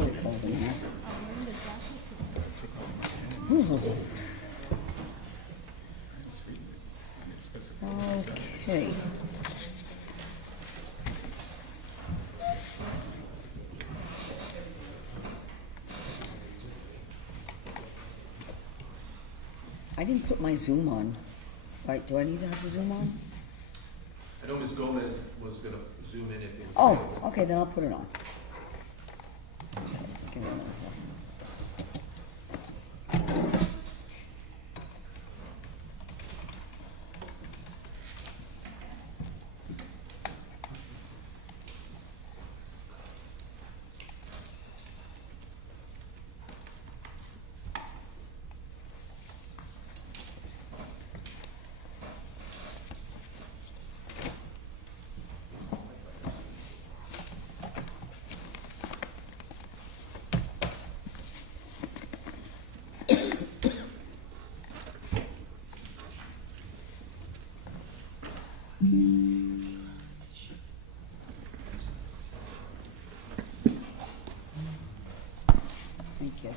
really cold in here. Ooh. Okay. I didn't put my Zoom on. Right, do I need to have the Zoom on? I know Ms. Gomez was going to zoom in if it was available. Okay, then I'll put it on. Okay, just give me a minute. Thank you.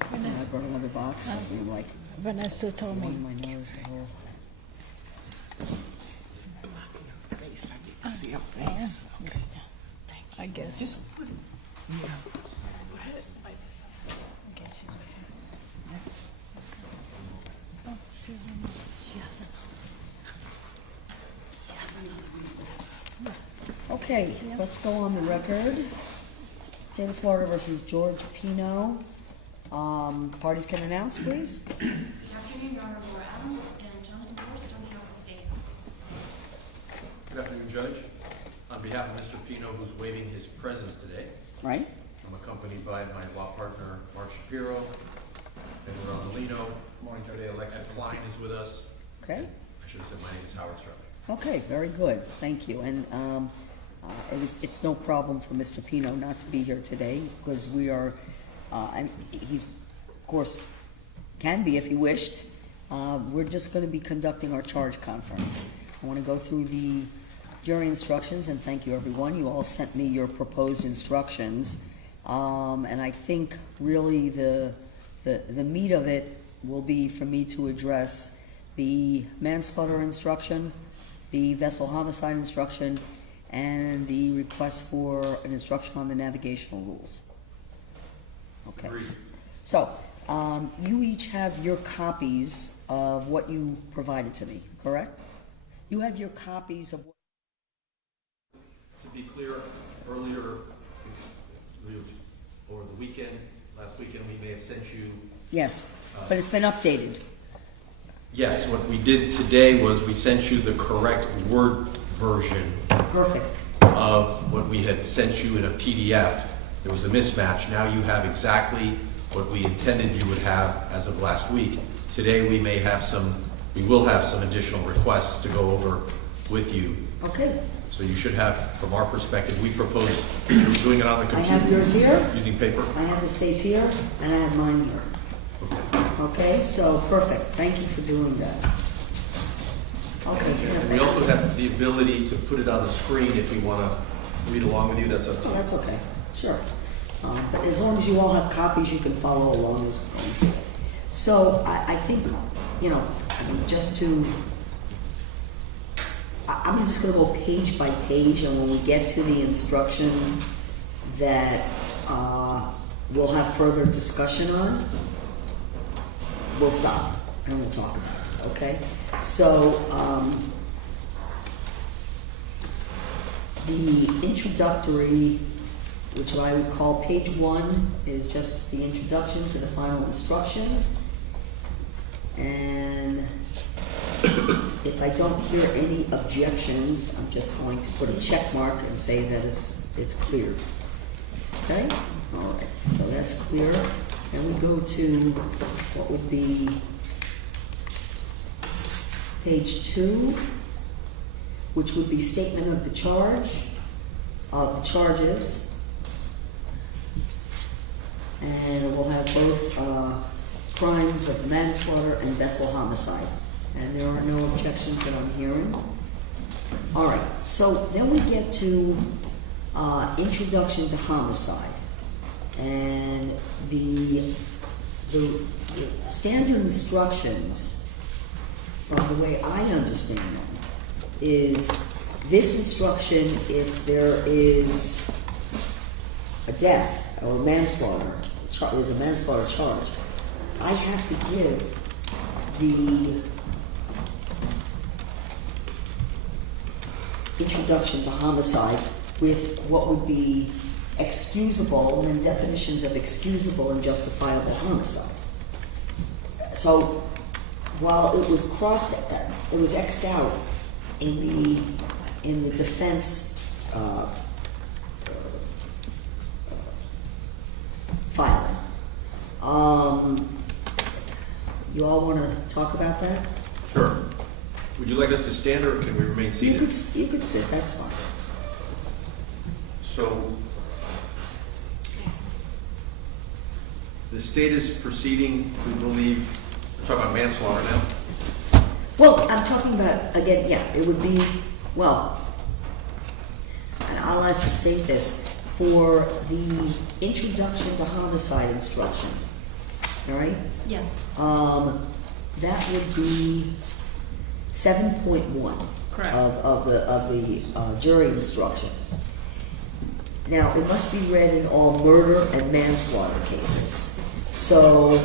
I brought another box. I'm like, Vanessa told me. on my nose. See your face. Okay. I guess. Just put it. Okay, let's go on the record. State of Florida versus George Pino. Parties can announce, please. Good afternoon, Your Honor, Laura Adams and Jonathan Forrest on behalf of the state. Good afternoon, Judge. On behalf of Mr. Pino, who's waiving his presence today, Right? I'm accompanied by my law partner, Mark Shapiro, and Molino. Morning, today, Alexa Klein is with us. Okay. I should have said my name is Howard Strutman. Okay, very good. Thank you. And it's no problem for Mr. Pino not to be here today because we are, and he's, of course, can be if he wished. We're just going to be conducting our charge conference. I want to go through the jury instructions, and thank you, everyone. You all sent me your proposed instructions, and I think really the meat of it will be for me to address the manslaughter instruction, the vessel homicide instruction, and the request for an instruction on the navigational rules. Okay. Agreed. So, you each have your copies of what you provided to me, correct? You have your copies of what... To be clear, earlier, over the weekend, last weekend, we may have sent you. Yes, but it's been updated. Yes, what we did today was we sent you the correct Word version Perfect. of what we had sent you in a PDF. There was a mismatch. Now you have exactly what we intended you would have as of last week. Today we will have some additional requests to go over with you. Okay. So you should have, from our perspective, we propose doing it on the I computer. have yours here, Using paper. I have the states here, and I have mine here. Okay, so perfect. Thank you for doing that. Okay. We also have the ability to put it on the screen if you want to read along with you. That's up to Oh, you. that's okay. Sure. But as long as you all have copies, you can follow along as we're going through. So I think, you know, just to, I'm just going to go page by page, and when we get to the instructions that we'll have further discussion on, we'll stop and we'll talk about it, okay? So, the introductory, which I would call page 1, is just the introduction to the final instructions. And if I don't hear any objections, I'm just going to put a check mark and say that it's clear. Okay? All right, so that's clear. And we go to what would be page 2, which would be statement of the charge, of the charges. And we'll have both crimes of manslaughter and vessel homicide. And there are no objections that I'm hearing. All right, so then we get to introduction to homicide. And the standard instructions, from the way I understand them, is this instruction, if there is a death or manslaughter, there's a manslaughter charge, I have to give the introduction to homicide with what would be excusable and definitions of excusable and justifiable homicide. So while it was it was X'd out in the defense filing. You all want to talk about that? Sure. Would you like us to stand or can we remain seated? You could sit, that's fine. So, the state is proceeding, we believe, we're talking about manslaughter now? Well, I'm talking about, again, yeah, it would be, well, and I'll ask to state this, for the introduction to homicide instruction, all right? Yes. That would be 7.1 Correct. of the jury instructions. Now, it must be read in all murder and manslaughter cases. So,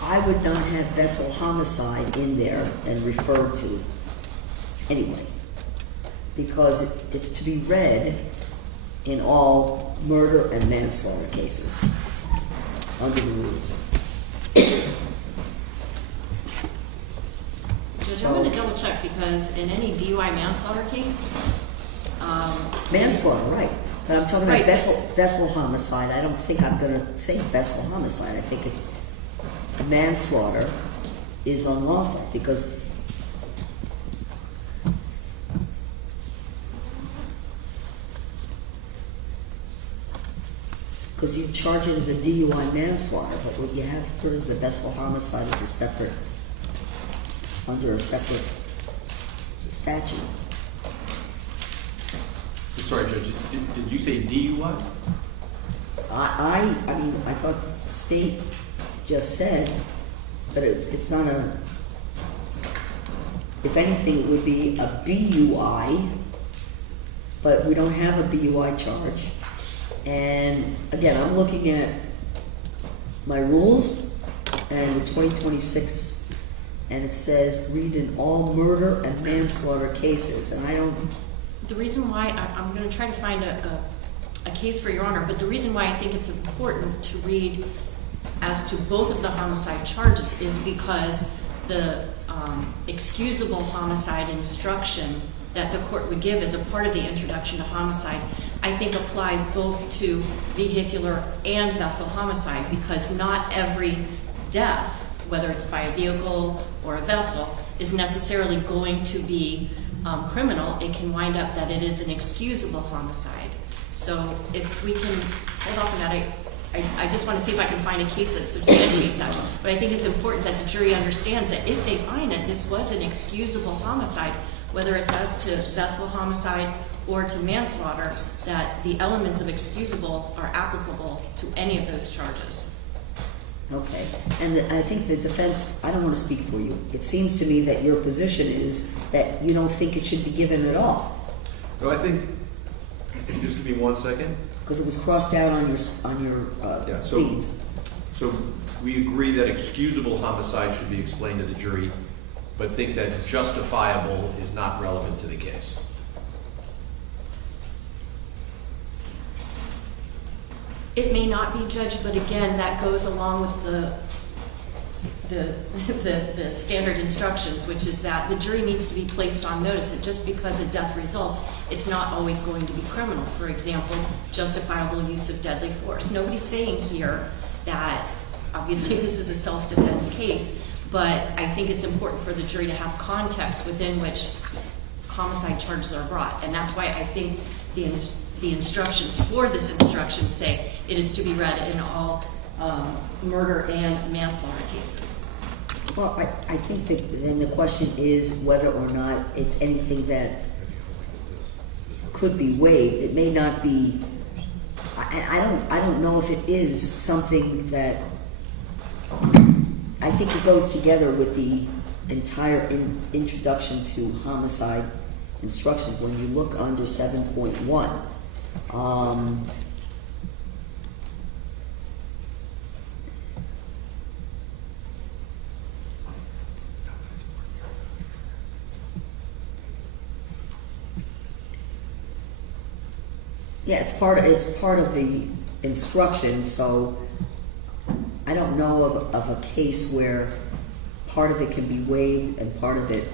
I would not have vessel homicide in there and referred to anyway, because it's to be read in all murder and manslaughter cases under the rules. Judge, I'm going to double check because in any DUI manslaughter case, Manslaughter, right. But I'm talking about Right. vessel homicide. I don't think I'm going to say vessel homicide. I think it's manslaughter is unlawful because you charge it as a DUI manslaughter, but what you have here is the vessel homicide is a separate, under a separate statute. I'm sorry, Judge, did you say DUI? I mean, I thought the state just said that it's not a, if anything, it would be a BUI, but we don't have a BUI charge. And again, I'm looking at my rules and 2026, and it says read in all murder and manslaughter cases, and I don't. the reason why I'm going to try to find a case for Your Honor, but the reason why I think it's important to read as to both of the homicide charges is because the excusable homicide instruction that the court would give as a part of the introduction to homicide, I think applies both to vehicular and vessel homicide, because not every death, whether it's by a vehicle or a vessel, is necessarily going to be criminal. It can wind up that it is an excusable homicide. So if we can hold off on that, I just want to see if I can find a case that substantiates that. But I think it's important that the jury understands that if they find that this was an excusable homicide, whether it's as to vessel homicide or to manslaughter, that the elements of excusable are applicable to any of those charges. Okay, and I think the defense, I don't want to speak for you. It seems to me that your position is that you don't think it should be given at all. No, I think, just give me 1 second. Because it was crossed out on your Yeah, pleadings. So we agree that excusable homicide should be explained to the jury, but think that justifiable is not relevant to the case. It may not be, Judge, but again, that goes along with the standard instructions, which is that the jury needs to be placed on notice that just because a death results, it's not always going to be criminal. For example, justifiable use of deadly force. Nobody's saying here that, obviously this is a self-defense case, but I think it's important for the jury to have context within which homicide charges are brought. And that's why I think the instructions for this instruction say it is to be read in all murder and manslaughter cases. Well, I think that then the question is whether or not it's anything that could be waived. It may not be I don't know if it is something that, I think it goes together with the entire introduction to homicide instructions. When you look under 7.1, yeah, it's part of the instruction, so I don't know of a case where part of it can be waived and part of it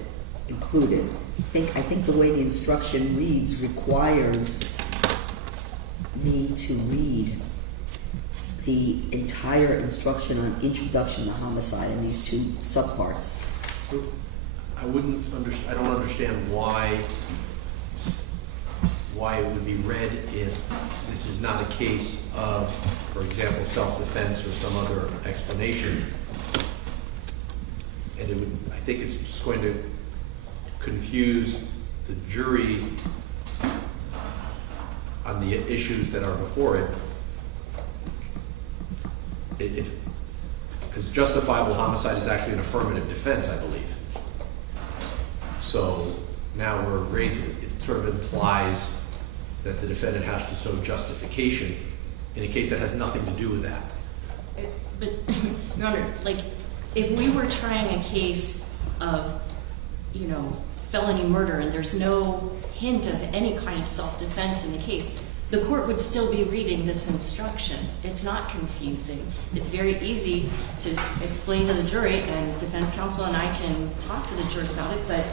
included. I think the way the instruction reads requires me to read the entire instruction on introduction to homicide in these two subparts. So I don't understand why it would be read if this is not a case of, for example, self-defense or some other explanation. And I think it's just going to confuse the jury on the issues that are before it. Because justifiable homicide is actually an affirmative defense, I believe. So now we're raising it. It sort of implies that the defendant has to show justification in a case that has nothing to do with that. But, Your Honor, like, if we were trying a case of, felony murder and there's no hint of any kind of self-defense in the case, the court would still be reading this instruction. It's not confusing. It's very easy to explain to the jury, and defense counsel and I can talk to the jurors about it, but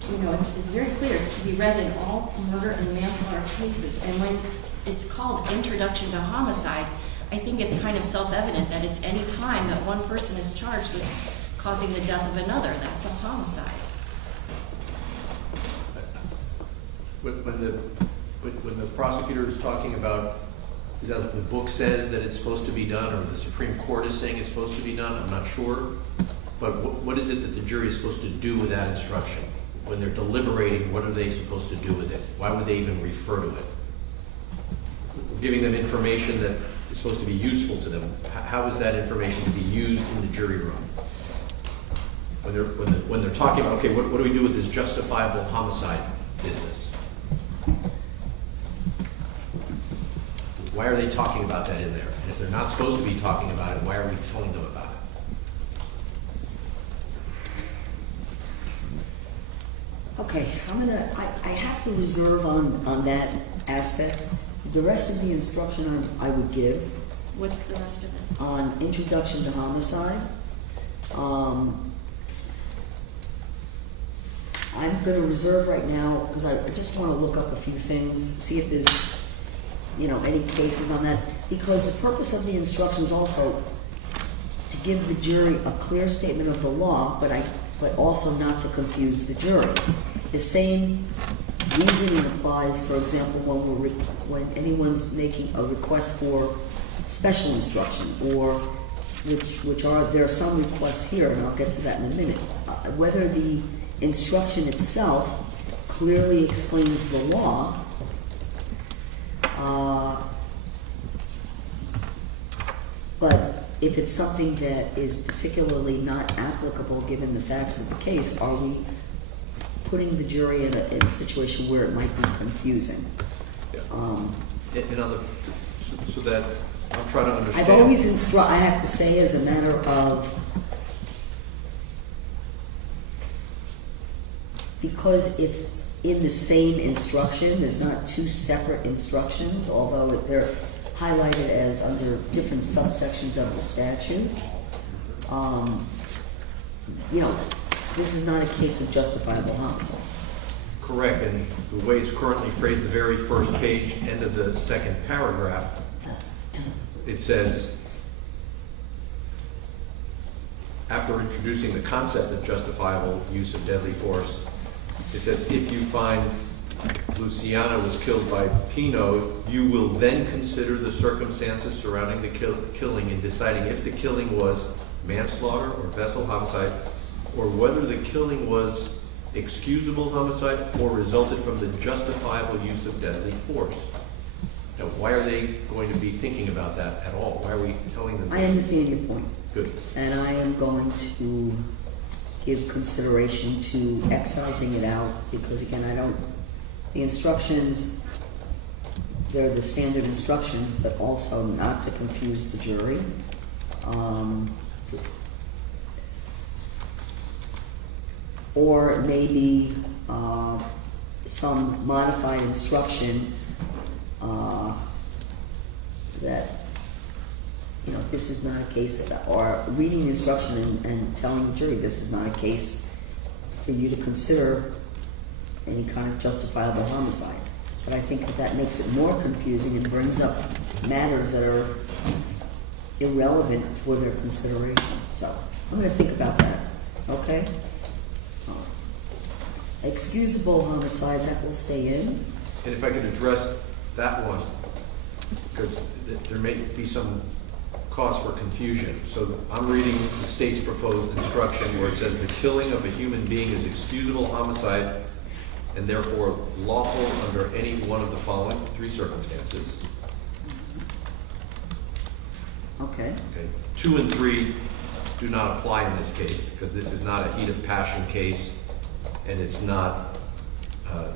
it's very clear. It's to be read in all murder and manslaughter cases. And when it's called Introduction to Homicide, I think it's kind of self-evident that it's any time that one person is charged with causing the death of another. That's a homicide. When the prosecutor is talking about, is that what the book says that it's supposed to be done, or the Supreme Court is saying it's supposed to be done? I'm not sure. But what is it that the jury is supposed to do with that instruction? When they're deliberating, what are they supposed to do with it? Why would they even refer to it? We're giving them information that is supposed to be useful to them. How is that information to be used in the jury room? When they're talking about, okay, what do we do with this justifiable homicide business? Why are they talking about that in there? And if they're not supposed to be talking about it, why are we telling them about it? Okay, I have to reserve on that aspect. The rest of the instruction I would give. What's the rest of it? On introduction to homicide. I'm going to reserve right now because I just want to look up a few things, see if there's, any cases on that. Because the purpose of the instruction is also to give the jury a clear statement of the law, but also not to confuse the jury. The same reasoning applies, for example, when anyone's making a request for special instruction, or there are some requests here, and I'll get to that in a minute. Whether the instruction itself clearly explains the law, but if it's something that is particularly not applicable given the facts of the case, are we putting the jury in a situation where it might be confusing? Yeah. So that I'm trying to understand. I've always I have to say, as a matter of, because it's in the same instruction, there's not two separate instructions, although they're highlighted as under different subsections of the statute. This is not a case of justifiable homicide. Correct, and the way it's currently phrased, the very first page, end of the second paragraph, it says, after introducing the concept of justifiable use of deadly force, it says, if you find Luciana was killed by Pino, you will then consider the circumstances surrounding the killing in deciding if the killing was manslaughter or vessel homicide, or whether the killing was excusable homicide or resulted from the justifiable use of deadly force. Now, why are they going to be thinking about that at all? Why are we telling them? I understand your point. Good. And I am going to give consideration to excising it out, because again, the instructions, they're the standard instructions, but also not to confuse the jury. Or maybe some modified instruction that, you know, this is not a case of, or reading the instruction and telling the jury this is not a case for you to consider any kind of justifiable homicide. But I think that makes it more confusing and brings up matters that are irrelevant for their consideration. So I'm going to think about that, okay? Excusable homicide, that will stay in. And if I could address that one, because there may be some cause for confusion. So I'm reading the state's proposed instruction where it says the killing of a human being is excusable homicide and therefore lawful under any one of the following three circumstances. Okay. Okay. 2 and 3 do not apply in this case because this is not a heat of passion case and it's not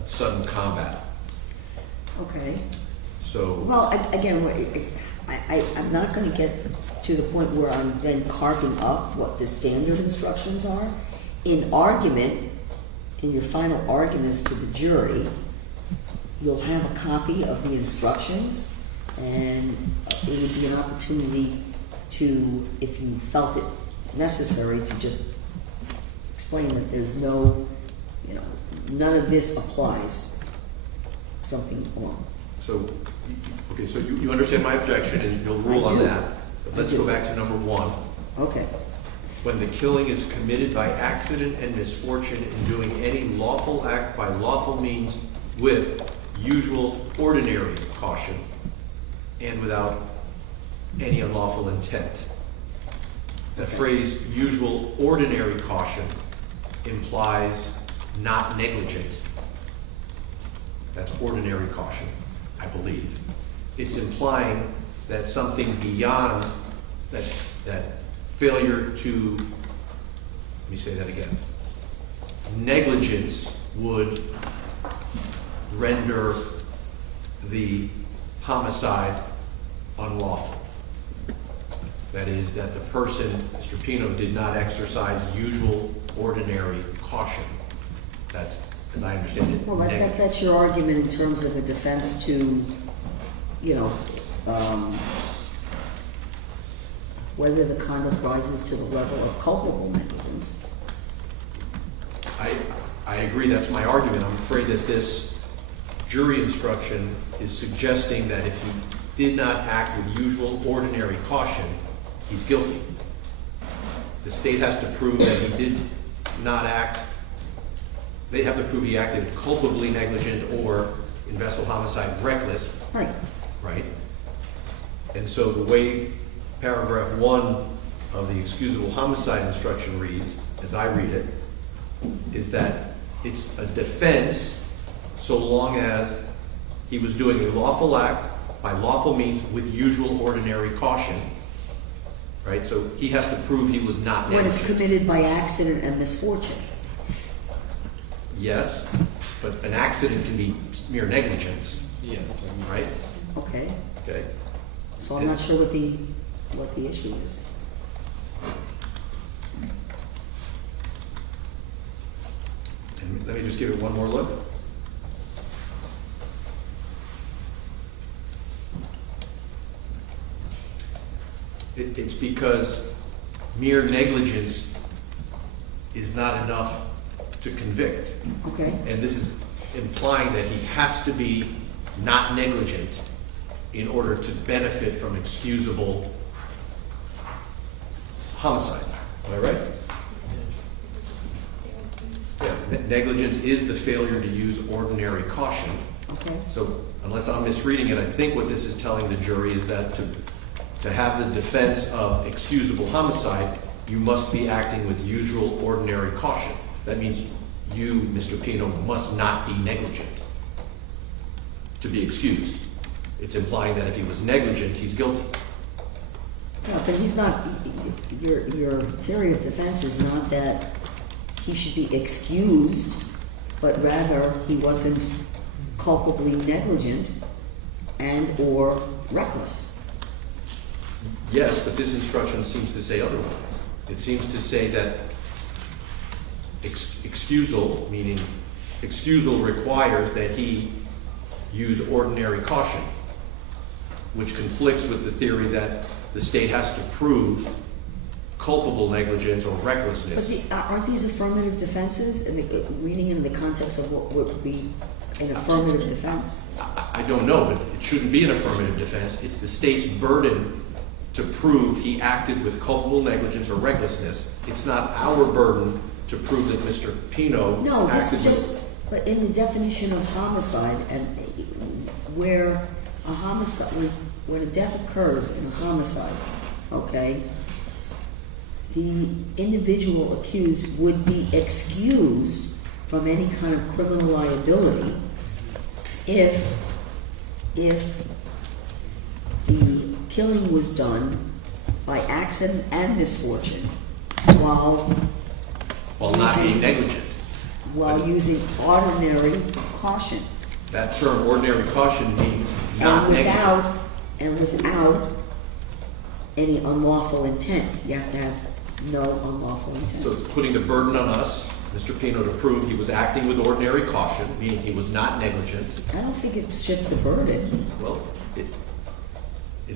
sudden combat. Okay. So. Well, again, I'm not going to get to the point where I'm then carving up what the standard instructions are. In argument, in your final arguments to the jury, you'll have a copy of the instructions, and it would be an opportunity to, if you felt it necessary, to just explain that there's no, you know, none of this applies. Something wrong. So, okay, so you understand my objection and you'll rule on that. But let's go back to number 1. Okay. When the killing is committed by accident and misfortune in doing any lawful act by lawful means with usual ordinary caution and without any unlawful intent. The phrase usual ordinary caution implies not negligent. That's ordinary caution, I believe. It's implying that something beyond that failure to, let me say that again, negligence would render the homicide unlawful. That is, that the person, Mr. Pino, did not exercise usual ordinary caution. That's, as I understand it, Well, that's your argument in terms of a defense to, you know, whether the conduct rises to the level of culpable negligence. I agree, that's my argument. I'm afraid that this jury instruction is suggesting that if he did not act with usual ordinary caution, he's guilty. The state has to prove that he did not act. They have to prove he acted culpably negligent or, in vessel homicide, reckless. Right. Right? And so the way paragraph 1 of the excusable homicide instruction reads, as I read it, is that it's a defense so long as he was doing a lawful act by lawful means with usual ordinary caution. Right? So he has to prove he was not negligent. When it's committed by accident and misfortune. Yes, but an accident can be mere negligence. Yeah. Right? Okay. Okay. So I'm not sure what the issue is. And let me just give it one more look. It's because mere negligence is not enough to convict. Okay. And this is implying that he has to be not negligent in order to benefit from excusable homicide. Am I right? Yeah. Negligence is the failure to use ordinary caution. Okay. So unless I'm misreading it, I think what this is telling the jury is that to have the defense of excusable homicide, you must be acting with usual ordinary caution. That means you, Mr. Pino, must not be negligent to be excused. It's implying that if he was negligent, he's guilty. No, but he's not, your theory of defense is not that he should be excused, but rather he wasn't culpably negligent and/or reckless. Yes, but this instruction seems to say otherwise. It seems to say that excusal, meaning excusal requires that he use ordinary caution, which conflicts with the theory that the state has to prove culpable negligence or recklessness. But aren't these affirmative defenses, reading in the context of what would be an affirmative defense? I don't know, but it shouldn't be an affirmative defense. It's the state's burden to prove he acted with culpable negligence or recklessness. It's not our burden to prove that Mr. Pino No, this acted is just, but in the definition of homicide, and where a homicide, when a death occurs in a homicide, okay, the individual accused would be excused from any kind of criminal liability if the killing was done by accident and misfortune while not being negligent. while using ordinary caution. That term, ordinary caution, means not negligent. And without any unlawful intent. You have to have no unlawful intent. So it's putting the burden on us, Mr. Pino, to prove he was acting with ordinary caution, meaning he was not negligent. I don't think it shifts the burden. Well, it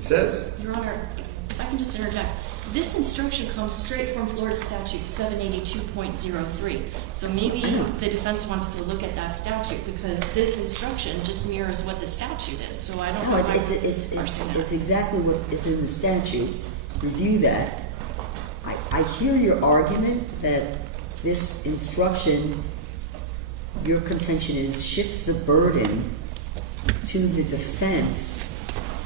says. Your Honor, if I can just interject, this instruction comes straight from Florida Statute 782.03. So maybe the defense wants to look at that statute because this instruction just mirrors what the statute is. So I don't know. No, it's exactly what is in the statute. Review that. I hear your argument that this instruction, your contention is, shifts the burden to the defense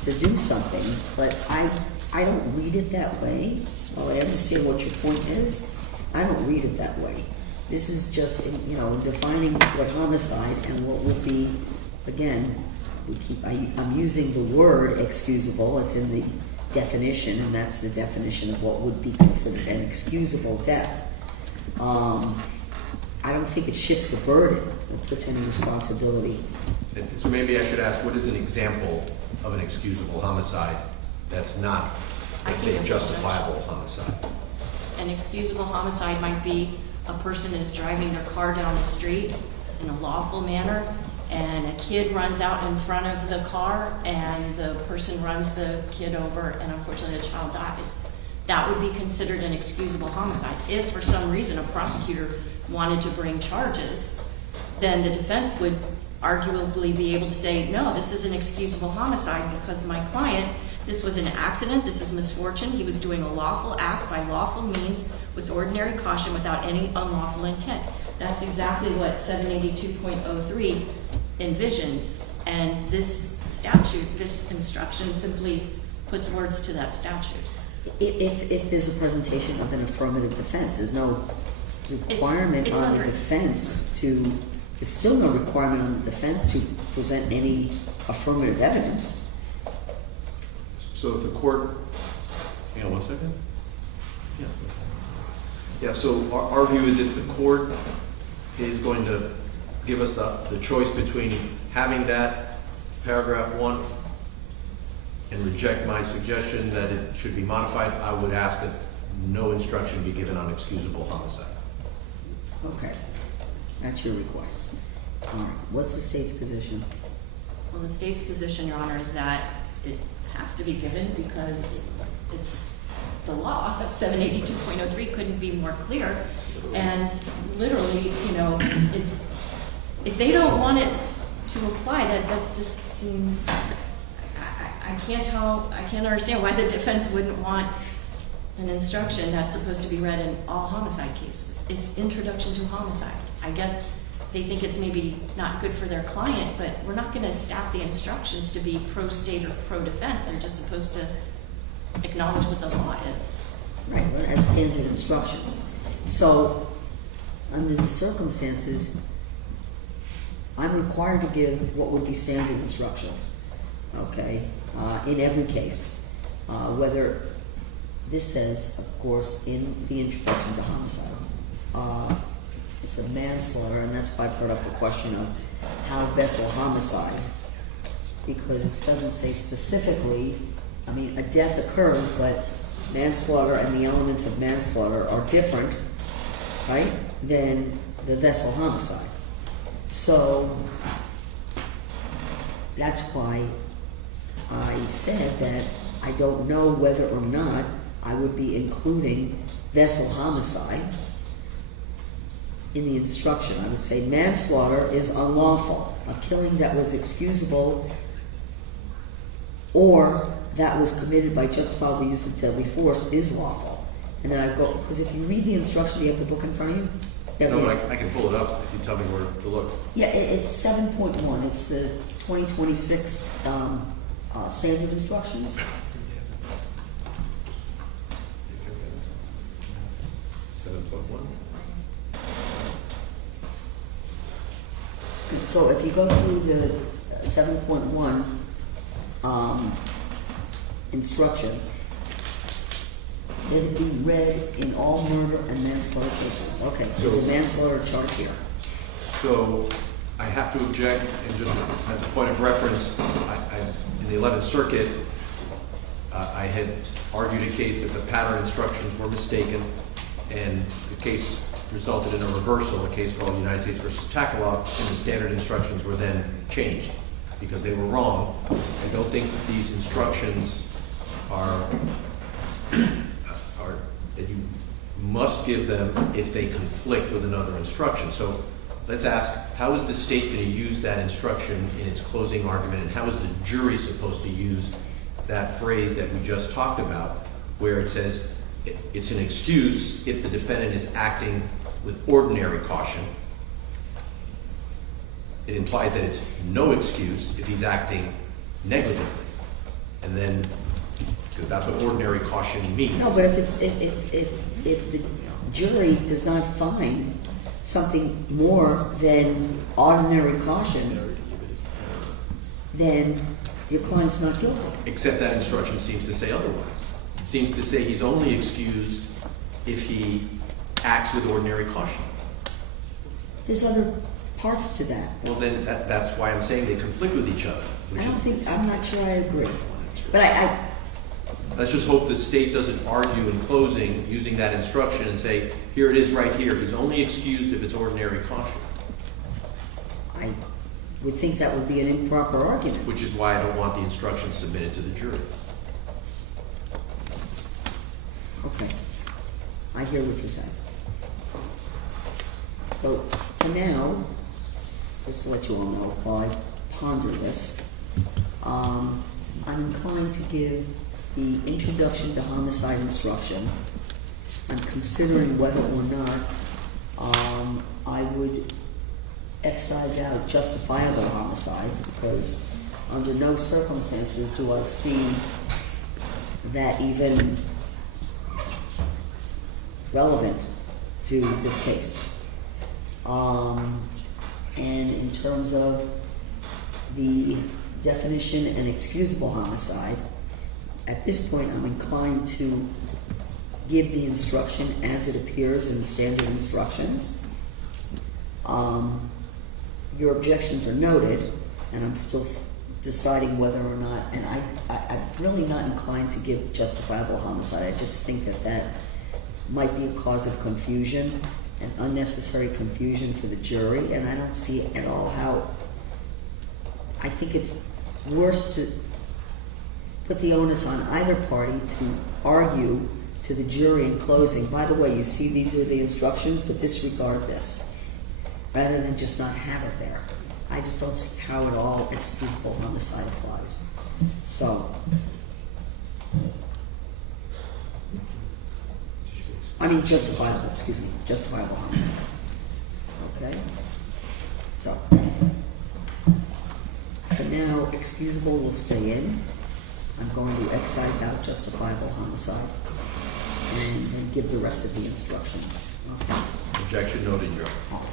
to do something, but I don't read it that way. While I understand what your point is, I don't read it that way. This is just, defining what homicide and what would be, again, I'm using the word excusable. It's in the definition, and that's the definition of what would be considered an excusable death. I don't think it shifts the burden or puts any responsibility. And so maybe I should ask, what is an example of an excusable homicide that's not, let's say, a justifiable homicide? An excusable homicide might be a person is driving their car down the street in a lawful manner, and a kid runs out in front of the car, and the person runs the kid over, and unfortunately the child dies. That would be considered an excusable homicide. If for some reason a prosecutor wanted to bring charges, then the defense would arguably be able to say, no, this is an excusable homicide because my client, this was an accident, this is misfortune, he was doing a lawful act by lawful means with ordinary caution without any unlawful intent. That's exactly what 782.03 envisions, and this statute, this instruction simply puts words to that statute. If there's a presentation of an affirmative defense, there's no requirement on the defense to, there's still no requirement on the defense to present any affirmative evidence. So if the court, hang on one second. Yeah, so our view is if the court is going to give us the choice between having that paragraph 1 and reject my suggestion that it should be modified, I would ask that no instruction be given on excusable homicide. Okay, that's your request. All right, what's the state's position? Well, the state's position, Your Honor, is that it has to be given because it's the law. 782.03 couldn't be more clear. And literally, if they don't want it to apply, that just seems, I can't understand why the defense wouldn't want an instruction that's supposed to be read in all homicide cases. It's introduction to homicide. I guess they think it's maybe not good for their client, but we're not going to stack the instructions to be pro-state or pro-defense. They're just supposed to acknowledge what the law is. Right, well, as standard instructions. So, under the circumstances, I'm required to give what would be standard instructions. okay, in every case. Whether, this says, of course, in the introduction to homicide, it's a manslaughter, and that's why I brought up the question of how vessel homicide, because it doesn't say specifically, I mean, a death occurs, but manslaughter and the elements of manslaughter are different, right, than the vessel homicide. So that's why I said that I don't know whether or not I would be including vessel homicide in the instruction. I would say manslaughter is unlawful, a killing that was excusable or that was committed by justifiable use of deadly force is lawful. And then I go, because if you read the instruction, do you have the book in front of you? No, but I can pull it up if you tell me where to look. Yeah, it's 7.1. It's the 2026 standard instructions. 7.1. So if you go through the 7.1 instruction, let it be read in all murder and manslaughter cases. Okay, there's a manslaughter charge here. So I have to object, and just as a point of reference, in the 11th Circuit, I had argued a case that the pattern instructions were mistaken, and the case resulted in a reversal, a case called United States versus Tackleoff, and the standard instructions were then changed because they were wrong. I don't think these instructions are that you must give them if they conflict with another instruction. So let's ask, how is the state going to use that instruction in its closing argument, and how is the jury supposed to use that phrase that we just talked about, where it says it's an excuse if the defendant is acting with ordinary caution. It implies that it's no excuse if he's acting negligently. And then, because that's what ordinary caution means. No, but if the jury does not find something more than ordinary caution, then your client's not guilty. Except that instruction seems to say otherwise. It seems to say he's only excused if he acts with ordinary caution. There's other parts to that. Well, then that's why I'm saying they conflict with each other. I'm not sure I agree. But Let's just hope the state doesn't argue in closing using that instruction and say, here it is right here. He's only excused if it's ordinary caution. I would think that would be an improper argument. Which is why I don't want the instruction submitted to the jury. Okay. I hear what you're saying. So, for now, just to let you all know, while I ponder this, I'm inclined to give the introduction to homicide instruction. I'm considering whether or not I would excise out justifiable homicide, because under no circumstances do I see that even relevant to this case. And in terms of the definition and excusable homicide, at this point I'm inclined to give the instruction as it appears in the standard instructions. Your objections are noted, and I'm still deciding whether or not, and I'm really not inclined to give justifiable homicide. I just think that might be a cause of confusion, and unnecessary confusion for the jury, and I don't see at all how. I think it's worse to put the onus on either party to argue to the jury in closing, by the way, you see these are the instructions, but disregard this, rather than just not have it there. I just don't see how at all excusable homicide applies. So, I mean justifiable homicide. Okay? So, for now, excusable will stay in. I'm going to excise out justifiable homicide and give the rest of the instruction. Okay? Objection noted, Your Honor.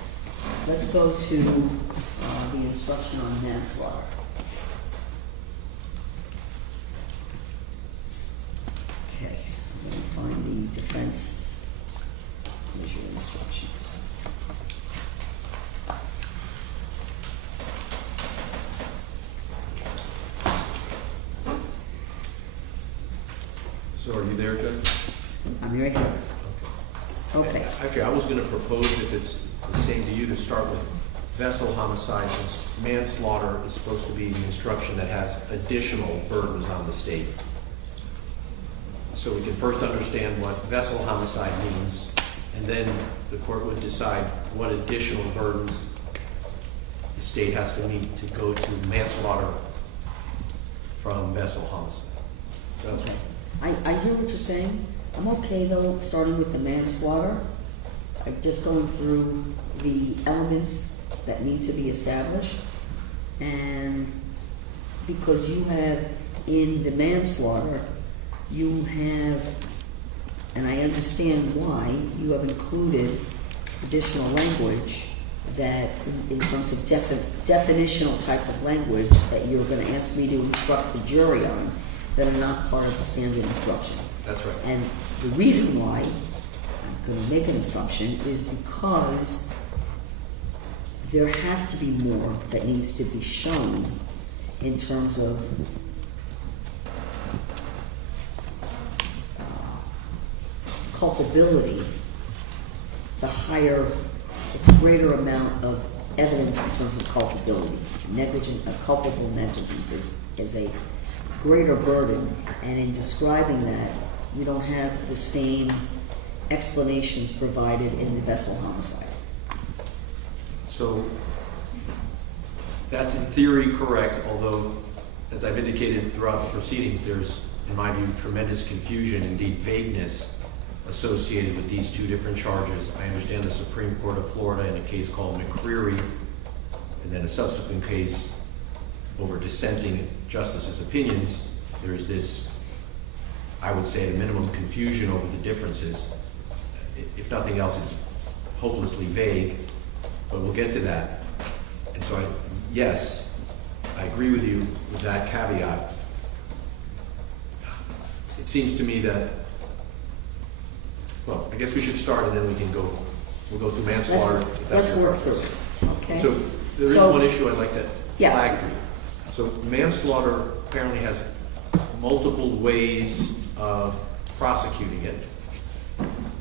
Let's go to the instruction on manslaughter. find the defense measure instructions. So are you there, Judge? I'm right here. Okay. Actually, I was going to propose, if it's the same to you, to start with vessel homicide, since manslaughter is supposed to be the instruction that has additional burdens on the state. So we can first understand what vessel homicide means, and then the court would decide what additional burdens the state has to meet to go to manslaughter from vessel homicide. So that's Okay. I hear what you're saying. I'm okay though, starting with the manslaughter. Like just going through the elements that need to be established. And because you have in the manslaughter, you have, and I understand why, you have included additional language that in terms of definitional type of language that you're going to ask me to instruct the jury on that are not part of the standard instruction. That's right. And the reason why I'm going to make an assumption is because there has to be more that needs to be shown in terms of culpability. It's a greater amount of evidence in terms of culpability. Culpable negligence is a greater burden, and in describing that, you don't have the same explanations provided in the vessel homicide. So that's in theory correct, although, as I've indicated throughout the proceedings, there's, in my view, tremendous confusion, indeed vagueness, associated with these two different charges. I understand the Supreme Court of Florida in a case called McCreary, and then a subsequent case over dissenting justices' opinions. There's this, I would say, at a minimum, confusion over the differences. If nothing else, it's hopelessly vague, but we'll get to that. And so, yes, I agree with you with that caveat. It seems to me that, well, I guess we should start and then we'll go through manslaughter. if that's Let's work your through preference. it, okay? So there is one issue I'd like to Yeah. flag for you. So manslaughter apparently has multiple ways of prosecuting it.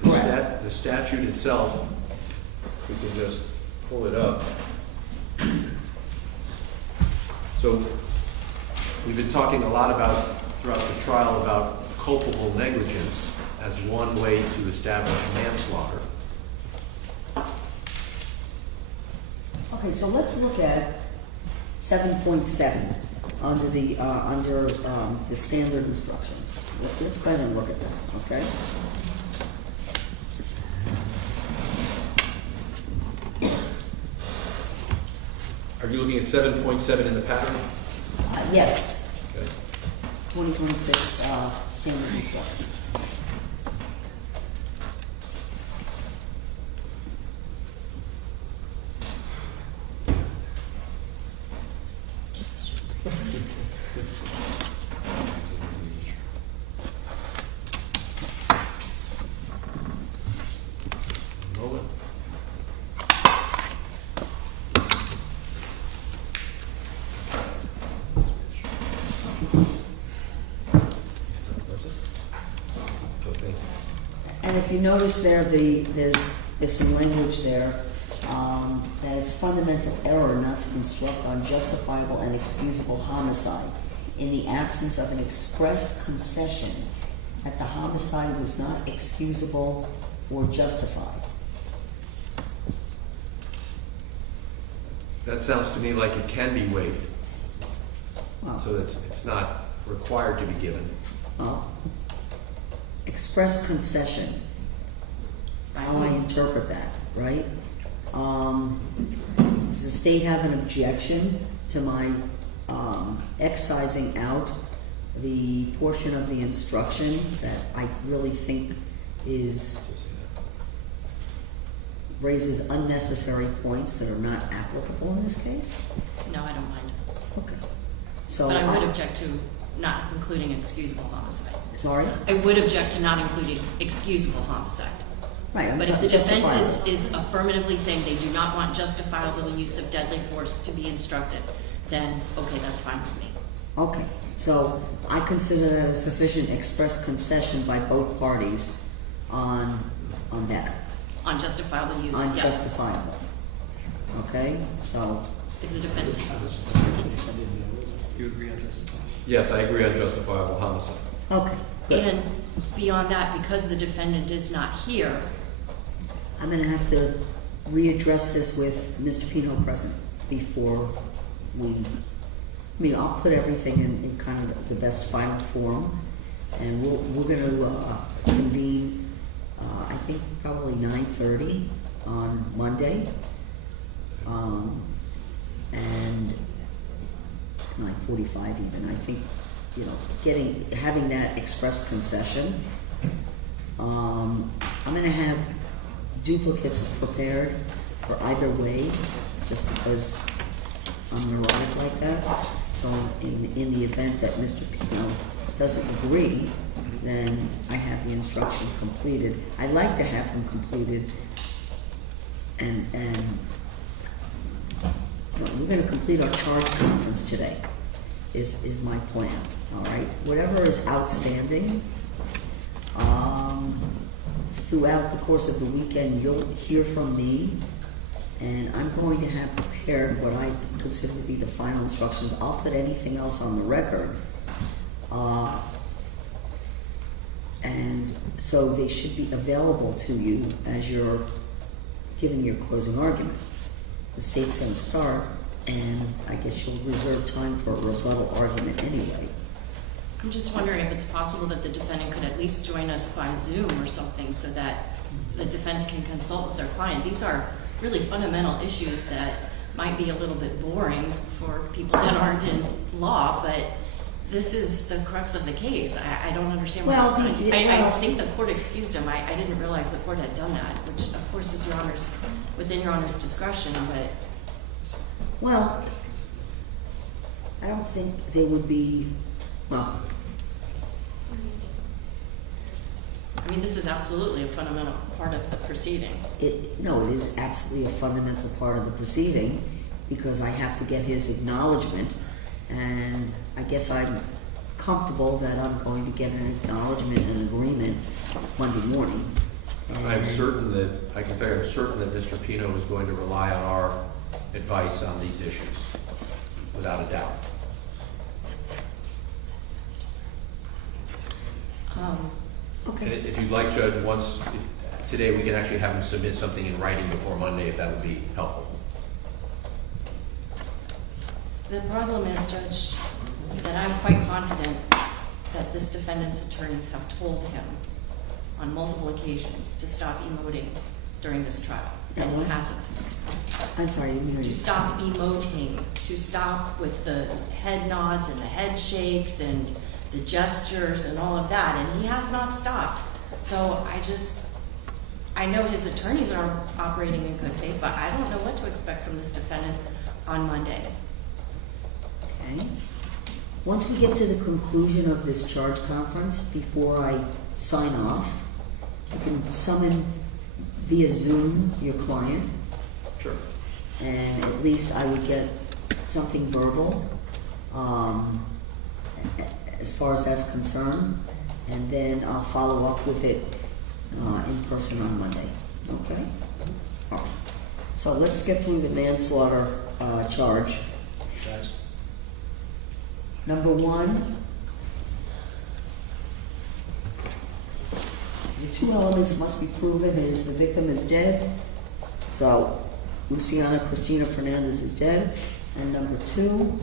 Correct. The statute itself, we can just pull it up. So we've been talking a lot throughout the trial about culpable negligence as one way to establish manslaughter. Okay, so let's look at 7.7 under the standard instructions. Let's go ahead and look at that, okay? Are you looking at 7.7 in the pattern? Yes, Okay. 2026 standard instructions. Moment. Oh, thank you. And if you notice there, there's some language there that it's fundamental error not to instruct on justifiable and excusable homicide in the absence of an express concession that the homicide was not excusable or justified. That sounds to me like it can be waived, Well, so that it's not required to be given. well, express concession, how I interpret that, right? Does the state have an objection to my excising out the portion of the instruction that I really think raises unnecessary points that are not applicable in this case? No, I don't mind. Okay. So But I would object to not including excusable homicide. Sorry? I would object to not including excusable homicide. Right, I'm But if the justifiable. defense is affirmatively saying they do not want justifiable use of deadly force to be instructed, then, okay, that's fine with me. Okay, so I consider that a sufficient express concession by both parties on that, On justifiable use, yes. unjustifiable. Okay, so, Is the defense, You agree on justifiable? Yes, I agree on justifiable homicide. okay, good. and beyond that, because the defendant is not here, I'm gonna have to readdress this with Mr. Pino present before I'll put everything in kind of the best final form, and we're gonna convene, I think probably 9:30 on Monday, and 9:45 even. I think, having that express concession. I'm gonna have duplicates prepared for either way, just because I'm neurotic like that. So in the event that Mr. Pino doesn't agree, then I have the instructions completed. I'd like to have them completed, and we're going to complete our charge conference today, is my plan, all right? Whatever is outstanding, throughout the course of the weekend, you'll hear from me, and I'm going to have prepared what I consider to be the final instructions. I'll put anything else on the record. And so they should be available to you as you're giving your closing argument. The state's going to start, and I guess you'll reserve time for a rebuttal argument anyway. I'm just wondering if it's possible that the defendant could at least join us by Zoom or something so that the defense can consult with their client. These are really fundamental issues that might be a little bit boring for people that aren't in law, but this is the crux of the case. I don't understand why I think the court excused him. I didn't realize the court had done that, which of course is within your Honor's discretion, but... Well, I don't think they would be, well... I mean, this is absolutely a fundamental part of the proceeding. No, it is absolutely a fundamental part of the proceeding, because I have to get his acknowledgement, and I guess I'm comfortable that I'm going to get an acknowledgement and agreement Monday morning. I'm certain that Mr. Pino is going to rely on our advice on these issues, without a doubt. Okay. And if you'd like, Judge, today we can actually have him submit something in writing before Monday, if that would be helpful. The problem is, Judge, that I'm quite confident that this defendant's attorneys have told him on multiple occasions to stop emoting during this trial, and he hasn't. I'm sorry, I didn't hear you. To stop emoting, to stop with the head nods and the head shakes and the gestures and all of that, and he has not stopped. So I know his attorneys are operating in good faith, but I don't know what to expect from this defendant on Monday. Okay. Once we get to the conclusion of this charge conference, before I sign off, you can summon via Zoom your client, Sure. and at least I would get something verbal as far as that's concerned, and then I'll follow up with it in person on Monday. Okay? All right. So let's get through the manslaughter charge. Guys? Number one, the two elements must be proven is the victim is dead. So Lucy Fernandez is dead. And number two,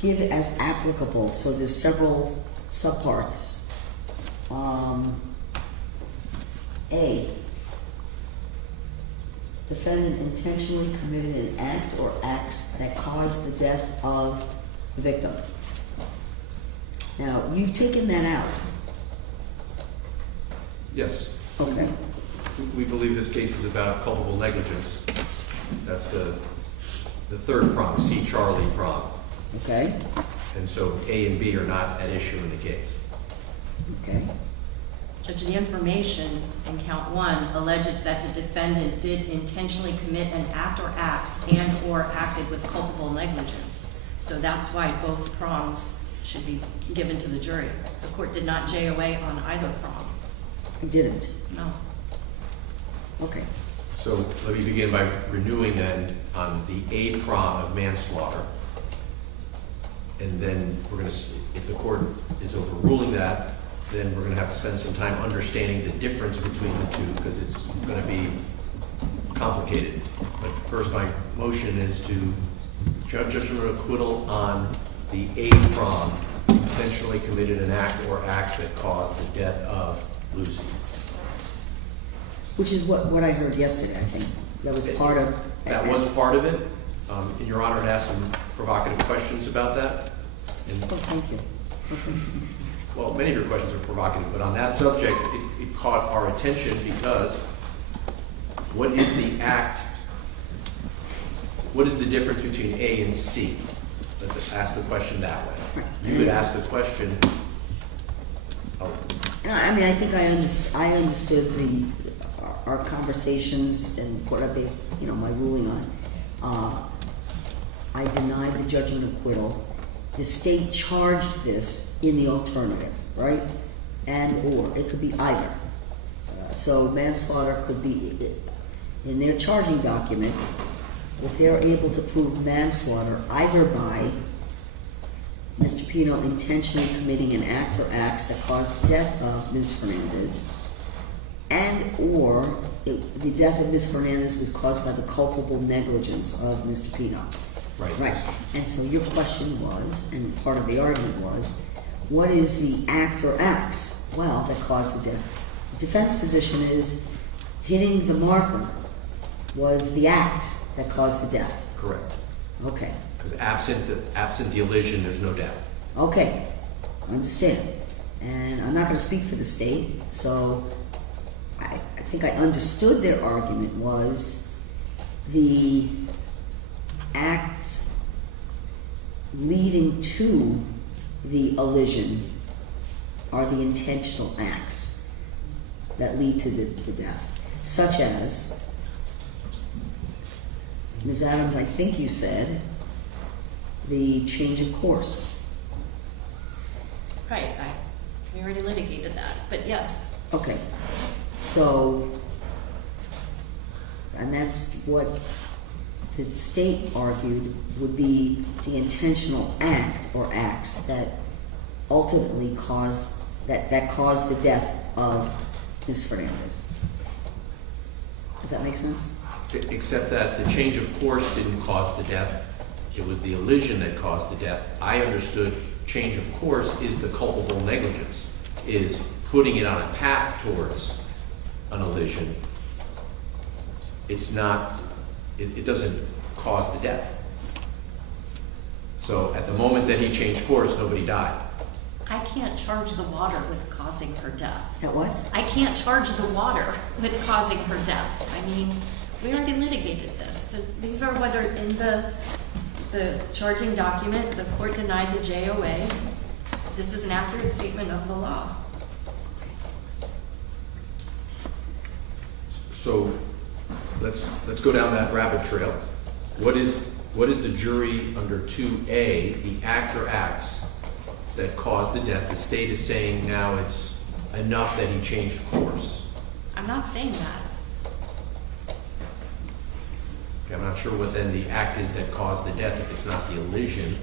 give as applicable. So there's several subparts. A, defendant intentionally committed an act or acts that caused the death of the victim. Now, you've taken that out. Yes. Okay. We believe this case is about culpable negligence. That's the third prong, C. Charlie prong. Okay. And so A and B are not at issue in the case. Okay. Judge, the information in count 1 alleges that the defendant did intentionally commit an act or acts and/or acted with culpable negligence. So that's why both prongs should be given to the jury. The court did not JOA on either prong. I didn't. No. Okay. So let me begin by renewing then on the A prong of manslaughter. And then we're going to, if the court is overruling that, then we're going to have to spend some time understanding the difference between the two, because it's going to be complicated. But first, my motion is to judge judgment of acquittal on the A prong, intentionally committed an act or acts that caused the death of Lucy. Which is what I heard yesterday, I think. That was part of... That was part of it. And Your Honor had asked some provocative questions about that. And, Oh, thank you. Okay. well, many of your questions are provocative, but on that subject, it caught our attention because what is the act, what is the difference between A and C? Let's ask the question that way. You would ask the question, oh, I mean, I think I understood our conversations and what I based, my ruling on. I denied the judgment of acquittal. The state charged this in the alternative, right? And/or it could be either. So manslaughter could be in their charging document. If they're able to prove manslaughter either by Mr. Pino intentionally committing an act or acts that caused the death of Ms. Fernandez, and/or the death of Ms. Fernandez was caused by the culpable negligence of Mr. Pino. right. And so your question was, and part of the argument was, what is the act or acts, that caused the death? The defense position is hitting the marker was the act that caused the death. Correct. Okay. Because absent the elision, there's no death. Okay. Understand. And I'm not going to speak for the state, so I think I understood their argument was the act leading to the elision are the intentional acts that lead to the death, such as, Ms. Adams, I think you said, the change of course. Right, we already litigated that, but yes. Okay, so, and that's what the state argued would be the intentional act or acts that ultimately caused, that caused the death of Ms. Fernandez. Does that make sense? Except that the change of course didn't cause the death. It was the elision that caused the death. I understood change of course is the culpable negligence, is putting it on a path towards an elision. It's not, it doesn't cause the death. So at the moment that he changed course, nobody died. I can't charge the water with causing her death. That what? I can't charge the water with causing her death. I mean, we already litigated this. These are whether in the charging document, the court denied the JOA. This is an accurate statement of the law. So let's go down that rabbit trail. What is the jury under 2A, the act or acts that caused the death? The state is saying now it's enough that he changed course. I'm not saying that. Okay, I'm not sure what then the act is that caused the death if it's not the elision.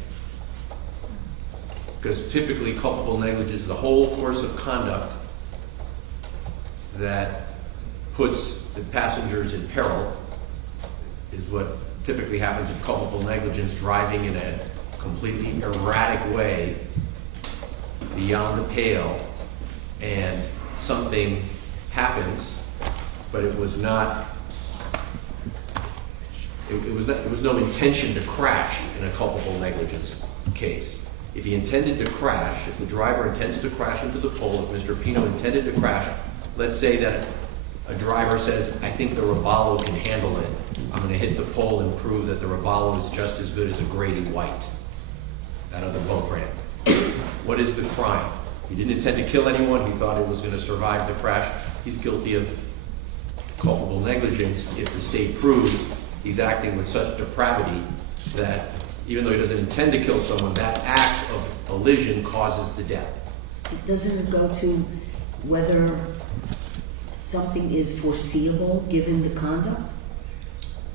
Because typically culpable negligence is the whole course of conduct that puts the passengers in peril, is what typically happens in culpable negligence, driving in a completely erratic way beyond the pale, and something happens, but it was not, it was no intention to crash in a culpable negligence case. If he intended to crash, if the driver intends to crash into the pole, if Mr. Pino intended to crash, let's say that a driver says, I think the Robalo can handle it. I'm going to hit the pole and prove that the Robalo is just as good as a Grady White. that other boat ran. What is the crime? He didn't intend to kill anyone. He thought it was going to survive the crash. He's guilty of culpable negligence if the state proves he's acting with such depravity that even though he doesn't intend to kill someone, that act of elision causes the death. Doesn't it go to whether something is foreseeable given the conduct?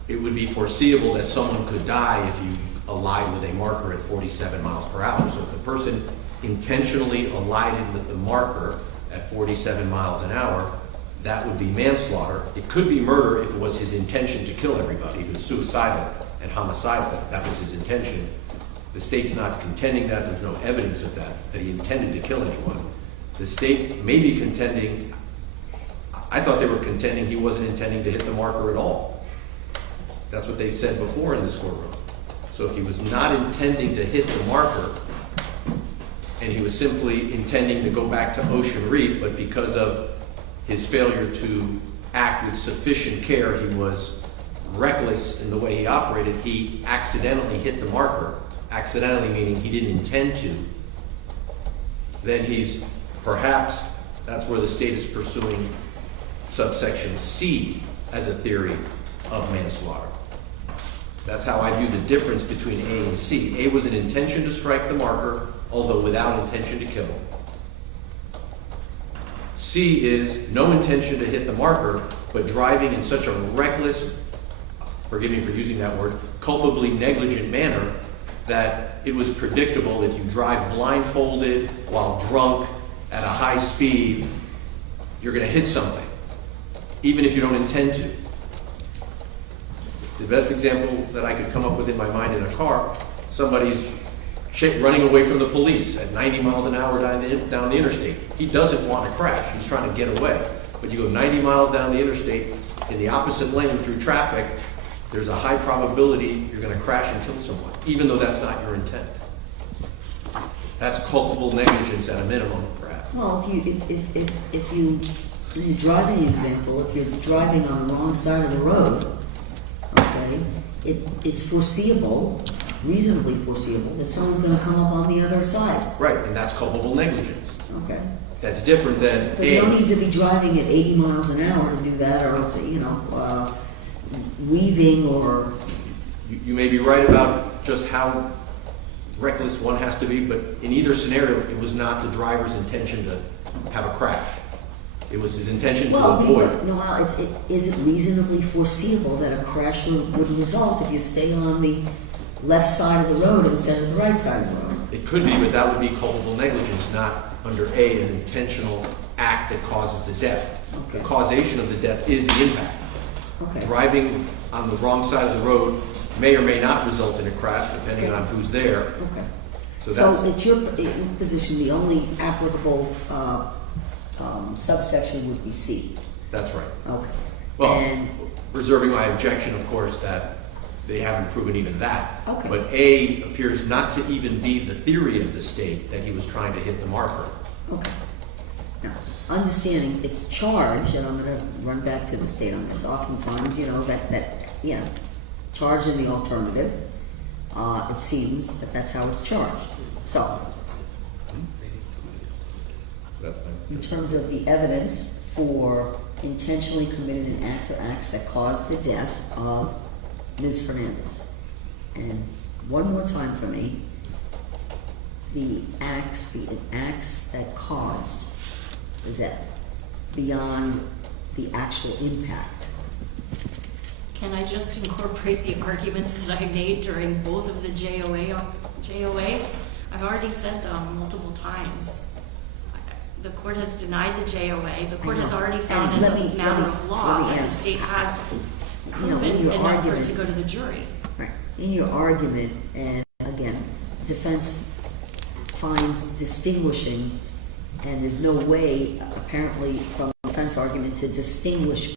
It would be foreseeable that someone could die if you allied with a marker at 47 miles per hour. So if the person intentionally allied with the marker at 47 miles an hour, that would be manslaughter. It could be murder if it was his intention to kill everybody. If it was suicidal and homicidal, that was his intention. The state's not contending that. There's no evidence of that he intended to kill anyone. The state may be contending, I thought they were contending he wasn't intending to hit the marker at all. That's what they've said before in this courtroom. So if he was not intending to hit the marker, and he was simply intending to go back to Ocean Reef, but because of his failure to act with sufficient care, he was reckless in the way he operated, he accidentally hit the marker, accidentally meaning he didn't intend to, then he's perhaps, that's where the state is pursuing subsection C as a theory of manslaughter. That's how I view the difference between A and C. A was an intention to strike the marker, although without intention to kill. C is no intention to hit the marker, but driving in such a reckless, forgive me for using that word, culpably negligent manner that it was predictable if you drive blindfolded while drunk at a high speed, you're going to hit something, even if you don't intend to. The best example that I could come up with in my mind in a car, somebody's running away from the police at 90 miles an hour down the interstate. He doesn't want to crash. He's trying to get away. But you go 90 miles down the interstate in the opposite lane through traffic, there's a high probability you're going to crash and kill someone, even though that's not your intent. That's culpable negligence at a minimum, perhaps. Well, if you, in the driving example, if you're driving on the wrong side of the road, okay, it's foreseeable, reasonably foreseeable, that someone's going to come up on the other side. Right, and that's culpable negligence. Okay. That's different than But you don't need to be driving at 80 miles an hour to do that, or, weaving, or... You may be right about just how reckless one has to be, but in either scenario, it was not the driver's intention to have a crash. It was his intention to avoid. Is it reasonably foreseeable that a crash would result if you stay on the left side of the road instead of the right side of the road? It could be, but that would be culpable negligence, not under A, an intentional act that causes the death. Okay. The causation of the death is the impact. Okay. Driving on the wrong side of the road may or may not result in a crash, depending on who's there. Okay. So So that's, it's your position, the only applicable subsection would be C. that's right. Okay. Well, And, reserving my objection, of course, that they haven't proven even that. Okay. But A appears not to even be the theory of the state that he was trying to hit the marker. okay. Now, understanding it's charged, and I'm going to run back to the state on this. Oftentimes, charged in the alternative, it seems that that's how it's charged. So, That's fine. in terms of the evidence for intentionally committed an act or acts that caused the death of Ms. Fernandez. And one more time for me, the acts that caused the death beyond the actual impact. Can I just incorporate the arguments that I made during both of the JOAs? I've already said them multiple times. The court has denied the JOA. The court has already found as a matter of law that the state has proven enough for it to go to the jury. Right. In your argument, and again, defense finds distinguishing, and there's no way, apparently, from the defense argument to distinguish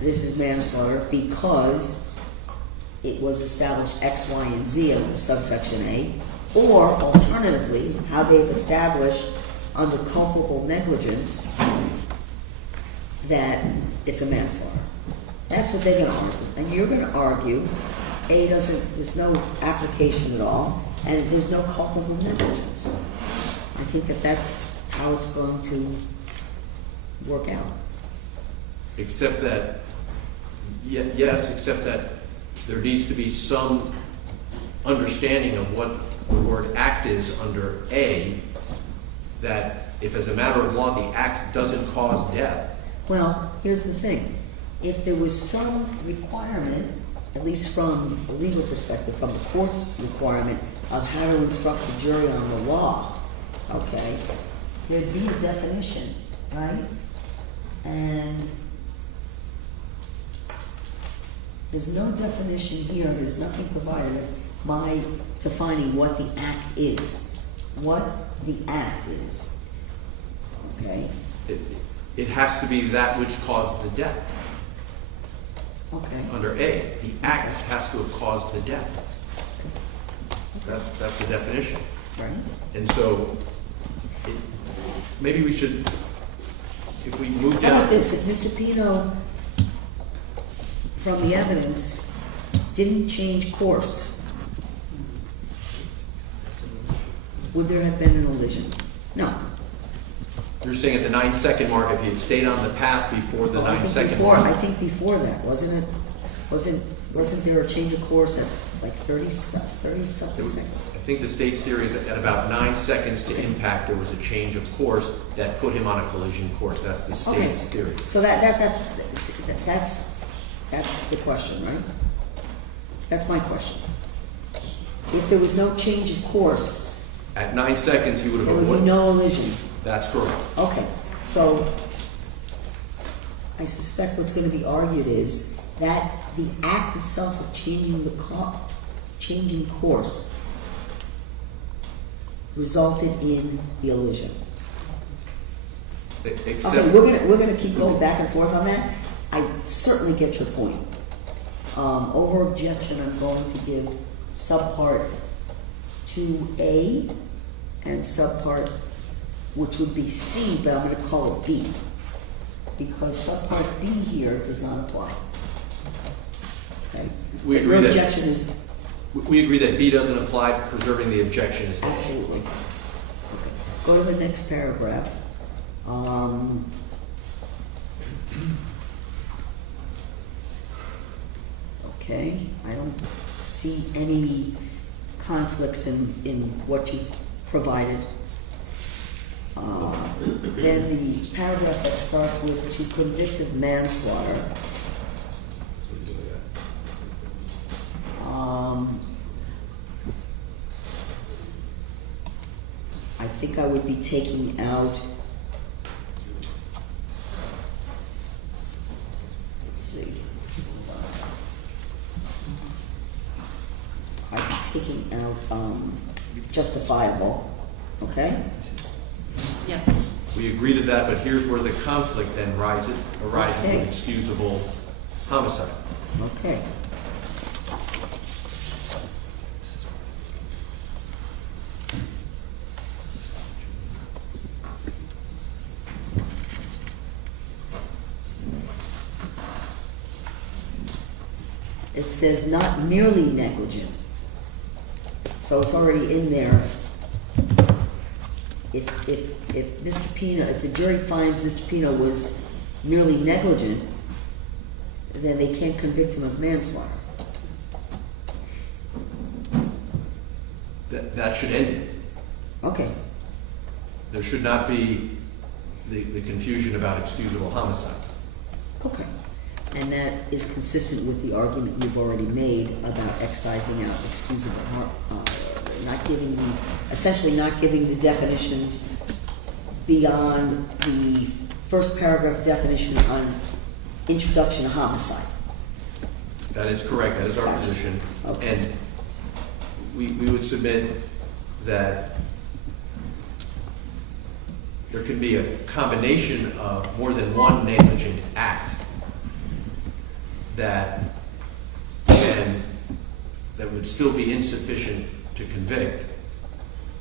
this is manslaughter because it was established X, Y, and Z under subsection A, or alternatively, how they've established under culpable negligence that it's a manslaughter. That's what they're gonna argue. And you're gonna argue there's no application at all, and there's no culpable negligence. I think that's how it's going to work out. Except that, yes, except that there needs to be some understanding of what the word act is under A, that if as a matter of law the act doesn't cause death. Well, here's the thing. If there was some requirement, at least from a legal perspective, from the court's requirement of how to instruct the jury on the law, okay, there'd be a definition, right? And there's no definition here, there's nothing provided by defining what the act is. What the act is, okay? It has to be that which caused the death. Okay. Under A, the act has to have caused the death. That's the definition. Right. And so, maybe we should, if we move How down. about this, if Mr. Pino, from the evidence, didn't change course, would there have been an elision? No. You're saying at the 9-second mark, if he had stayed on the path before the 9-second I mark. think before that, wasn't it? Wasn't there a change of course at like 30 something seconds? I think the state's theory is that at about 9 seconds to impact, there was a change of course that put him on a collision course. That's the state's theory. So that's the question, right? That's my question. If there was no change of course, At 9 seconds, he would have there would be avoided. no elision. That's correct. Okay, so I suspect what's going to be argued is that the act itself of changing course resulted in the elision. Except, Okay, we're gonna keep going back and forth on that. I certainly get your point. Over objection, I'm going to give subpart 2A and subpart, which would be C, but I'm going to call it B, because subpart B here does not apply. Okay? We agree Your that- objection is we agree that B doesn't apply, preserving the objection is taken. absolutely. Okay. Go to the next paragraph. Okay, I don't see any conflicts in what you've provided. Then the paragraph that starts with to convict of manslaughter. I think I would be taking out, let's see. I'd be taking out justifiable, okay? Yes. We agree to that, but here's where the conflict then arises Okay. with excusable homicide. Okay. It says not merely negligent. So it's already in there. If Mr. Pino, if the jury finds Mr. Pino was merely negligent, then they can't convict him of manslaughter. That should end it. Okay. There should not be the confusion about excusable homicide. Okay. And that is consistent with the argument you've already made about excising out excusable harm, essentially not giving the definitions beyond the first paragraph definition on introduction to homicide. That is correct. That is our Gotcha. position. Okay. And we would submit that there can be a combination of more than one negligent act that would still be insufficient to convict.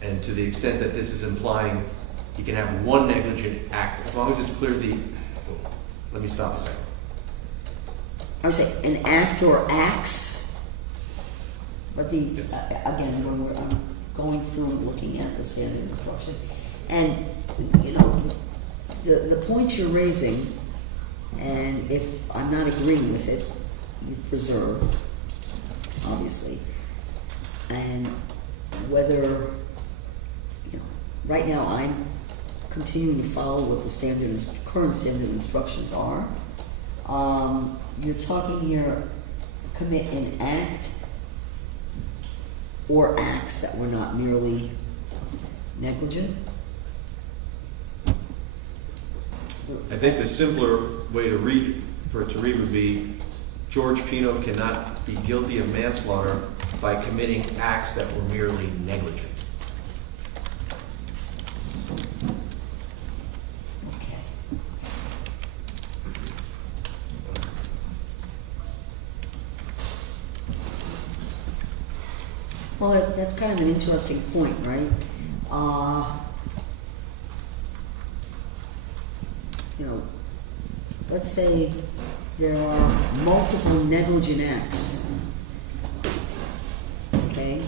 And to the extent that this is implying he can have one negligent act, as long as it's clear let me stop a second. I would say an act or acts, but again, when I'm going through and looking at the standard instruction, and the points you're raising, and if I'm not agreeing with it, you've preserved, obviously, and whether right now I'm continuing to follow what the current standard instructions are. You're talking here, commit an act or acts that were not merely negligent. I think the simpler way to read would be George Pino cannot be guilty of manslaughter by committing acts that were merely negligent. Okay. Well, that's kind of an interesting point, right? Let's say there are multiple negligent acts, okay?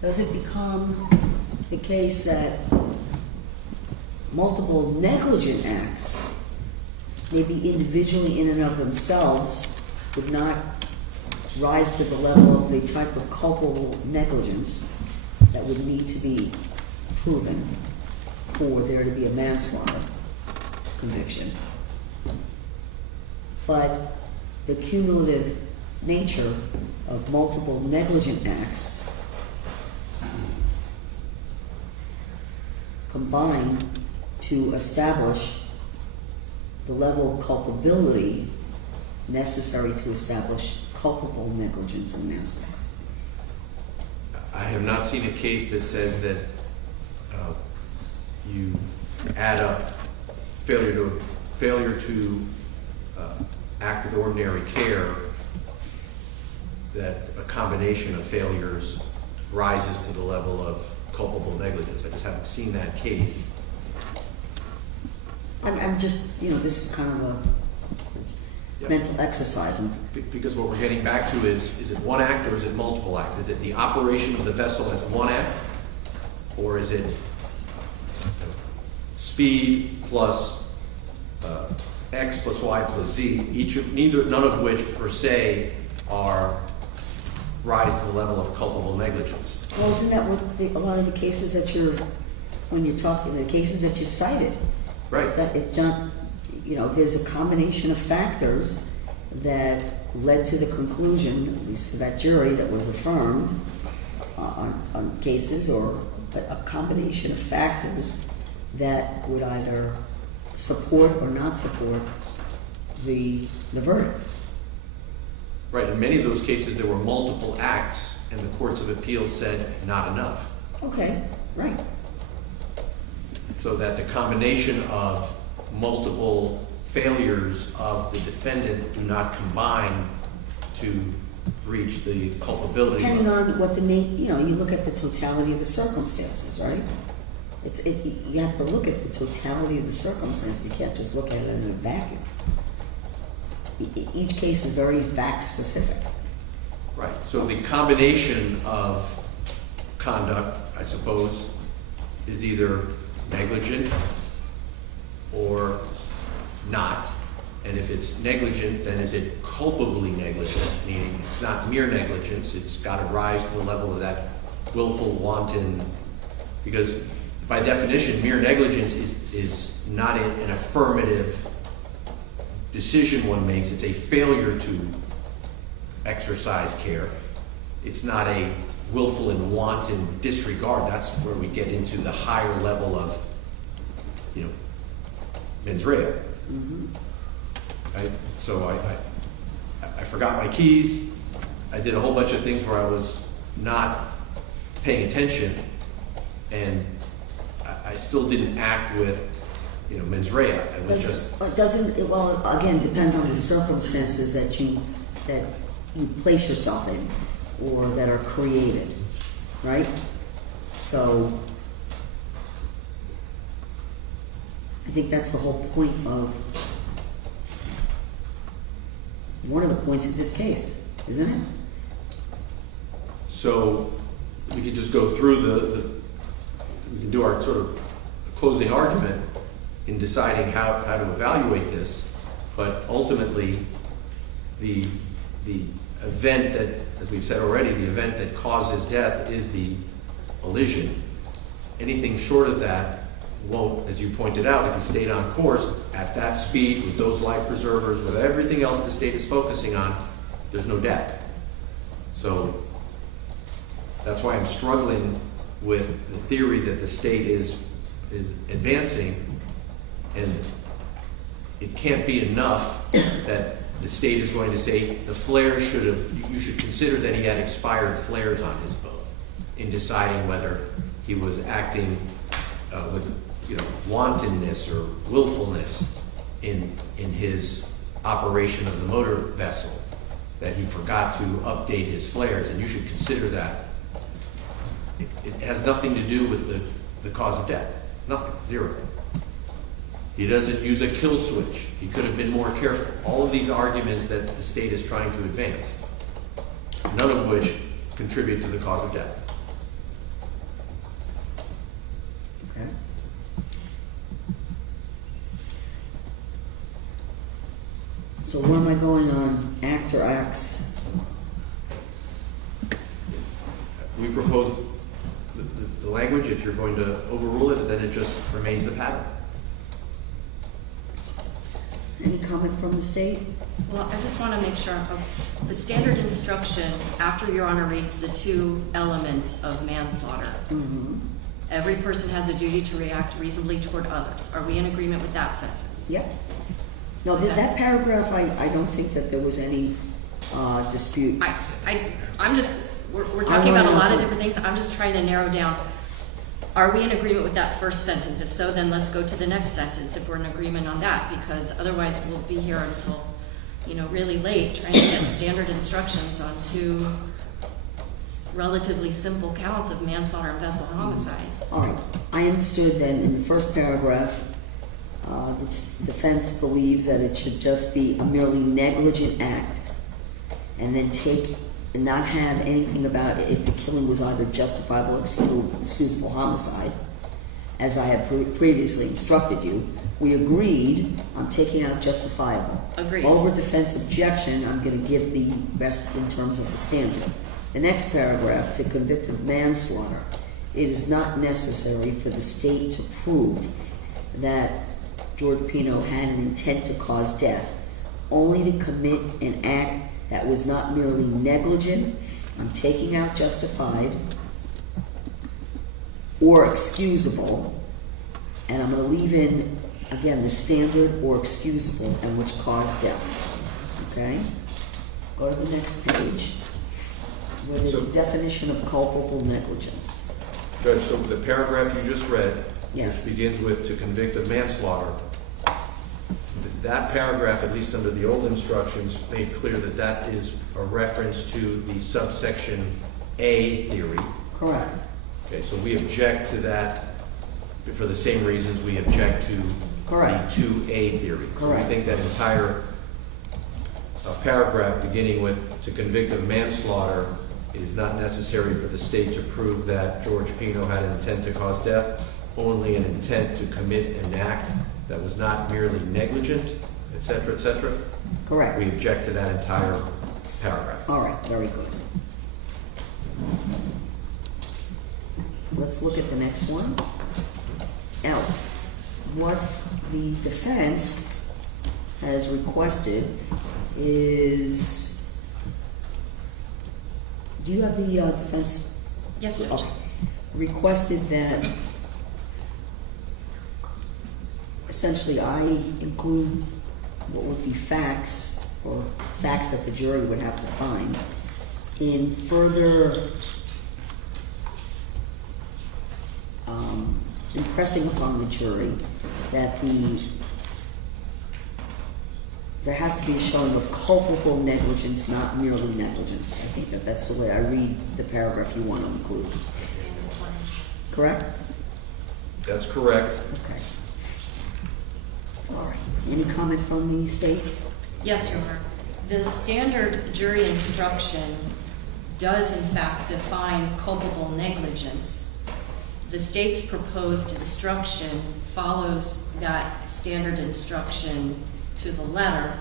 Does it become the case that multiple negligent acts, maybe individually in and of themselves, would not rise to the level of the type of culpable negligence that would need to be proven for there to be a manslaughter conviction? But the cumulative nature of multiple negligent acts combine to establish the level of culpability necessary to establish culpable negligence in manslaughter. I have not seen a case that says that you add up failure to act with ordinary care, that a combination of failures rises to the level of culpable negligence. I just haven't seen that case. I'm just, this is kind of a Yep. mental exercise. Because what we're getting back to is it one act or is it multiple acts? Is it the operation of the vessel as one act, or is it speed plus X plus Y plus Z, none of which per se rise to the level of culpable negligence? Well, isn't that what a lot of the cases that when you're talking, the cases that you've cited? Right. It's that it's not, there's a combination of factors that led to the conclusion, at least for that jury that was affirmed on cases, or a combination of factors that would either support or not support the verdict. Right, in many of those cases there were multiple acts and the courts of appeals said not enough. Okay, right. So that the combination of multiple failures of the defendant do not combine to reach the culpability. Depending on what you look at the totality of the circumstances, right? You have to look at the totality of the circumstances. You can't just look at it in a vacuum. Each case is very fact specific. Right, so the combination of conduct, I suppose, is either negligent or not. And if it's negligent, then is it culpably negligent, meaning it's not mere negligence, it's got to rise to the level of that willful, wanton, because by definition, mere negligence is not an affirmative decision one makes, it's a failure to exercise care. It's not a willful and wanton disregard. That's where we get into the higher level of, mens rea. Mm-hmm. Right? So I forgot my keys. I did a whole bunch of things where I was not paying attention, and I still didn't act with mens rea. It was just, It doesn't, well, again, depends on the circumstances that you place yourself in or that are created, right? So I think that's the whole point of, one of the points of this case, isn't it? so we could just go through we can do our sort of closing argument in deciding how to evaluate this, but ultimately, the event that, as we've said already, the event that causes death is the elision. Anything short of that won't, as you pointed out, if you stayed on course at that speed with those life preservers, with everything else the state is focusing on, there's no death. So that's why I'm struggling with the theory that the state is advancing, and it can't be enough that the state is going to say the flares you should consider that he had expired flares on his boat in deciding whether he was acting with wantonness or willfulness in his operation of the motor vessel, that he forgot to update his flares, and you should consider that. It has nothing to do with the cause of death. Nothing. Zero. He doesn't use a kill switch. He could have been more careful. All of these arguments that the state is trying to advance, none of which contribute to the cause of death. Okay. So where am I going on act or acts? We propose the language. If you're going to overrule it, then it just remains the pattern. Any comment from the state? Well, I just want to make sure of the standard instruction after Your Honor reads the two elements of manslaughter. Mm-hmm. Every person has a duty to react reasonably toward others. Are we in agreement with that sentence? Yep. No, that paragraph, I don't think that there was any dispute. I'm just, we're talking about a lot of different things. I'm just trying to narrow down. Are we in agreement with that first sentence? If so, then let's go to the next sentence if we're in agreement on that, because otherwise we'll be here until, really late trying to get standard instructions on two relatively simple counts of manslaughter and vessel homicide. All right. I understood then in the first paragraph, the defense believes that it should just be a merely negligent act, and then and not have anything about if the killing was either justifiable or excusable homicide, as I had previously instructed you. We agreed on taking out justifiable. Agreed. Over defense objection, I'm going to give the rest in terms of the standard. The next paragraph, to convict of manslaughter, it is not necessary for the state to prove that George Pino had an intent to cause death, only to commit an act that was not merely negligent. I'm taking out justified or excusable, and I'm going to leave in, again, the standard or excusable and which caused death. Okay? Go to the next page, where there's a definition of culpable negligence. Judge, so the paragraph you just read Yes. begins with to convict of manslaughter. That paragraph, at least under the old instructions, made clear that that is a reference to the subsection A theory. Correct. Okay, so we object to that for the same reasons we object to Correct. the 2A theory. Correct. So we think that entire paragraph beginning with to convict of manslaughter, it is not necessary for the state to prove that George Pino had an intent to cause death, only an intent to commit an act that was not merely negligent, et cetera, Correct. we object to that entire paragraph. All right, very good. Let's look at the next one. Now, what the defense has requested is, do you have the defense? Yes, Judge. Okay. Requested that essentially I include what would be facts, or facts that the jury would have to find, in further impressing upon the jury that there has to be a showing of culpable negligence, not merely negligence. I think that's the way I read the paragraph you want to include. Correct? That's correct. Okay. All right. Any comment from the state? Yes, Your Honor. The standard jury instruction does in fact define culpable negligence. The state's proposed instruction follows that standard instruction to the letter.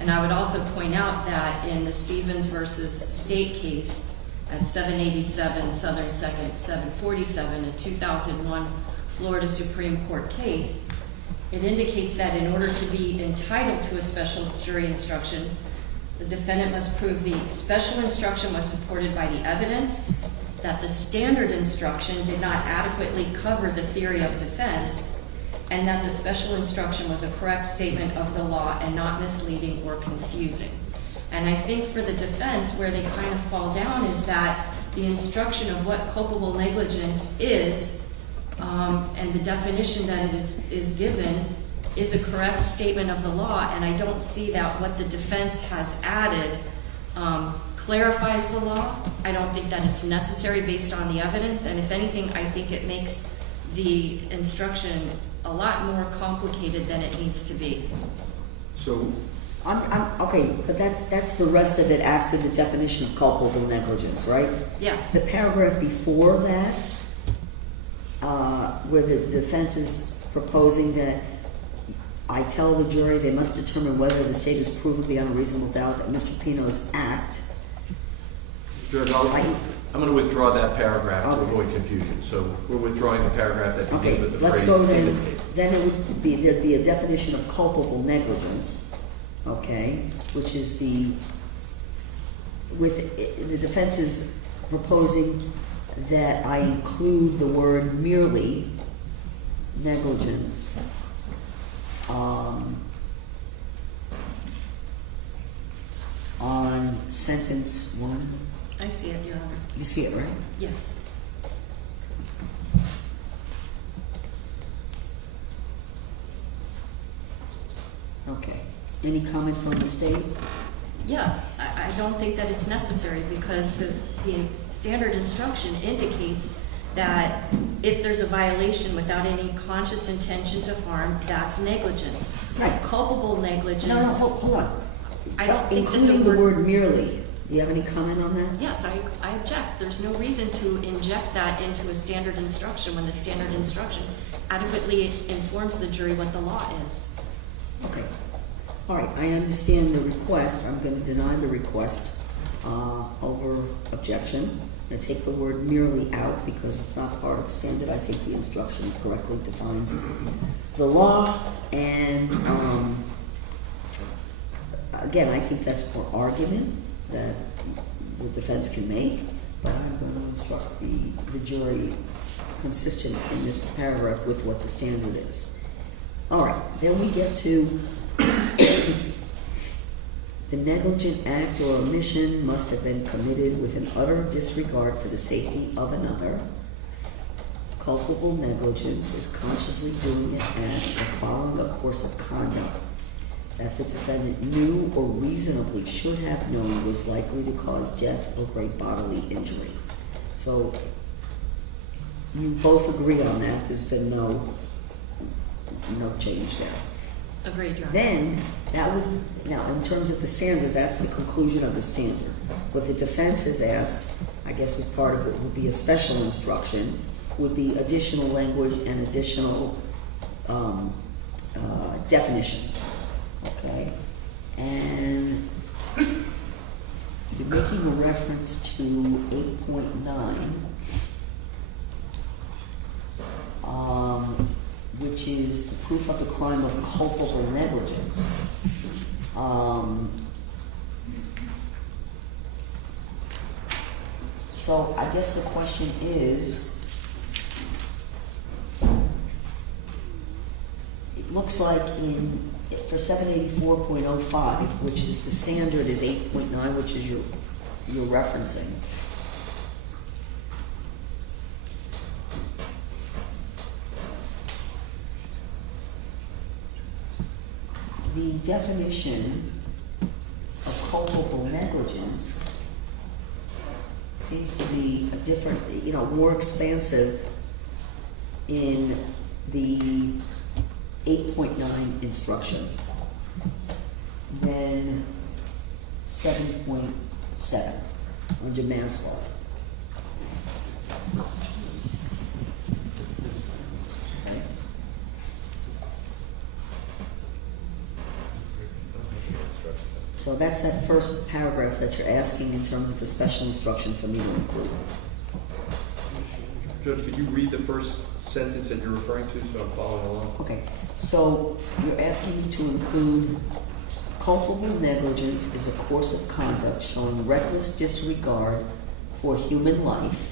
And I would also point out that in the Stevens versus State case at 787 Southern 2nd 747, a 2001 Florida Supreme Court case, it indicates that in order to be entitled to a special jury instruction, the defendant must prove the special instruction was supported by the evidence, that the standard instruction did not adequately cover the theory of defense, and that the special instruction was a correct statement of the law and not misleading or confusing. And I think for the defense, where they kind of fall down is that the instruction of what culpable negligence is, and the definition that it is given, is a correct statement of the law, and I don't see that what the defense has added clarifies the law. I don't think that it's necessary based on the evidence, and if anything, I think it makes the instruction a lot more complicated than it needs to be. So, I'm okay, but that's the rest of it after the definition of culpable negligence, right? Yes. The paragraph before that, where the defense is proposing that I tell the jury they must determine whether the state has proven beyond a reasonable doubt that Mr. Pino's act. Judge, I'm going to withdraw that paragraph to avoid confusion. So we're withdrawing the paragraph that begins with the phrase let's go in then. this case. Then it would be, there'd be a definition of culpable negligence, okay, which is the defense is proposing that I include the word merely negligence on sentence 1. I see it, Your Honor. You see it, right? Yes. Okay. Any comment from the state? Yes, I don't think that it's necessary because the standard instruction indicates that if there's a violation without any conscious intention to harm, that's negligence. Right. Culpable negligence. No, hold on. I don't think that including the word merely. Do you have any comment on that? Yes, I object. There's no reason to inject that into a standard instruction when the standard instruction adequately informs the jury what the law is. Okay. All right, I understand the request. I'm going to deny the request over objection. I take the word merely out because it's not part of the standard. I think the instruction correctly defines the law. And again, I think that's for argument that the defense can make, but I'm going to instruct the jury consistent in this paragraph with what the standard is. All right, then we get to the negligent act or omission must have been committed with an utter disregard for the safety of another. Culpable negligence is consciously doing an act or following a course of conduct that the defendant knew or reasonably should have known was likely to cause death or great bodily injury. So you both agree on that. There's been no change there. Agreed, Your Honor. Then, now in terms of the standard, that's the conclusion of the standard. What the defense has asked, I guess as part of it would be a special instruction, would be additional language and additional definition. Okay? And you're making a reference to 8.9, which is the proof of the crime of culpable negligence. So I guess the question is, it looks like for 784.05, which is the standard is 8.9, which is you're referencing. definition of culpable negligence seems to be a different, more expansive in the 8.9 instruction than 7.7 under manslaughter. Okay. So that's that first paragraph that you're asking in terms of the special instruction for me to include. Judge, could you read the first sentence that you're referring to so I'm following along? Okay, so you're asking me to include culpable negligence is a course of conduct showing reckless disregard for human life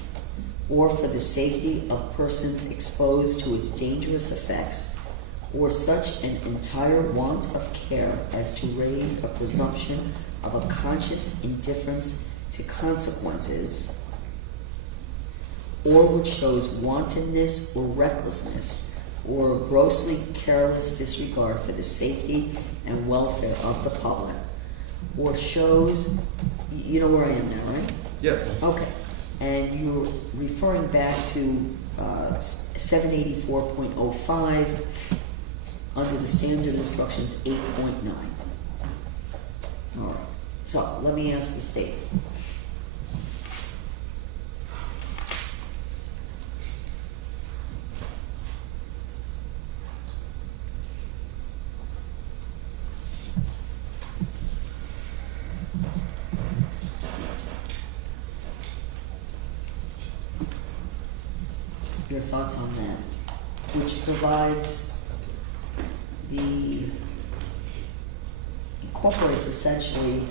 or for the safety of persons exposed to its dangerous effects, or such an entire want of care as to raise a presumption of a conscious indifference to consequences, or which shows wantonness or recklessness, or grossly careless disregard for the safety and welfare of the public, or shows, you know where I am now, right? Yes. Okay, and you're referring back to 784.05 under the standard instructions 8.9. All right, so let me ask the state. Your thoughts on that, which provides incorporates essentially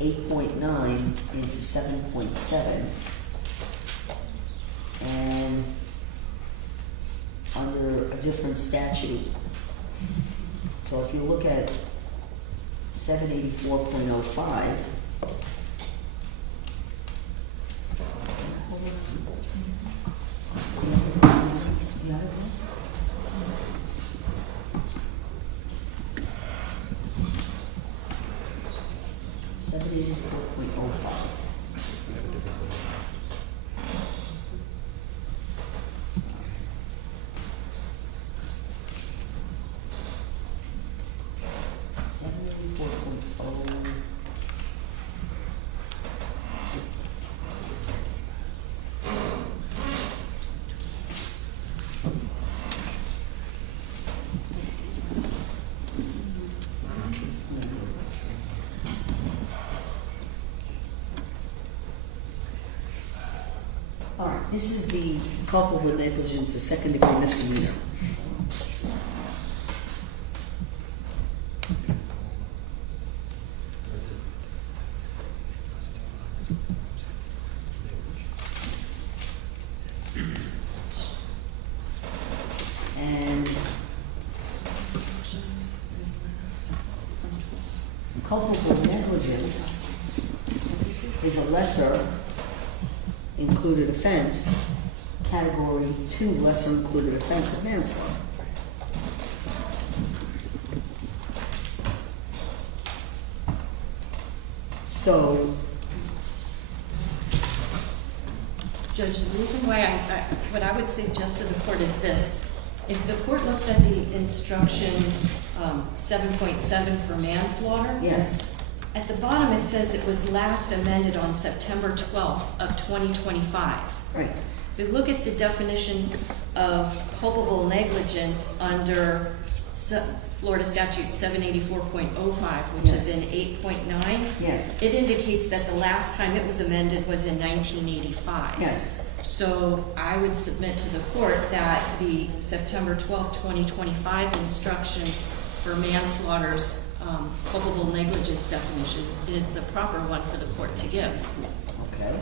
8.9 into 7.7, and under a different statute. So if you look at 784.05, all right, this is the culpable negligence, the second degree misdemeanor. And culpable negligence is a lesser included offense, category 2 lesser included offense of manslaughter. So, Judge, the reason why what I would suggest to the court is this. If the court looks at the instruction 7.7 for manslaughter, yes, at the bottom it says it was last amended on September 12th of 2025. right, If you look at the definition of culpable negligence under Florida Statute 784.05, which is in 8.9, yes, it indicates that the last time it was amended was in 1985. yes. So I would submit to the court that the September 12th, 2025 instruction for manslaughter's culpable negligence definition is the proper one for the court to give. Okay.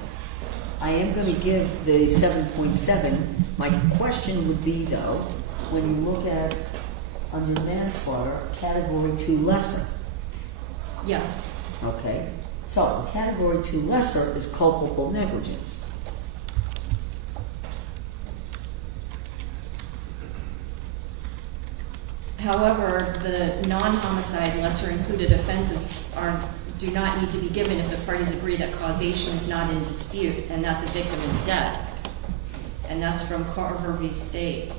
I am going to give the 7.7. My question would be, though, when you look at under manslaughter, category 2 lesser. Yes. Okay. So category 2 lesser is culpable negligence. However, the non-homicide lesser included offenses do not need to be given if the parties agree that causation is not in dispute and that the victim is dead. And that's from Carver v. State.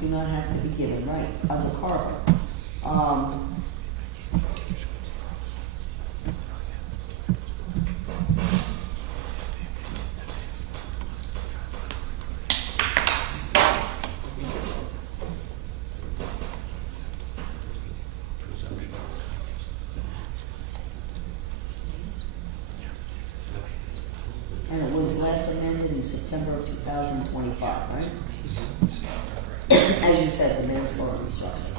Do not have to be given, right, under Carver. And it was last amended in September of 2025, right? As you said, the manslaughter instruction.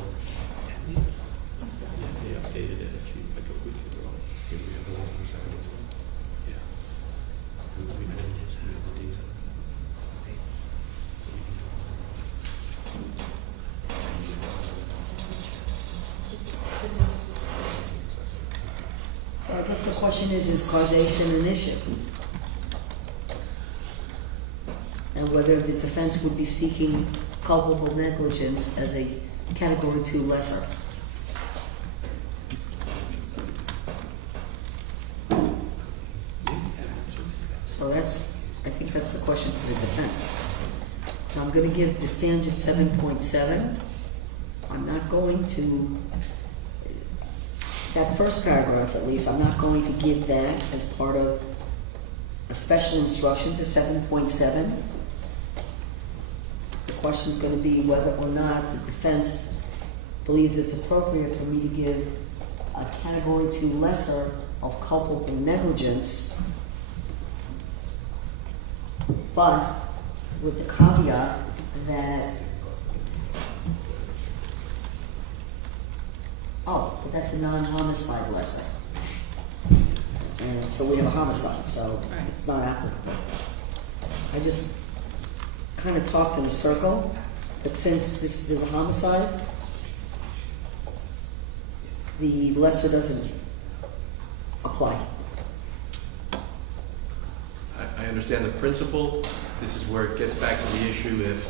They updated it actually like a week ago. Did we have a long second as well? Yeah. We know the dates. So I guess the question is causation an issue? And whether the defense would be seeking culpable negligence as a category 2 lesser. So I think that's the question for the defense. So I'm going to give the standard 7.7. I'm not going to, that first paragraph at least, I'm not going to give that as part of a special instruction to 7.7. The question is going to be whether or not the defense believes it's appropriate for me to give a category 2 lesser of culpable negligence, but with the caveat that, but that's a non-homicide lesser. And so we have a homicide, so it's not applicable. I just kind of talked in a circle, but since there's a homicide, the lesser doesn't apply. I understand the principle. This is where it gets back to the issue if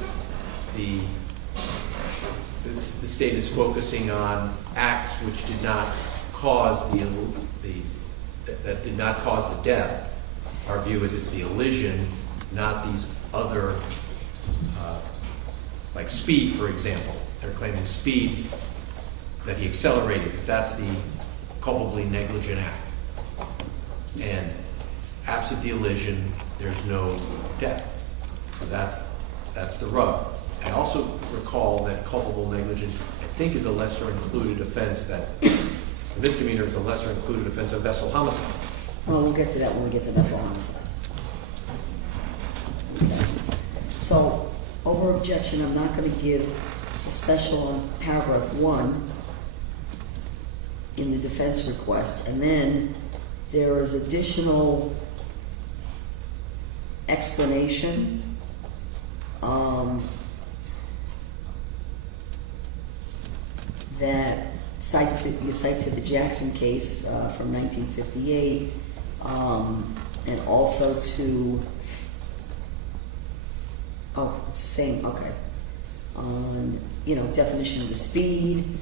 the state is focusing on acts which did not cause that did not cause the death. Our view is it's the elision, not these other, like speed, for example. They're claiming speed, that he accelerated. That's the culpably negligent act. And absent the elision, there's no death. So that's the rub. I also recall that culpable negligence, I think, is a lesser included offense, that the misdemeanor is a lesser included offense of vessel homicide. Well, we'll get to that when we get to vessel homicide. Okay. So, over objection, I'm not going to give a special on paragraph 1 in the defense request, and then there is additional explanation that you cite to the Jackson case from 1958, and also to, it's the same, okay, on, definition of the speed,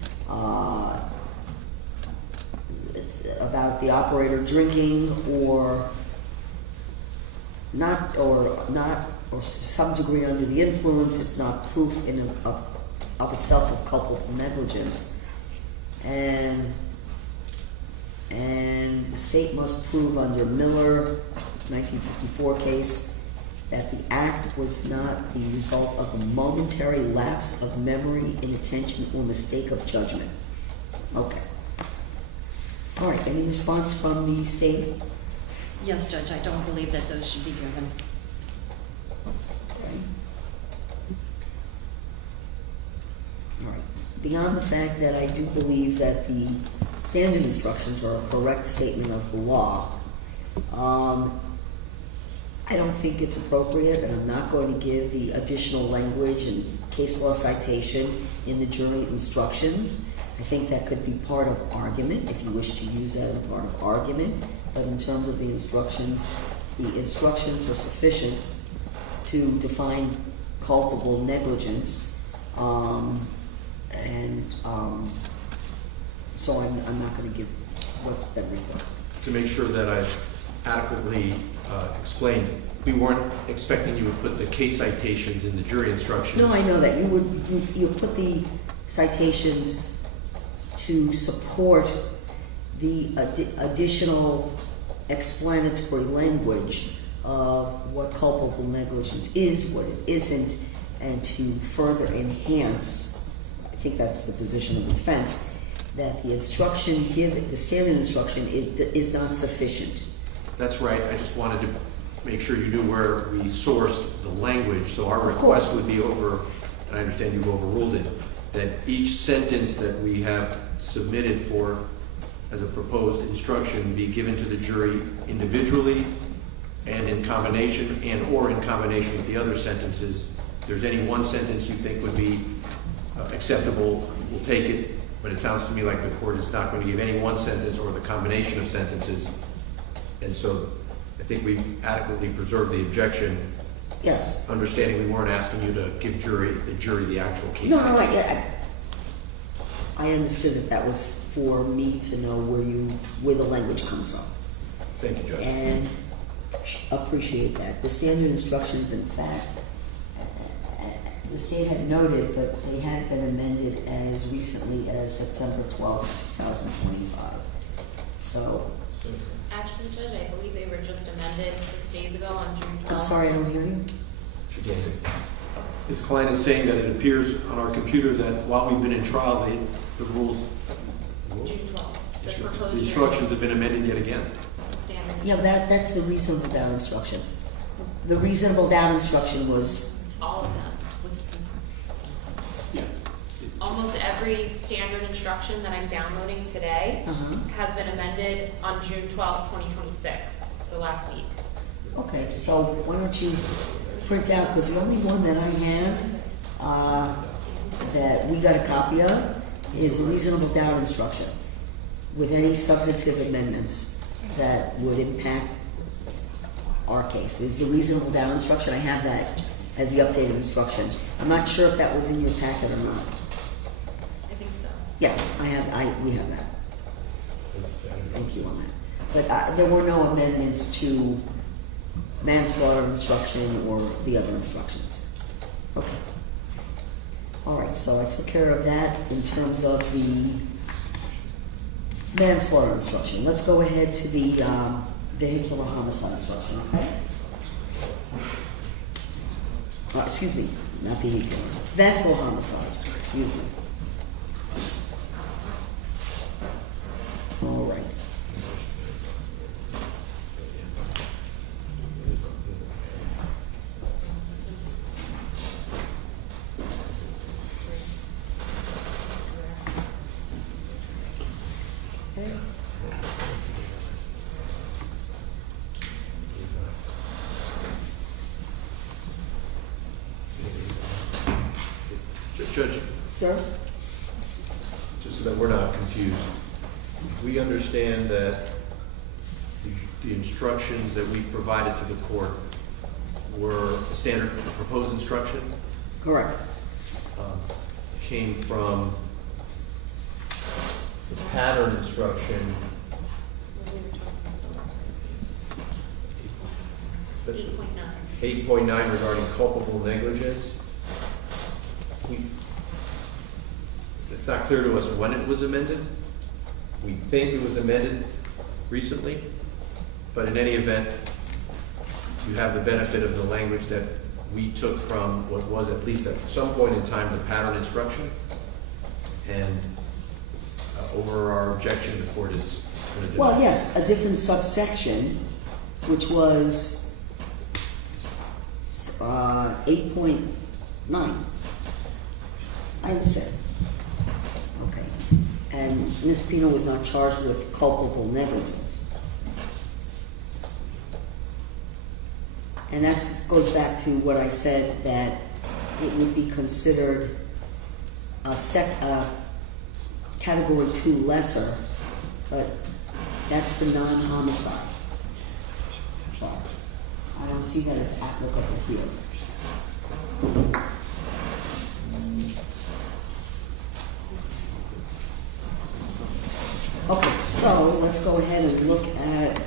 it's about the operator drinking or some degree under the influence. It's not proof of itself of culpable negligence, and the state must prove under Miller, 1954 case, that the act was not the result of a momentary lapse of memory, inattention, or mistake of judgment. Okay. All right. Any response from the state? Yes, Judge, I don't believe that those should be given. Okay. All right. Beyond the fact that I do believe that the standard instructions are a correct statement of the law, I don't think it's appropriate, and I'm not going to give the additional language and case law citation in the jury instructions. I think that could be part of argument, if you wish to use that as part of argument. But in terms of the instructions are sufficient to define culpable negligence, and And, so I'm not gonna give what's been requested. To make sure that I've adequately explained, we weren't expecting you would put the case citations in the jury instructions. No, I know that. You put the citations to support the additional explanatory language of what culpable negligence is, what it isn't, and to further enhance, I think that's the position of the defense, that the instruction given, the standard instruction is not sufficient. That's right. I just wanted to make sure you knew where we sourced the language. So our Of course. request would be over, and I understand you've overruled it, that each sentence that we have submitted for as a proposed instruction be given to the jury individually and in combination or in combination with the other sentences. If there's any one sentence you think would be acceptable, we'll take it. But it sounds to me like the court is not going to give any one sentence or the combination of sentences. And so I think we've adequately preserved the objection, Yes. understanding we weren't asking you to give the jury the actual case. No, citation. I understood that was for me to know where the language comes from. Thank you, Judge. And appreciate that. The standard instructions, in fact, the state had noted, but they had been amended as recently as September 12th, 2025. So, Actually, Judge, I believe they were just amended 6 days ago on June 12th. I'm sorry, I don't hear you. His client is saying that it appears on our computer that while we've been in trial, the rules, June 12th. The the proposed instructions have been amended yet again. standard. Yeah, that's the reasonable doubt instruction. The reasonable doubt instruction was, All of them. Yeah. Almost every standard instruction that I'm downloading today has been amended on June 12th, 2026. So last week. okay, so why don't you print out, because the only one that I have that we got a copy of is the reasonable doubt instruction with any substantive amendments that would impact our case. Is the reasonable doubt instruction, I have that as the updated instruction. I'm not sure if that was in your packet or not. I think so. Yeah, we have that. Thank you on that. But there were no amendments to manslaughter instruction or the other instructions. Okay. All right, so I took care of that in terms of the manslaughter instruction. Let's go ahead to the vehicular homicide instruction, okay? Excuse me, not vehicular. Vessel homicide, excuse me. All right. Judge, Sir? just so that we're not confused, we understand that the instructions that we provided to the court were a standard proposed instruction, Correct. came from the pattern instruction. 8.9. 8.9 regarding culpable negligence. It's not clear to us when it was amended. We think it was amended recently, but in any event, you have the benefit of the language that we took from what was at least at some point in time the pattern instruction. And over our objection, the court is going to deny. Well, yes, a different subsection, which was 8.9. I understand. Okay. And Ms. Pino was not charged with culpable negligence. And that goes back to what I said, that it would be considered a category 2 lesser, but that's for non-homicide. So I don't see that it's applicable here. So let's go ahead and look at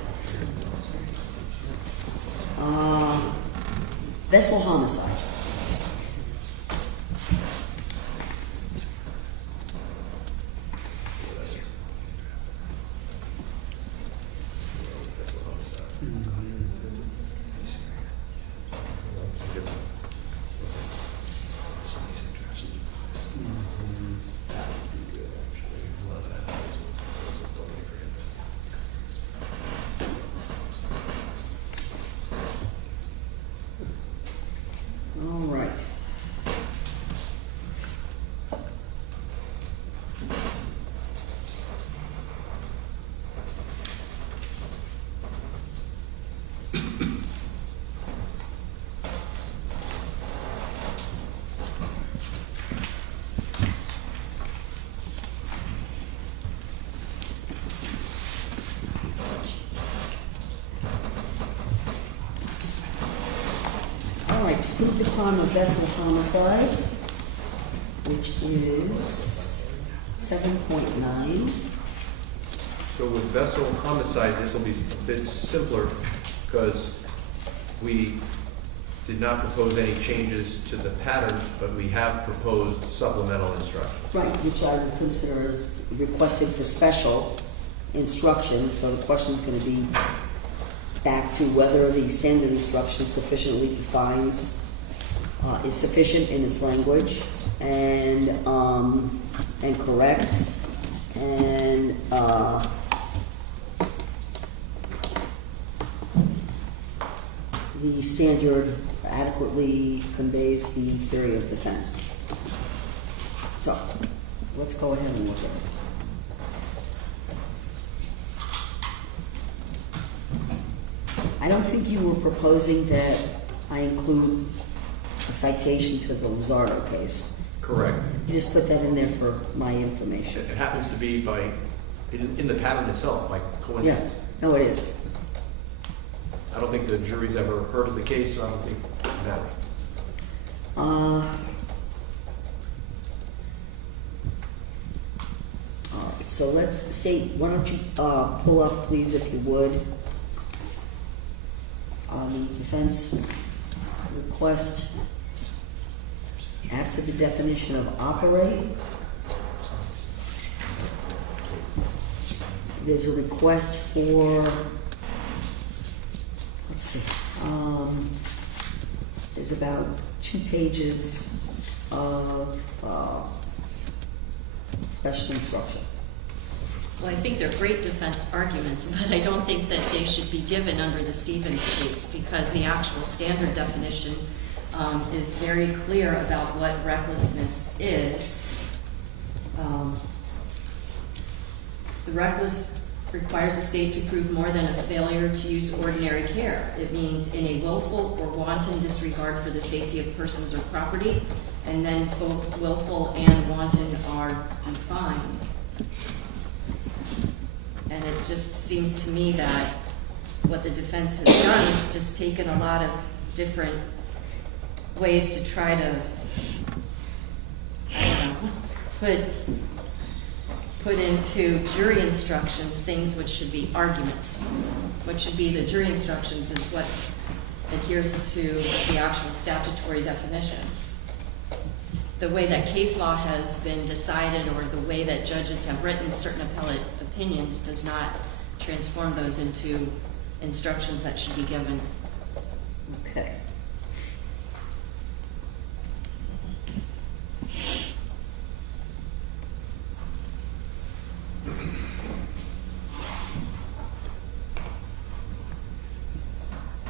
vessel homicide. All right. All right, to prove the crime of vessel homicide, which is 7.9. So with vessel homicide, this will be a bit simpler because we did not propose any changes to the pattern, but we have proposed supplemental instructions. Right, which I would consider as requested for special instruction, so the question's gonna be back to whether the standard instruction sufficiently defines, is sufficient in its language and correct, and, the standard adequately conveys the theory of defense. So, let's go ahead and look at it. I don't think you were proposing that I include a citation to the Lizardo case. Correct. You just put that in there for my information. It happens to be in the pattern itself, by Yeah, coincidence. no, it is. I don't think the jury's ever heard of the case, so I don't think it matters. All right, so let's state, why don't you pull up, please, if you would, the defense request after the definition of operate. There's a request for, let's see, there's about 2 pages of special instruction. Well, I think they're great defense arguments, but I don't think that they should be given under the Stevens case because the actual standard definition is very clear about what recklessness is. The reckless requires the state to prove more than a failure to use ordinary care. It means in a willful or wanton disregard for the safety of persons or property, and then both willful and wanton are defined. And it just seems to me that what the defense has done is just taken a lot of different ways to try to, I don't know, put into jury instructions things which should be arguments. What should be the jury instructions is what adheres to the actual statutory definition. The way that case law has been decided or the way that judges have written certain appellate opinions does not transform those into instructions that should be given. Okay.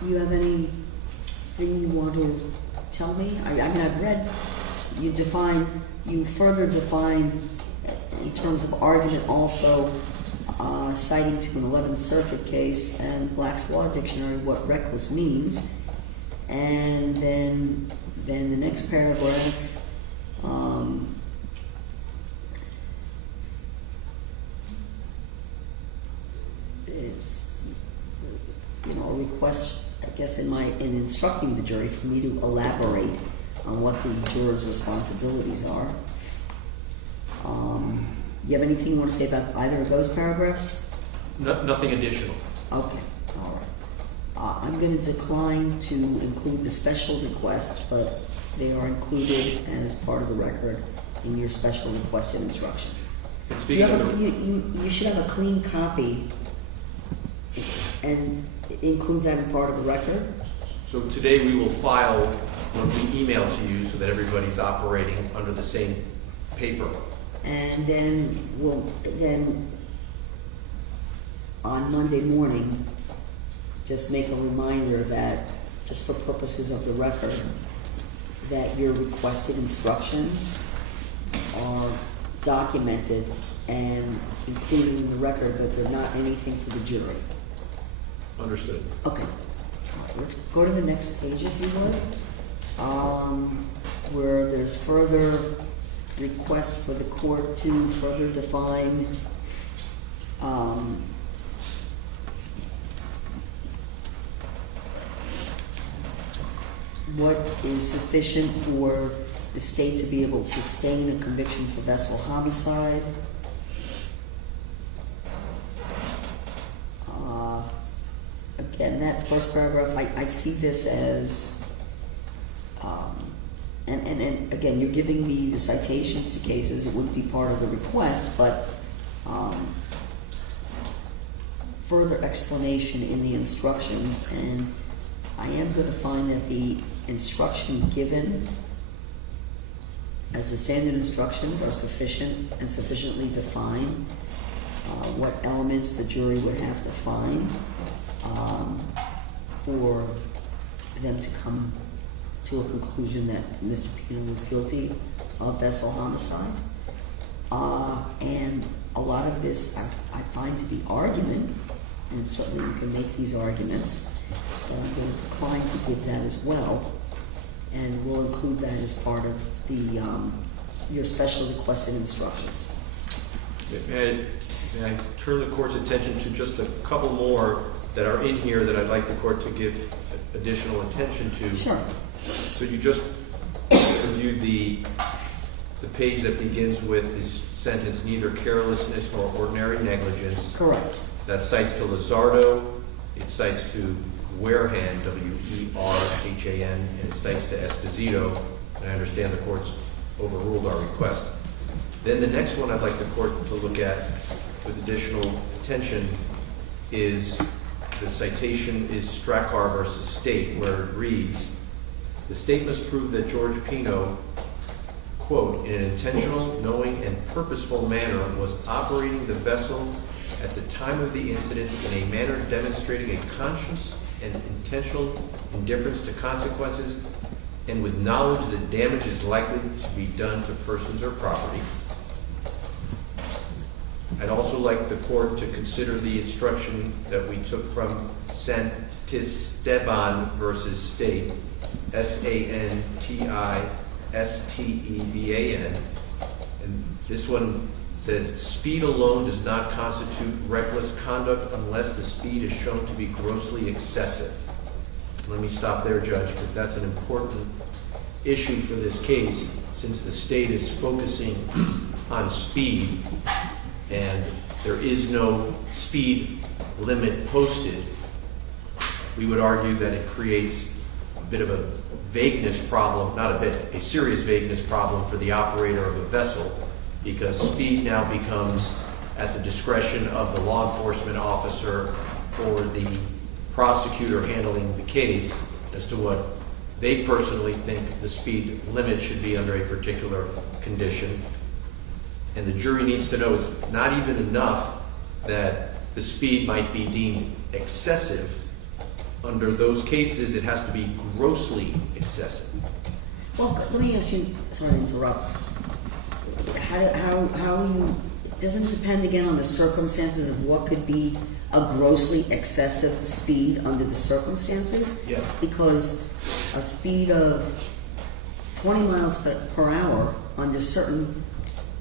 You have anything you want to tell me? I mean, I've read, you further define in terms of argument also, citing to an 11th Circuit case and Black's Law Dictionary what reckless means. And then the next paragraph, is, a request, I guess, in instructing the jury for me to elaborate on what the jurors' responsibilities are. You have anything you want to say about either of those paragraphs? Nothing additional. Okay, all right. I'm going to decline to include the special request, but they are included as part of the record in your special requested instruction. And Do speaking you, of have the, you should have a clean copy and include that in part of the record? so today we will file when we email to you so that everybody's operating under the same paper. And then then on Monday morning, just make a reminder that, just for purposes of the record, that your requested instructions are documented and included in the record, but they're not anything for the jury. Understood. Okay. Let's go to the next page, if you would, where there's further request for the court to further define what is sufficient for the state to be able to sustain a conviction for vessel homicide. Again, that first paragraph, I see this as, and again, you're giving me the citations to cases. It wouldn't be part of the request, but further explanation in the instructions, and I am going to find that the instructions given as the standard instructions are sufficient and sufficiently define what elements the jury would have to find for them to come to a conclusion that Mr. Pino was guilty of vessel homicide. And a lot of this I find to be argument, and certainly you can make these arguments, but I'm going to decline to give that as well, and we'll include that as part of the your special requested instructions. May I turn the court's attention to just a couple more that are in here that I'd like the court to give additional attention to. Sure. So you just reviewed the page that begins with this sentence, neither carelessness nor ordinary negligence. Correct. That cites to Lizardo, it cites to Warehan, W-E-R-H-A-N, and it cites to Esposito, and I understand the court's overruled our request. Then the next one I'd like the court to look at with additional attention is the citation is Strackar versus State, where it reads, the state must prove that George Pino, quote, in an intentional, knowing, and purposeful manner was operating the vessel at the time of the incident in a manner demonstrating a conscious and intentional indifference to consequences and with knowledge that damage is likely to be done to persons or property. I'd also like the court to consider the instruction that we took from Santisteban versus State, S-A-N-T-I-S-T-E-B-A-N, and this one says, speed alone does not constitute reckless conduct unless the speed is shown to be grossly excessive. Let me stop there, Judge, because that's an important issue for this case, since the state is focusing on speed and there is no speed limit posted. We would argue that it creates a bit of a vagueness problem, not a bit, a serious vagueness problem for the operator of a vessel, because speed now becomes at the discretion of the law enforcement officer or the prosecutor handling the case as to what they personally think the speed limit should be under a particular condition. And the jury needs to know it's not even enough that the speed might be deemed excessive. Under those cases, it has to be grossly excessive. Well, let me ask you, sorry to interrupt, how you, doesn't it depend again on the circumstances of what could be a grossly excessive speed under the circumstances? Yeah. Because a speed of 20 miles per hour under certain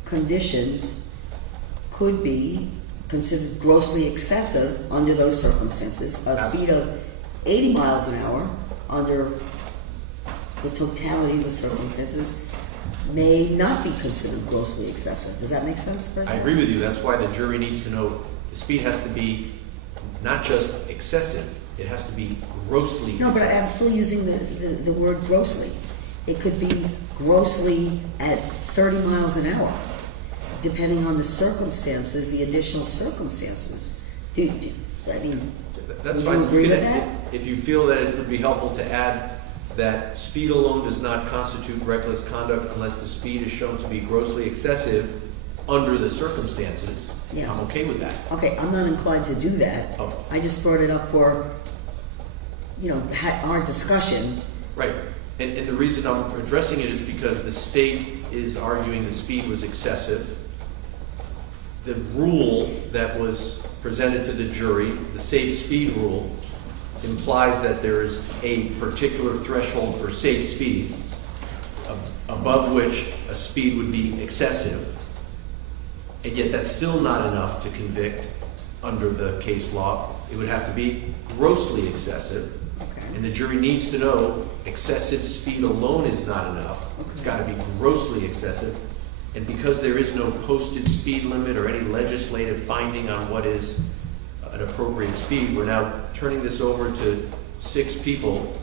conditions could be considered grossly excessive under those circumstances. A speed of 80 miles an hour under the totality of the circumstances may not be considered grossly excessive. Does that make sense? I agree with you. That's why the jury needs to know The speed has to be not just excessive, it has to be grossly No, but excessive. I'm still using the word grossly. It could be grossly at 30 miles an hour, depending on the circumstances, the additional circumstances. I mean, That's would fine. you agree can- with that? If you feel that it would be helpful to add that speed alone does not constitute reckless conduct unless the speed is shown to be grossly excessive under the circumstances, Yeah. I'm okay with that. Okay, I'm not inclined to do that. Oh. I just brought it up for, our discussion. Right, and the reason I'm addressing it is because the state is arguing the speed was excessive. The rule that was presented to the jury, the safe speed rule, implies that there is a particular threshold for safe speed, above which a speed would be excessive, and yet that's still not enough to convict under the case law. It would have to be grossly excessive. Okay. And the jury needs to know excessive speed alone is not enough. It's got to be grossly excessive. And because there is no posted speed limit or any legislative finding on what is an appropriate speed, we're now turning this over to 6 people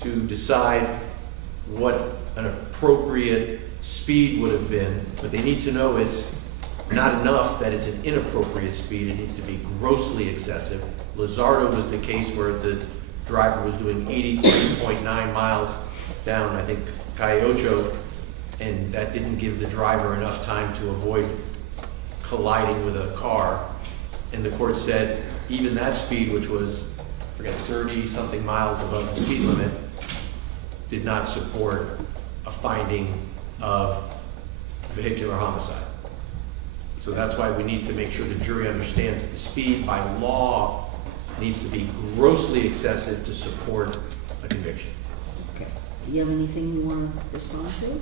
to decide what an appropriate speed would have been. But they need to know it's not enough that it's an inappropriate speed. It needs to be grossly excessive. Lizardo was the case where the driver was doing 83.9 miles down, I think, Cayocho, and that didn't give the driver enough time to avoid colliding with a car. And the court said even that speed, which was, I forget, 30-something miles above the speed limit, did not support a finding of vehicular homicide. So that's why we need to make sure the jury understands the speed by law needs to be grossly excessive to support a conviction. Okay. Do you have anything you want to respond to?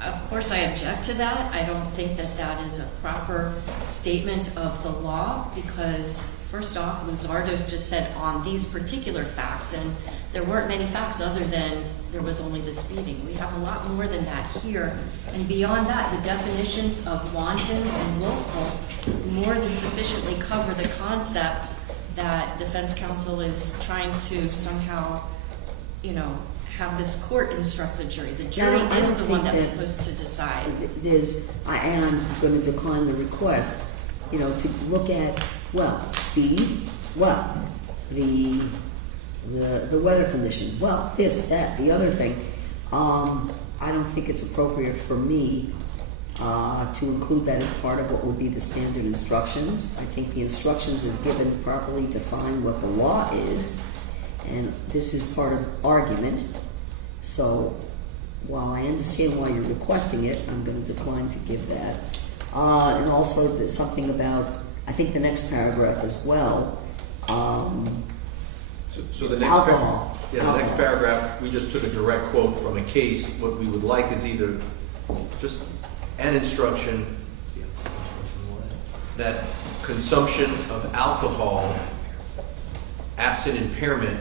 Of course, I object to that. I don't think that that is a proper statement of the law because, first off, Lizardo just said on these particular facts, and there weren't many facts other than there was only the speeding. We have a lot more than that here. And beyond that, the definitions of wanton and willful more than sufficiently cover the concepts that defense counsel is trying to somehow, have this court instruct the jury. The jury I is don't the one think that's that supposed to decide. And I'm going to decline the request, to look at, speed, the weather conditions, this, that, the other thing. I don't think it's appropriate for me to include that as part of what would be the standard instructions. I think the instructions is given properly to define what the law is, and this is part of argument. So while I understand why you're requesting it, I'm going to decline to give that. And also there's something about, I think the next paragraph as well. So the next Alcohol. the next paragraph, we just took a direct quote from a case. What we would like is either just an instruction that consumption of alcohol, absent impairment,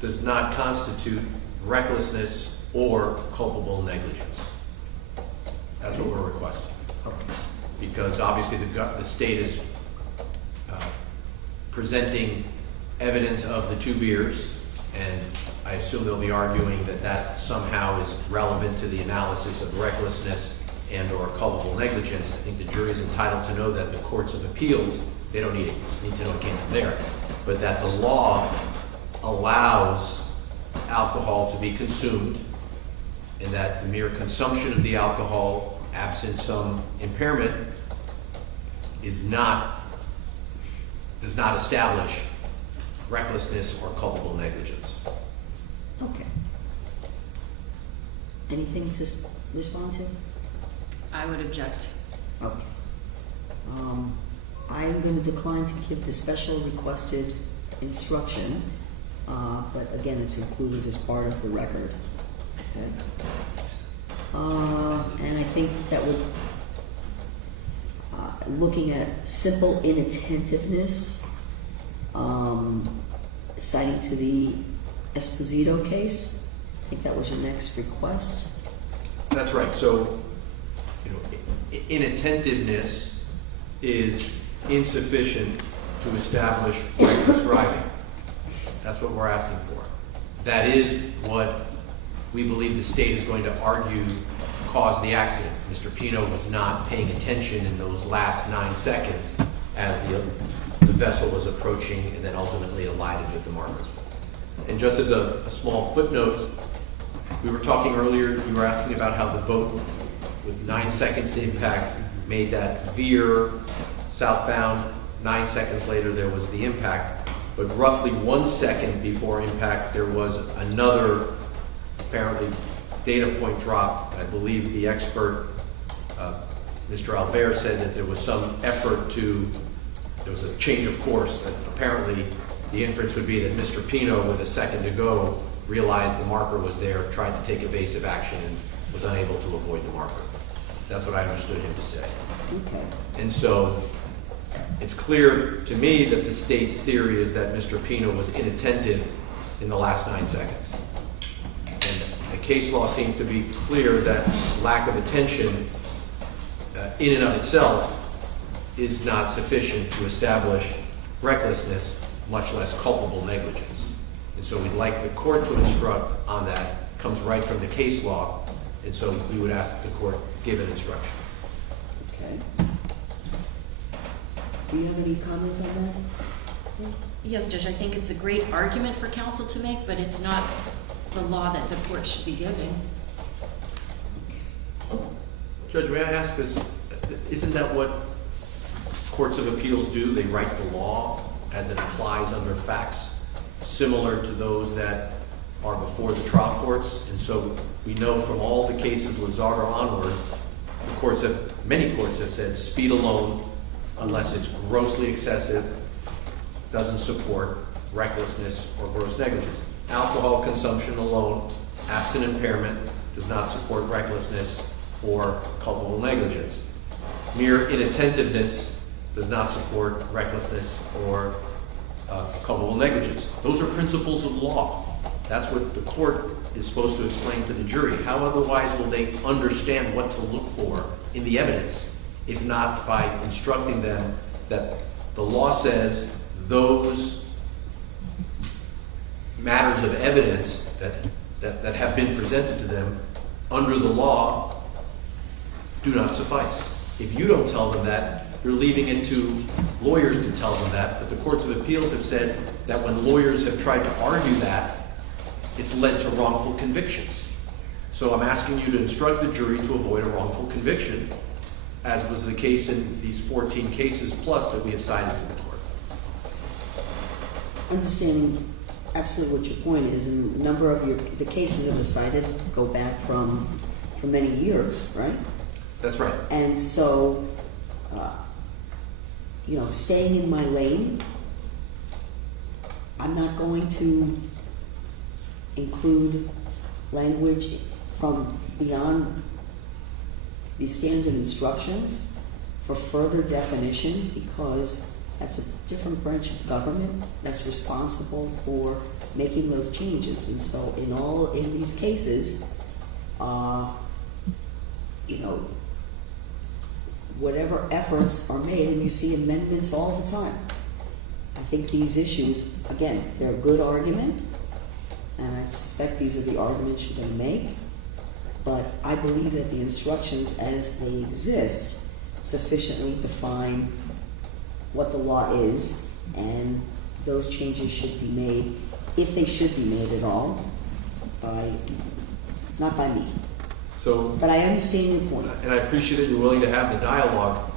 does not constitute recklessness or culpable negligence. That's what we're requesting. Because obviously the state is presenting evidence of the 2 beers, and I assume they'll be arguing that that somehow is relevant to the analysis of recklessness and or culpable negligence. I think the jury is entitled to know that the courts of appeals, they don't need to know it came from there, but that the law allows alcohol to be consumed, and that the mere consumption of the alcohol, absent some impairment, does not establish recklessness or culpable negligence. Okay. Anything to respond to? I would object. Okay. I'm going to decline to give the special requested instruction, but again, it's included as part of the record. Okay. And I think that would, looking at simple inattentiveness, citing to the Esposito case, I think that was your next request. That's right. So, inattentiveness is insufficient to establish reckless driving. That's what we're asking for. That is what we believe the state is going to argue caused the accident. Mr. Pino was not paying attention in those last 9 seconds as the vessel was approaching and then ultimately collided with the marker. And just as a small footnote, we were talking earlier, you were asking about how the boat with 9 seconds to impact made that veer southbound. 9 seconds later there was the impact, but roughly 1 second before impact there was another apparently data point drop. I believe the expert, Mr. Albert, said that there was some effort there was a change of course, that apparently the inference would be that Mr. Pino, with a second to go, realized the marker was there, tried to take evasive action, and was unable to avoid the marker. That's what I understood him to say. Okay. And so it's clear to me that the state's theory is that Mr. Pino was inattentive in the last 9 seconds. And the case law seems to be clear that lack of attention in and of itself is not sufficient to establish recklessness, much less culpable negligence. And so we'd like the court to instruct on that. It comes right from the case law. And so we would ask that the court give an instruction. Okay. Do you have any comments on that? Yes, Judge, I think it's a great argument for counsel to make, but it's not the law that the court should be giving. Judge, may I ask this? Isn't that what courts of appeals do? They write the law as it applies under facts similar to those that are before the trial courts. And so we know from all the cases, Lizardo onward, many courts have said speed alone, unless it's grossly excessive, doesn't support recklessness or gross negligence. Alcohol consumption alone, absent impairment, does not support recklessness or culpable negligence. Mere inattentiveness does not support recklessness or culpable negligence. Those are principles of law. That's what the court is supposed to explain to the jury. How otherwise will they understand what to look for in the evidence, if not by instructing them that the law says those matters of evidence that have been presented to them under the law do not suffice. If you don't tell them that, you're leaving it to lawyers to tell them that. But the courts of appeals have said that when lawyers have tried to argue that, it's led to wrongful convictions. So I'm asking you to instruct the jury to avoid a wrongful conviction, as was the case in these 14 cases plus that we have cited to the court. Understanding absolutely what your point is, and a number of the cases that were cited go back for many years, right? That's right. And so, staying in my lane, I'm not going to include language from beyond the standard instructions for further definition, because that's a different branch of government that's responsible for making those changes. And so in these cases, whatever efforts are made, and you see amendments all the time. I think these issues, again, they're a good argument, and I suspect these are the arguments you're going to make, but I believe that the instructions as they exist sufficiently define what the law is, and those changes should be made, if they should be made at all, not by me. So, but I understand your point. And I appreciate that you're willing to have the dialogue.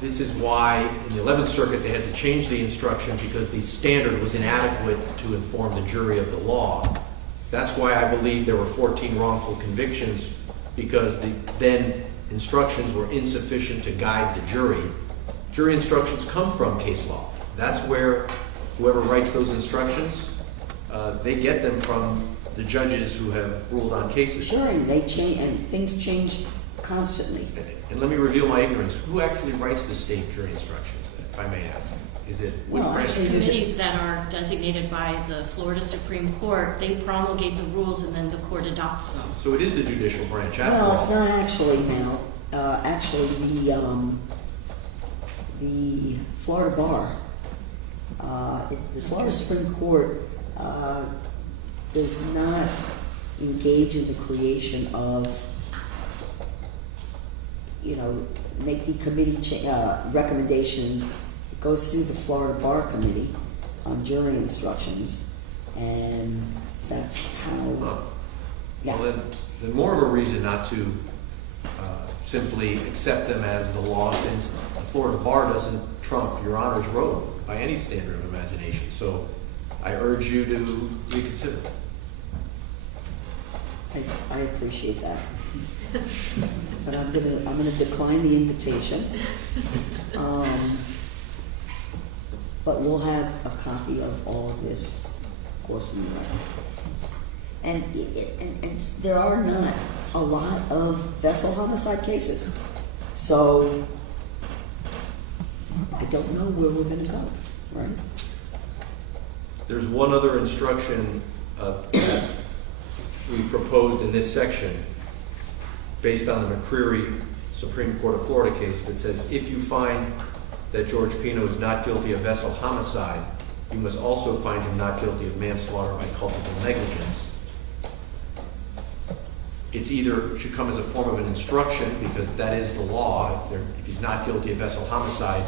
This is why in the 11th Circuit they had to change the instruction, because the standard was inadequate to inform the jury of the law. That's why I believe there were 14 wrongful convictions, because the then instructions were insufficient to guide the jury. Jury instructions come from case law. That's where whoever writes those instructions, they get them from the judges who have ruled on cases. Sure, and they change, and things change constantly. And let me reveal my ignorance. Who actually writes the state jury instructions, if I may ask? Is it which branch? Committees that are designated by the Florida Supreme Court, they promulgate the rules and then the court adopts them. So it is the judicial branch after all. Well, it's not actually now. actually, the Florida Bar, the Florida Supreme Court does not engage in the creation of, make the committee recommendations. It goes through the Florida Bar Committee on jury instructions, and that's how. Yeah. Well, then more of a reason not to simply accept them as the law, since the Florida Bar doesn't trump Your Honor's road by any standard of imagination. So I urge you to reconsider. I appreciate that. But I'm gonna decline the invitation. But we'll have a copy of all of this, of course, in the record. And there are not a lot of vessel homicide cases. So I don't know where we're gonna go, right? There's one other instruction that we proposed in this section based on the McCreary Supreme Court of Florida case that says if you find that George Pino is not guilty of vessel homicide, you must also find him not guilty of manslaughter by culpable negligence. It's either should come as a form of an instruction, because that is the law. If he's not guilty of vessel homicide,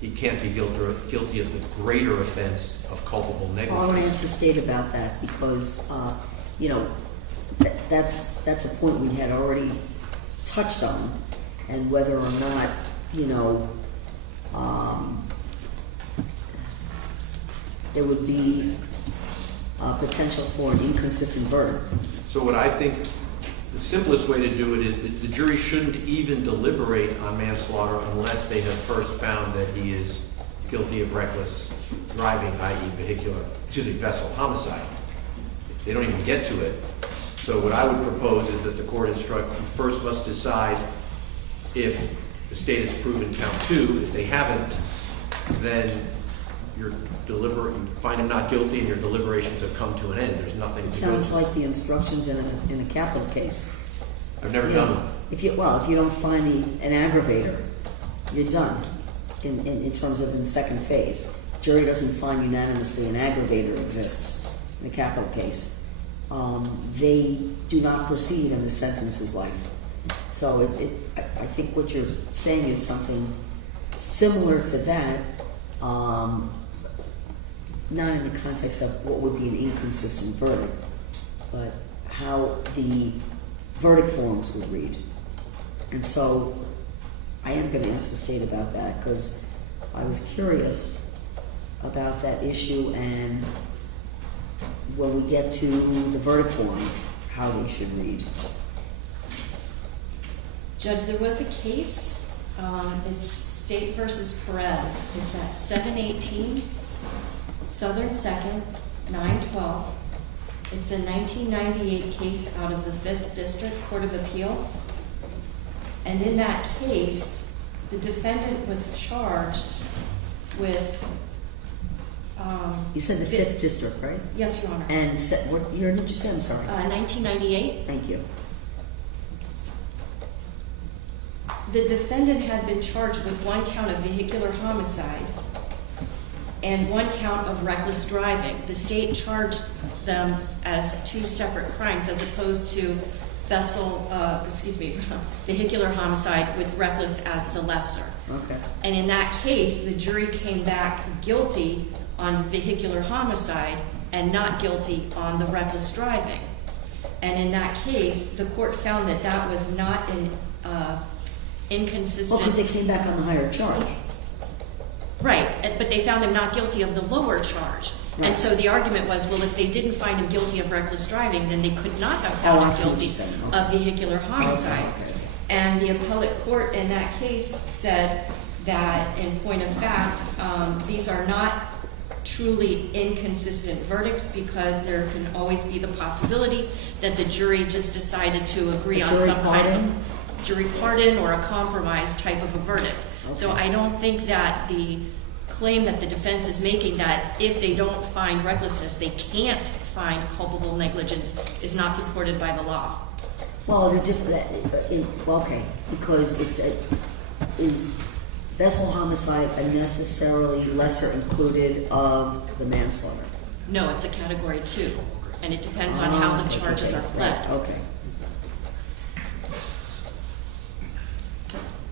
he can't be guilty of the greater offense of culpable negligence. Well, I want to ask the state about that, because that's a point we had already touched on, and whether or not there would be potential for an inconsistent verdict. So what I think the simplest way to do it is that the jury shouldn't even deliberate on manslaughter unless they have first found that he is guilty of reckless driving, i.e. vessel homicide. They don't even get to it. So what I would propose is that the court instruct you first must decide if the state has proven count 2. If they haven't, then you find him not guilty and your deliberations have come to an end. There's nothing to Sounds like the instructions in a capital case. I've never done one. If you don't find an aggravator, you're done in terms of in second phase. Jury doesn't find unanimously an aggravator exists in a capital case. They do not proceed and the sentence is life. So I think what you're saying is something similar to that, not in the context of what would be an inconsistent verdict, but how the verdict forms would read. And so I am going to ask the state about that, because I was curious about that issue, and when we get to the verdict forms, how they should read. Judge, there was a case, it's State versus Perez. It's at 718 Southern 2nd, 912. It's a 1998 case out of the 5th District Court of Appeal. And in that case, the defendant was charged with... you said the 5th District, right? Yes, Your Honor. And what year did you say? I'm sorry. 1998. Thank you. The defendant had been charged with 1 count of vehicular homicide and 1 count of reckless driving. The state charged them as 2 separate crimes, as opposed to vehicular homicide with reckless as the lesser. Okay. And in that case, the jury came back guilty on vehicular homicide and not guilty on the reckless driving. And in that case, the court found that that was not an inconsistent... Well, because they came back on the higher charge. Right, but they found him not guilty of the lower charge. Right. And so the argument was, well, if they didn't find him guilty of reckless driving, then they could not have found him guilty of vehicular homicide. Okay. And the appellate court in that case said that, in point of fact, these are not truly inconsistent verdicts, because there can always be the possibility that the jury just decided to agree on some kind of jury pardon or a compromise type of a verdict. Okay. So I don't think that the claim that the defense is making, that if they don't find recklessness, they can't find culpable negligence, is not supported by the law. Well, okay, because is vessel homicide a necessarily lesser included of the manslaughter? No, it's a category 2, and it depends on how the charges are pled. Right, okay.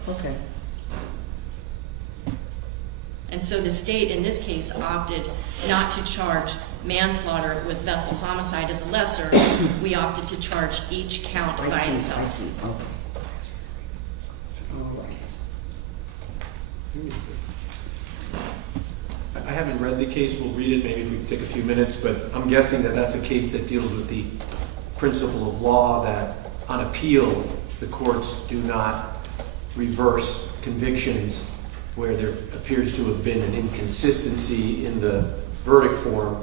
Okay. And so the state, in this case, opted not to charge manslaughter with vessel homicide as a lesser. We opted to charge each count by itself. I see, okay. All right. I haven't read the case, we'll read it, maybe if we can take a few minutes, but I'm guessing that that's a case that deals with the principle of law that on appeal, the courts do not reverse convictions where there appears to have been an inconsistency in the verdict form,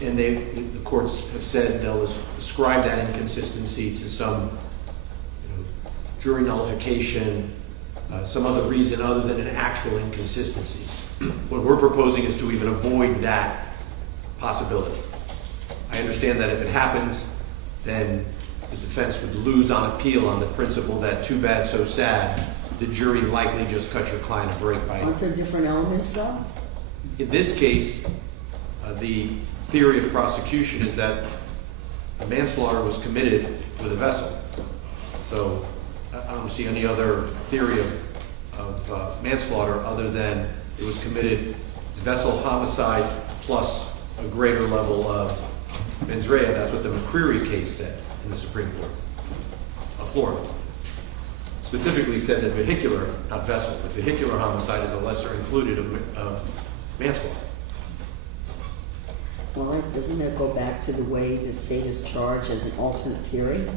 and the courts have said they'll ascribe that inconsistency to some jury nullification, some other reason other than an actual inconsistency. What we're proposing is to even avoid that possibility. I understand that if it happens, then the defense would lose on appeal on the principle that too bad, so sad, the jury likely just cut your client a break by... Aren't there different elements though? In this case, the theory of prosecution is that the manslaughter was committed with a vessel. So I don't see any other theory of manslaughter other than it was committed, it's vessel homicide plus a greater level of mens rea. That's what the McCreary case said in the Supreme Court of Florida. Specifically said that vehicular, not vessel, but vehicular homicide is a lesser included of manslaughter. Well, doesn't that go back to the way the state is charged as an alternate theory?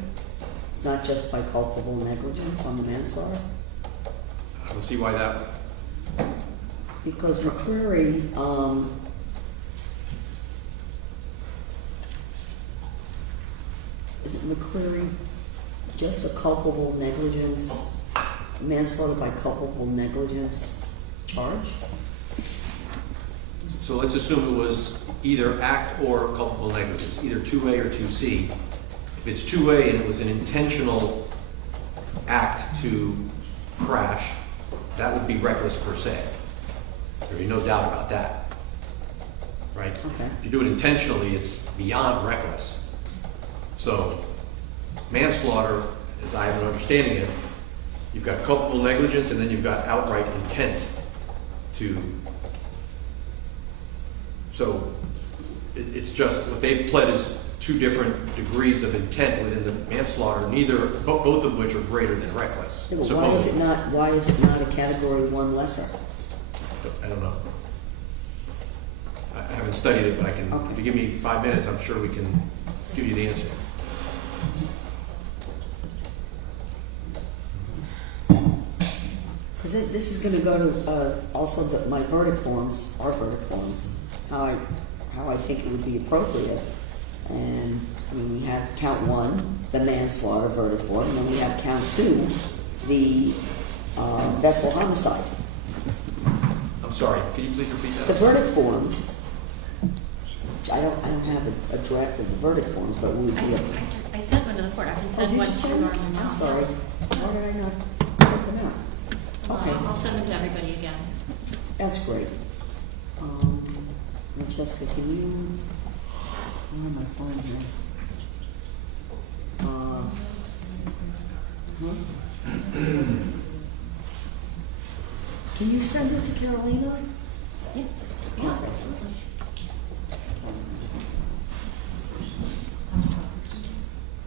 It's not just by culpable negligence on the manslaughter? I don't see why that... Because McCreary, is it McCreary just a culpable negligence, manslaughter by culpable negligence charge? So let's assume it was either act or culpable negligence, either 2A or 2C. If it's 2A and it was an intentional act to crash, that would be reckless per se. There'd be no doubt about that, right? Okay. If you do it intentionally, it's beyond reckless. So manslaughter, as I have an understanding of it, you've got culpable negligence and then you've got outright intent to... So it's just what they've pled is two different degrees of intent within the manslaughter, both of which are greater than reckless. Yeah, but why is it not a category 1 lesser? I don't know. I haven't studied it, but I can. Okay. If you give me 5 minutes, I'm sure we can give you the answer. Because this is going to go to also my verdict forms, our verdict forms, how I think it would be appropriate. And I mean, we have count 1, the manslaughter verdict form, and then we have count 2, the vessel homicide. I'm sorry. Can you please repeat that? The verdict forms. I don't have a draft of the verdict forms, but we. I sent one to the court. I can send one to Norma now. I'm sorry. Yes. Why did I not print them out? Okay. I'll send them to everybody again. That's great. Francesca, can you? Where am I finding here? Can you send it to Carolina? Yes. Yeah, absolutely.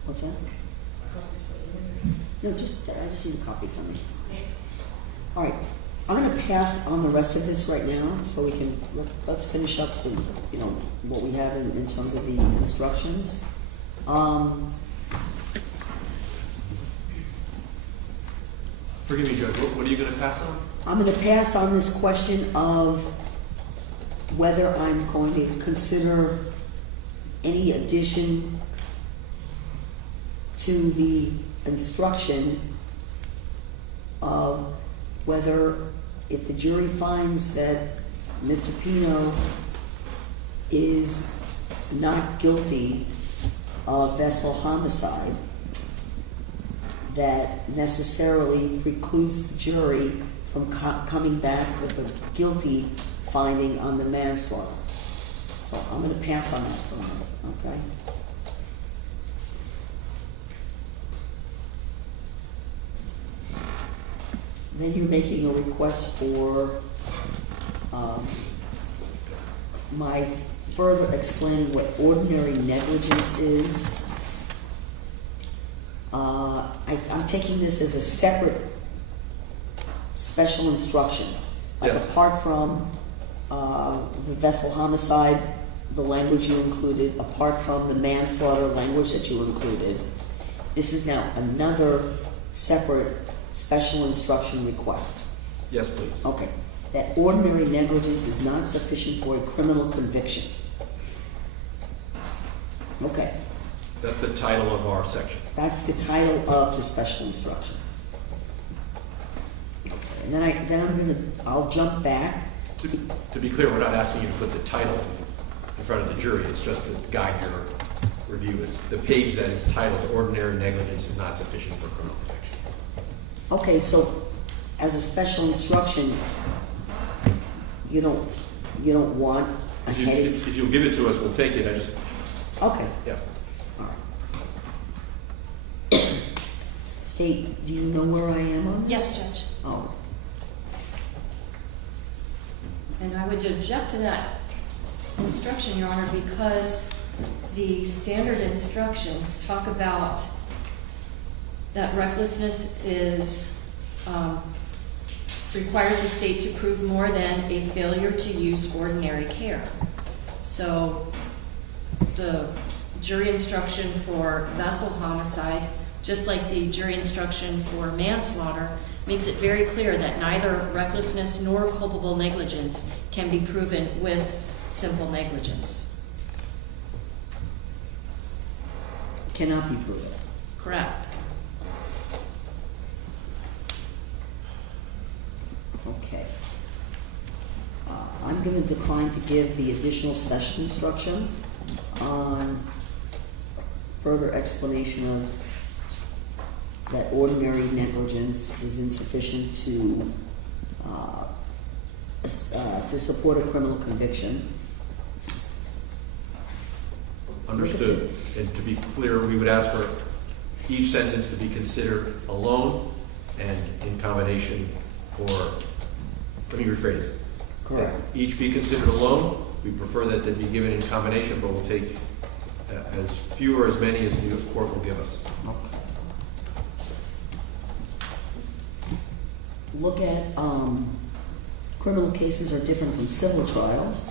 What's that? No, I just need a copy from me. All right, I'm going to pass on the rest of this right now, so we can let's finish up the, what we have in terms of the instructions. Forgive me, Judge. What are you going to pass on? I'm going to pass on this question of whether I'm going to consider any addition to the instruction of whether, if the jury finds that Mr. Pino is not guilty of vessel homicide, that necessarily precludes the jury from coming back with a guilty finding on the manslaughter. So I'm going to pass on that for a minute, okay? Then you're making a request for my further explaining what ordinary negligence is. I'm taking this as a separate special instruction. Like Yes. apart from the vessel homicide, the language you included, apart from the manslaughter language that you included, this is now another separate special instruction request. Yes, please. Okay. That ordinary negligence is not sufficient for a criminal conviction. Okay. That's the title of our section. That's the title of the special instruction. Okay. And then I'll jump back. To be clear, we're not asking you to put the title in front of the jury. It's just to guide your review. It's the page that is titled "Ordinary Negligence is not sufficient for criminal conviction." Okay, so as a special instruction, you don't want a heading? If you'll give it to us, we'll take it. Okay. Yeah. All right. State, do you know where I am on this? Yes, Judge. Oh, And I would object to that instruction, Your Honor, because the standard instructions talk about that recklessness is, requires the state to prove more than a failure to use ordinary care. So the jury instruction for vessel homicide, just like the jury instruction for manslaughter, makes it very clear that neither recklessness nor culpable negligence can be proven with simple negligence. cannot be proven. Correct. Okay. I'm going to decline to give the additional special instruction on further explanation of that ordinary negligence is insufficient to support a criminal conviction. Understood. And to be clear, we would ask for each sentence to be considered alone and in combination, or, let me rephrase. Correct. Each be considered alone. We prefer that they be given in combination, but we'll take as few or as many as the court will give us. Look at criminal cases are different from civil trials.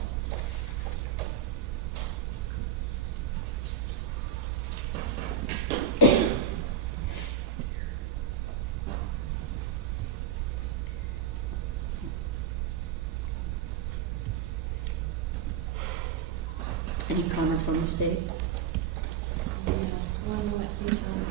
Any comment from the state? Yes, one moment, please, Your Honor.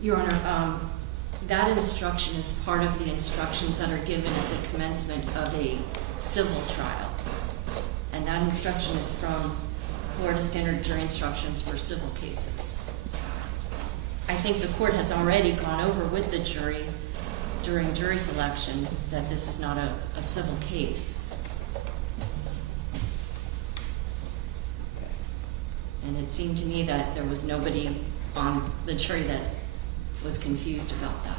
Your Honor, that instruction is part of the instructions that are given at the commencement of a civil trial. And that instruction is from Florida Standard Jury Instructions for civil cases. I think the court has already gone over with the jury during jury selection that this is not a civil case. And it seemed to me that there was nobody on the jury that was confused about that.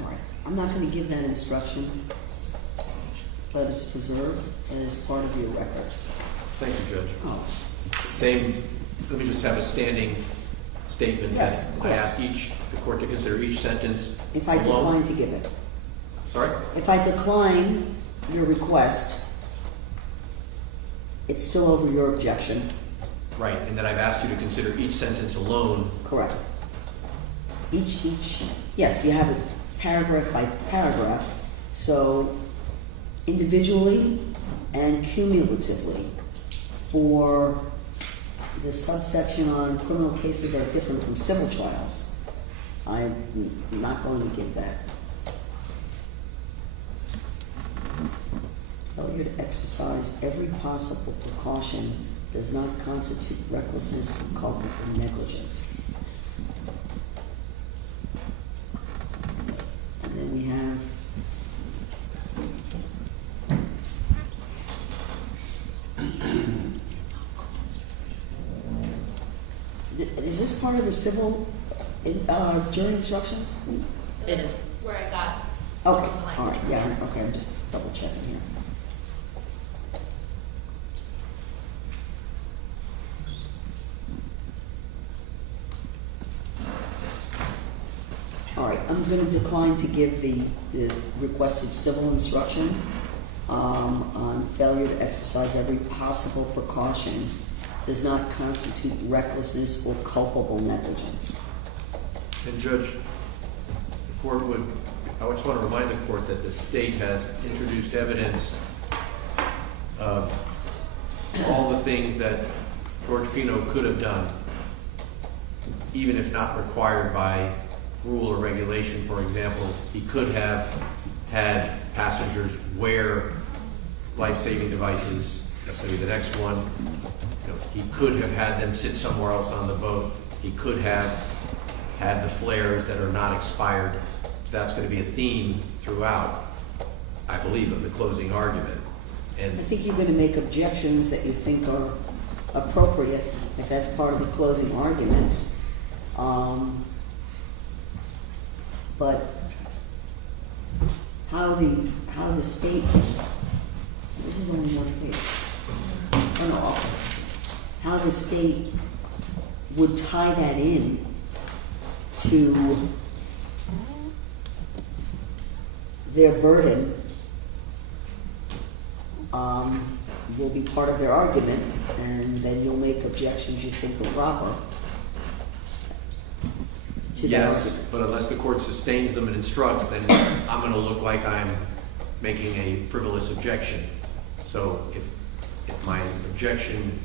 All right. I'm not going to give that instruction, but it's preserved and is part of your record. Thank you, Judge. Oh, Same, let me just have a standing statement Yes, that of I course. ask the court to consider each sentence if I alone. decline to give it. Sorry? If I decline your request, it's still over your objection, Right, and then I've asked you to consider each sentence alone. correct? Yes, you have it paragraph by paragraph, so individually and cumulatively for the subsection on criminal cases are different from civil trials. I'm not going to give that. Failure to exercise every possible precaution does not constitute recklessness or culpable negligence. And then we have is this part of the civil jury instructions? It is. Where I got. Okay, the language all right, from. yeah, okay, I'm just double checking here. All right, I'm going to decline to give the requested civil instruction on failure to exercise every possible precaution does not constitute recklessness or culpable negligence. And Judge, the court would, I just want to remind the court that the state has introduced evidence of all the things that George Pino could have done, even if not required by rule or regulation. For example, he could have had passengers wear life-saving devices. That's going to be the next one. You know, he could have had them sit somewhere else on the boat. He could have had the flares that are not expired. That's going to be a theme throughout, I believe, of the closing argument. I And think you're going to make objections that you think are appropriate, if that's part of the closing arguments. But how the state, this is only one page. Oh no, okay. How the state would tie that in to their burden will be part of their argument, and then you'll make objections you think are proper to that Yes, argument. but unless the court sustains them and instructs, then I'm going to look like I'm making a frivolous objection. So if my objection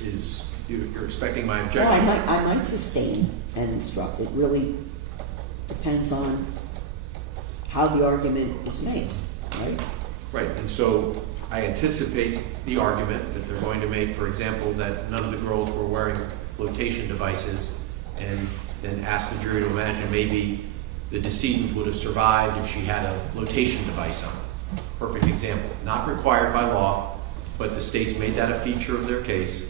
is, you're expecting my Well, objection. I might sustain and instruct. It really depends on how the argument is made, right? Right, and so I anticipate the argument that they're going to make, for example, that none of the girls were wearing flotation devices, and then ask the jury to imagine maybe the decedent would have survived if she had a flotation device on. Perfect example. Not required by law, but the state's made that a feature of their case,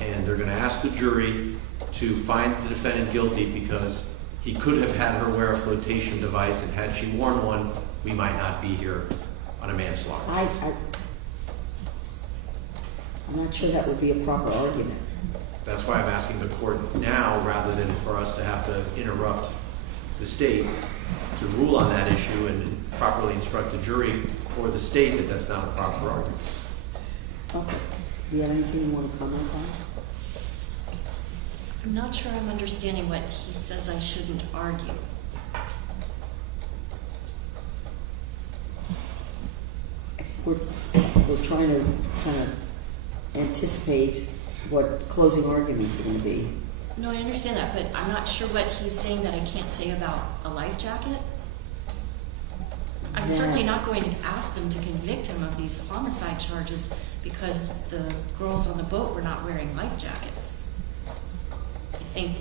and they're going to ask the jury to find the defendant guilty because he could have had her wear a flotation device, and had she worn one, we might not be here on a manslaughter. I'm not sure that would be a proper argument. That's why I'm asking the court now, rather than for us to have to interrupt the state to rule on that issue and properly instruct the jury or the state that that's not a proper argument. Okay. Do you have anything you want to comment on? I'm not sure I'm understanding what he says I shouldn't argue. I think we're trying to kind of anticipate what closing arguments are going to be. No, I understand that, but I'm not sure what he's saying that I can't say about a life jacket. I'm Yeah. certainly not going to ask them to convict him of these homicide charges because the girls on the boat were not wearing life jackets. I think,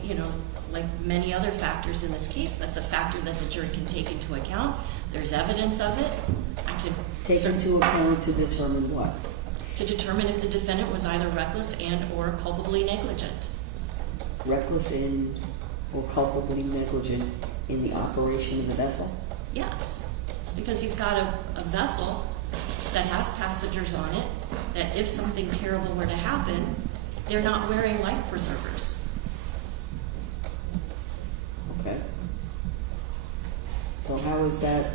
like many other factors in this case, that's a factor that the jury can take into account. There's evidence of it. I could Take into account to determine what? to determine if the defendant was either reckless and or culpably negligent. Reckless in or culpably negligent in the operation of the vessel? Yes, because he's got a vessel that has passengers on it, that if something terrible were to happen, they're not wearing life preservers. Okay. So how is that?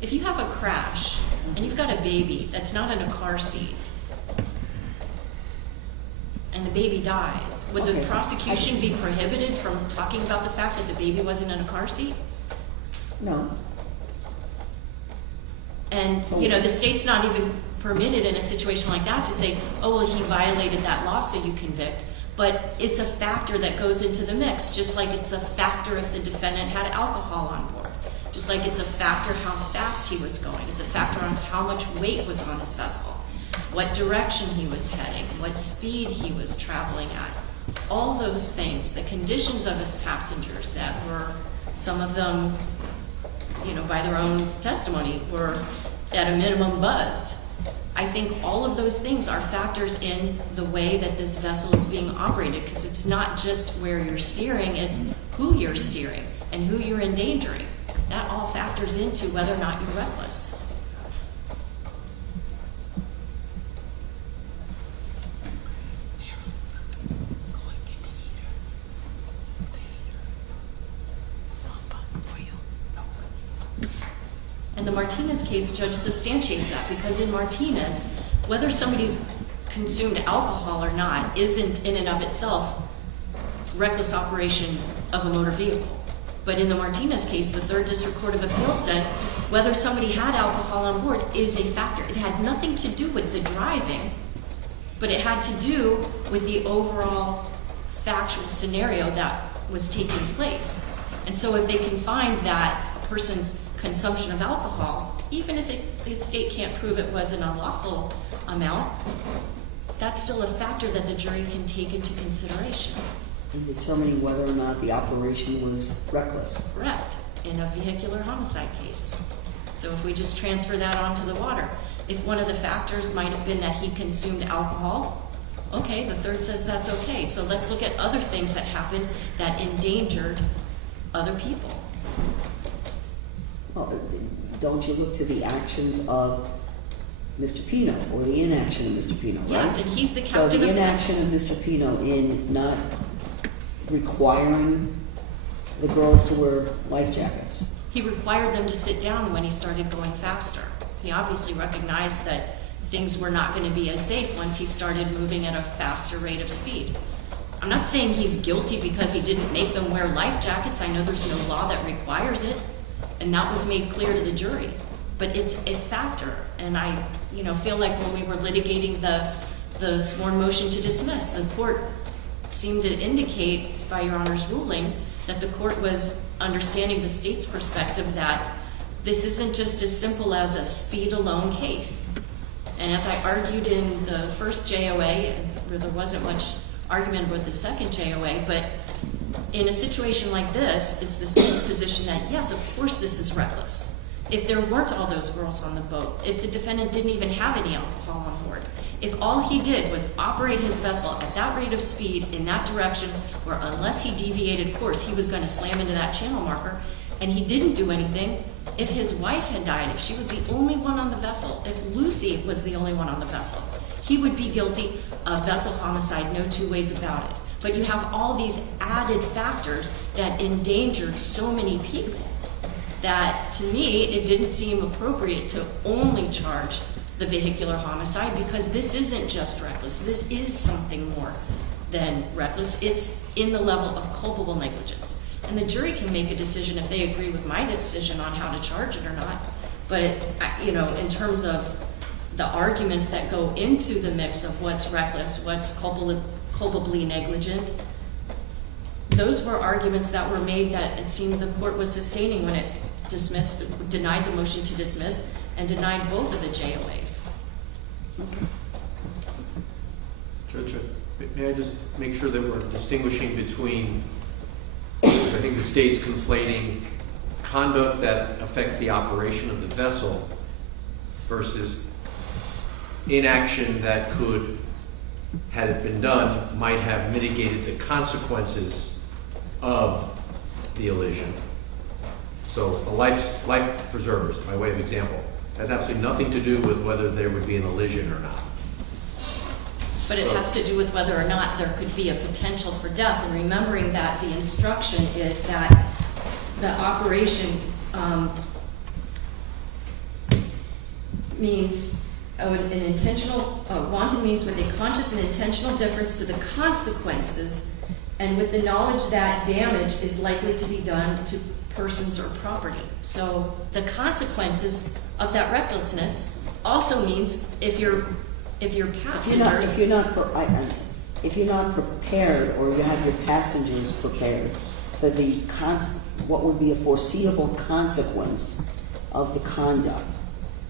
If you have a crash and you've got a baby that's not in a car seat, and the baby dies, would the Okay. prosecution be prohibited from talking about the fact that the baby wasn't in a car seat? No. And, you know, the state's not even permitted in a situation like that to say, oh, well, he violated that law, so you convict. But it's a factor that goes into the mix, just like it's a factor if the defendant had alcohol on board. Just like it's a factor how fast he was going. It's a factor of how much weight was on his vessel, what direction he was heading, what speed he was traveling at. All those things, the conditions of his passengers that were, some of them, you know, by their own testimony, were at a minimum buzzed. I think all of those things are factors in the way that this vessel is being operated, because it's not just where you're steering, it's who you're steering and who you're endangering. That all factors into whether or not you're reckless. And the Martinez case, Judge, substantiates that, because in Martinez, whether somebody's consumed alcohol or not isn't in and of itself reckless operation of a motor vehicle. But in the Martinez case, the Third District Court of Appeals said whether somebody had alcohol on board is a factor. It had nothing to do with the driving, but it had to do with the overall factual scenario that was taking place. And so if they can find that a person's consumption of alcohol, even if the state can't prove it was an unlawful amount, that's still a factor that the jury can take into consideration. In determining whether or not the operation was reckless. Correct, in a vehicular homicide case. So if we just transfer that onto the water, if one of the factors might have been that he consumed alcohol, okay, the third says that's okay. So let's look at other things that happened that endangered other people. Well, don't you look to the actions of Mr. Pino, or the inaction of Mr. Pino, right? Yes, and he's the So captain the of the inaction of Mr. Pino in not requiring the girls to wear life jackets. He required them to sit down when he started going faster. He obviously recognized that things were not going to be as safe once he started moving at a faster rate of speed. I'm not saying he's guilty because he didn't make them wear life jackets. I know there's no law that requires it, and that was made clear to the jury. But it's a factor, and I, feel like when we were litigating the sworn motion to dismiss, the court seemed to indicate by Your Honor's ruling that the court was understanding the state's perspective that this isn't just as simple as a speed alone case. And as I argued in the first JOA, where there wasn't much argument about the second JOA, but in a situation like this, it's the state's position that, yes, of course this is reckless. If there weren't all those girls on the boat, if the defendant didn't even have any alcohol on board, if all he did was operate his vessel at that rate of speed in that direction, where unless he deviated course, he was going to slam into that channel marker, and he didn't do anything, if his wife had died, if she was the only one on the vessel, if Lucy was the only one on the vessel, he would be guilty of vessel homicide, no two ways about it. But you have all these added factors that endangered so many people that, to me, it didn't seem appropriate to only charge the vehicular homicide, because this isn't just reckless. This is something more than reckless. It's in the level of culpable negligence. And the jury can make a decision if they agree with my decision on how to charge it or not. But, in terms of the arguments that go into the mix of what's reckless, what's culpably negligent, those were arguments that were made that it seemed the court was sustaining when it denied the motion to dismiss and denied both of the JOAs. Judge, may I just make sure that we're distinguishing between, because I think the state's conflating conduct that affects the operation of the vessel versus inaction that could, had it been done, might have mitigated the consequences of the elision. So a life preservers, by way of example, has absolutely nothing to do with whether there would be an elision or not. But it has to do with whether or not there could be a potential for death, and remembering that the instruction is that the operation means an intentional, wanton means with a conscious and intentional difference to the consequences and with the knowledge that damage is likely to be done to persons or property. So the consequences of that recklessness also means if you're passengers. If you're not prepared, or you have your passengers prepared for what would be a foreseeable consequence of the conduct,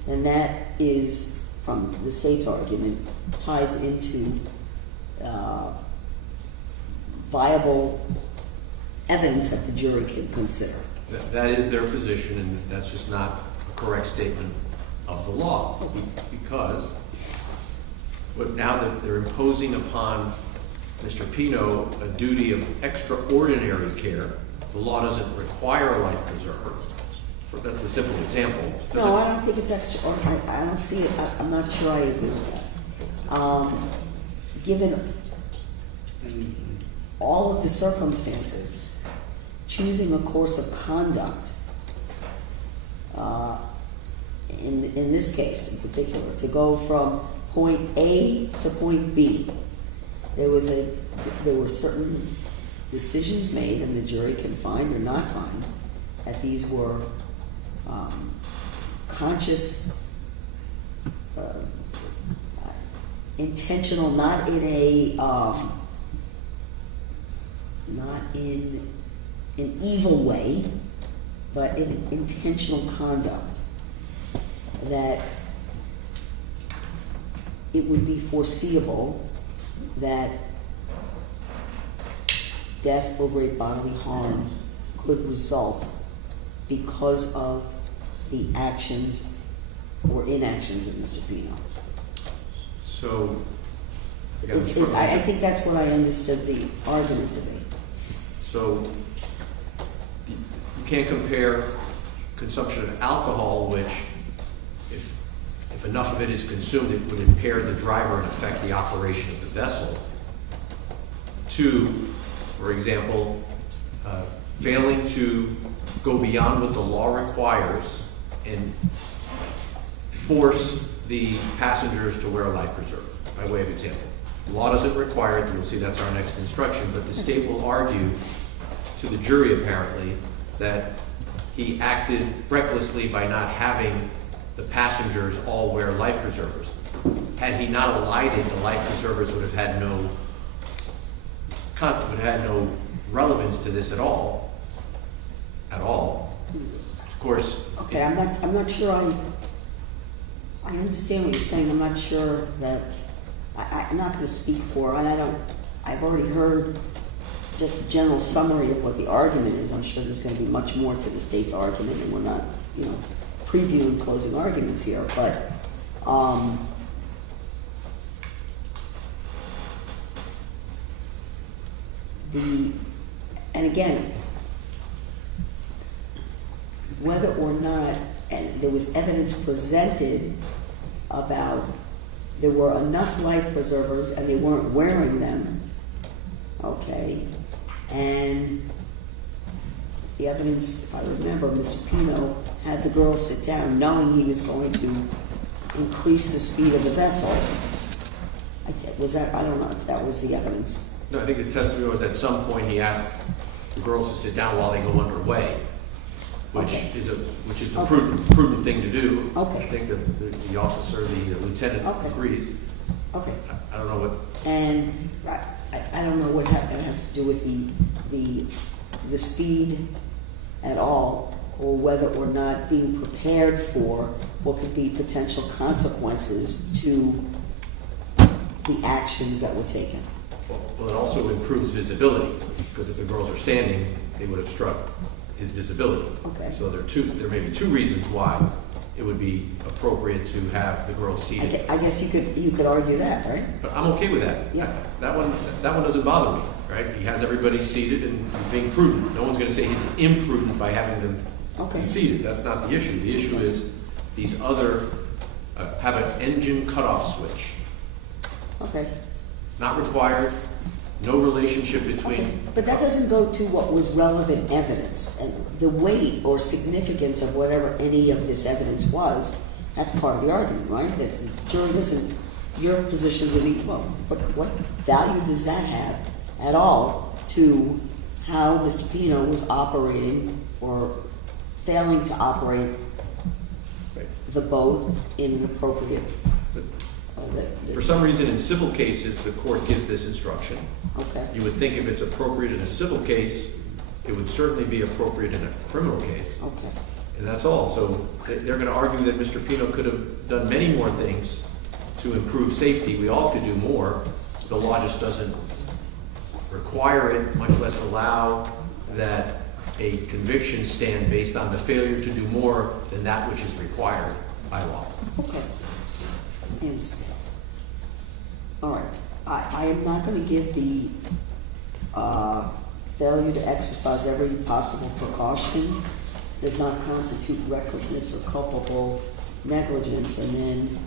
and that is, from the state's argument, ties into viable evidence that the jury can consider. That is their position, and that's just not a correct statement of the law, because but now that they're imposing upon Mr. Pino a duty of extraordinary care, the law doesn't require a life preserver. That's the simple example. No, I don't think it's extraordinary. I don't see it. I'm not sure I agree with that. Given all of the circumstances, choosing a course of conduct, in this case in particular, to go from point A to point B, there were certain decisions made, and the jury can find or not find that these were conscious, intentional, not in an evil way, but in intentional conduct, that it would be foreseeable that death or great bodily harm could result because of the actions or inactions of Mr. Pino. So, I think that's what I understood the argument to be. So, you can't compare consumption of alcohol, which, if enough of it is consumed, it would impair the driver and affect the operation of the vessel, to, for example, failing to go beyond what the law requires and force the passengers to wear a life preserver, by way of example. The law doesn't require it, you'll see that's our next instruction, but the state will argue to the jury, apparently, that he acted recklessly by not having the passengers all wear life preservers. Had he not alighted, the life preservers would have had no relevance to this at all. Of course. Okay, I'm not sure I understand what you're saying. I'm not sure that I'm not going to speak for, and I've already heard just a general summary of what the argument is. I'm sure there's going to be much more to the state's argument, and we're not, previewing closing arguments here, but and again, whether or not, and there was evidence presented about there were enough life preservers and they weren't wearing them, okay, and the evidence, if I remember, Mr. Pino had the girl sit down knowing he was going to increase the speed of the vessel. I don't know if that was the evidence. No, I think the testimony was at some point he asked the girls to sit down while they go underway, which is the prudent thing to do. Okay. I think that the officer, the lieutenant, agrees. Okay. I don't know what. And I don't know what has to do with the speed at all, or whether or not being prepared for what could be potential consequences to the actions that were taken. Well, it also improves visibility, because if the girls are standing, they would obstruct his visibility. Okay. So there may be two reasons why it would be appropriate to have the girls seated. I guess you could argue that, right? But I'm okay with that. Yeah. That one doesn't bother me, right? He has everybody seated and he's being prudent. No one's going to say he's imprudent by having them be seated. That's not the issue. The issue is these other have an engine cutoff switch. Okay. Not required. No relationship between. Okay. But that doesn't go to what was relevant evidence, and the weight or significance of whatever any of this evidence was That's part of the argument, right? That the jury doesn't, your position would be, well, what value does that have at all to how Mr. Pino was operating or failing to operate Right. the boat in an appropriate, For some reason, in civil cases, the court gives this instruction. okay, You would think if it's appropriate in a civil case, it would certainly be appropriate in a criminal case. okay. And that's all. So they're going to argue that Mr. Pino could have done many more things to improve safety. We all could do more. The law just doesn't require it, much less allow that a conviction stand based on the failure to do more than that which is required by law. Okay. And, all right. I am not going to give the failure to exercise every possible precaution does not constitute recklessness or culpable negligence, and then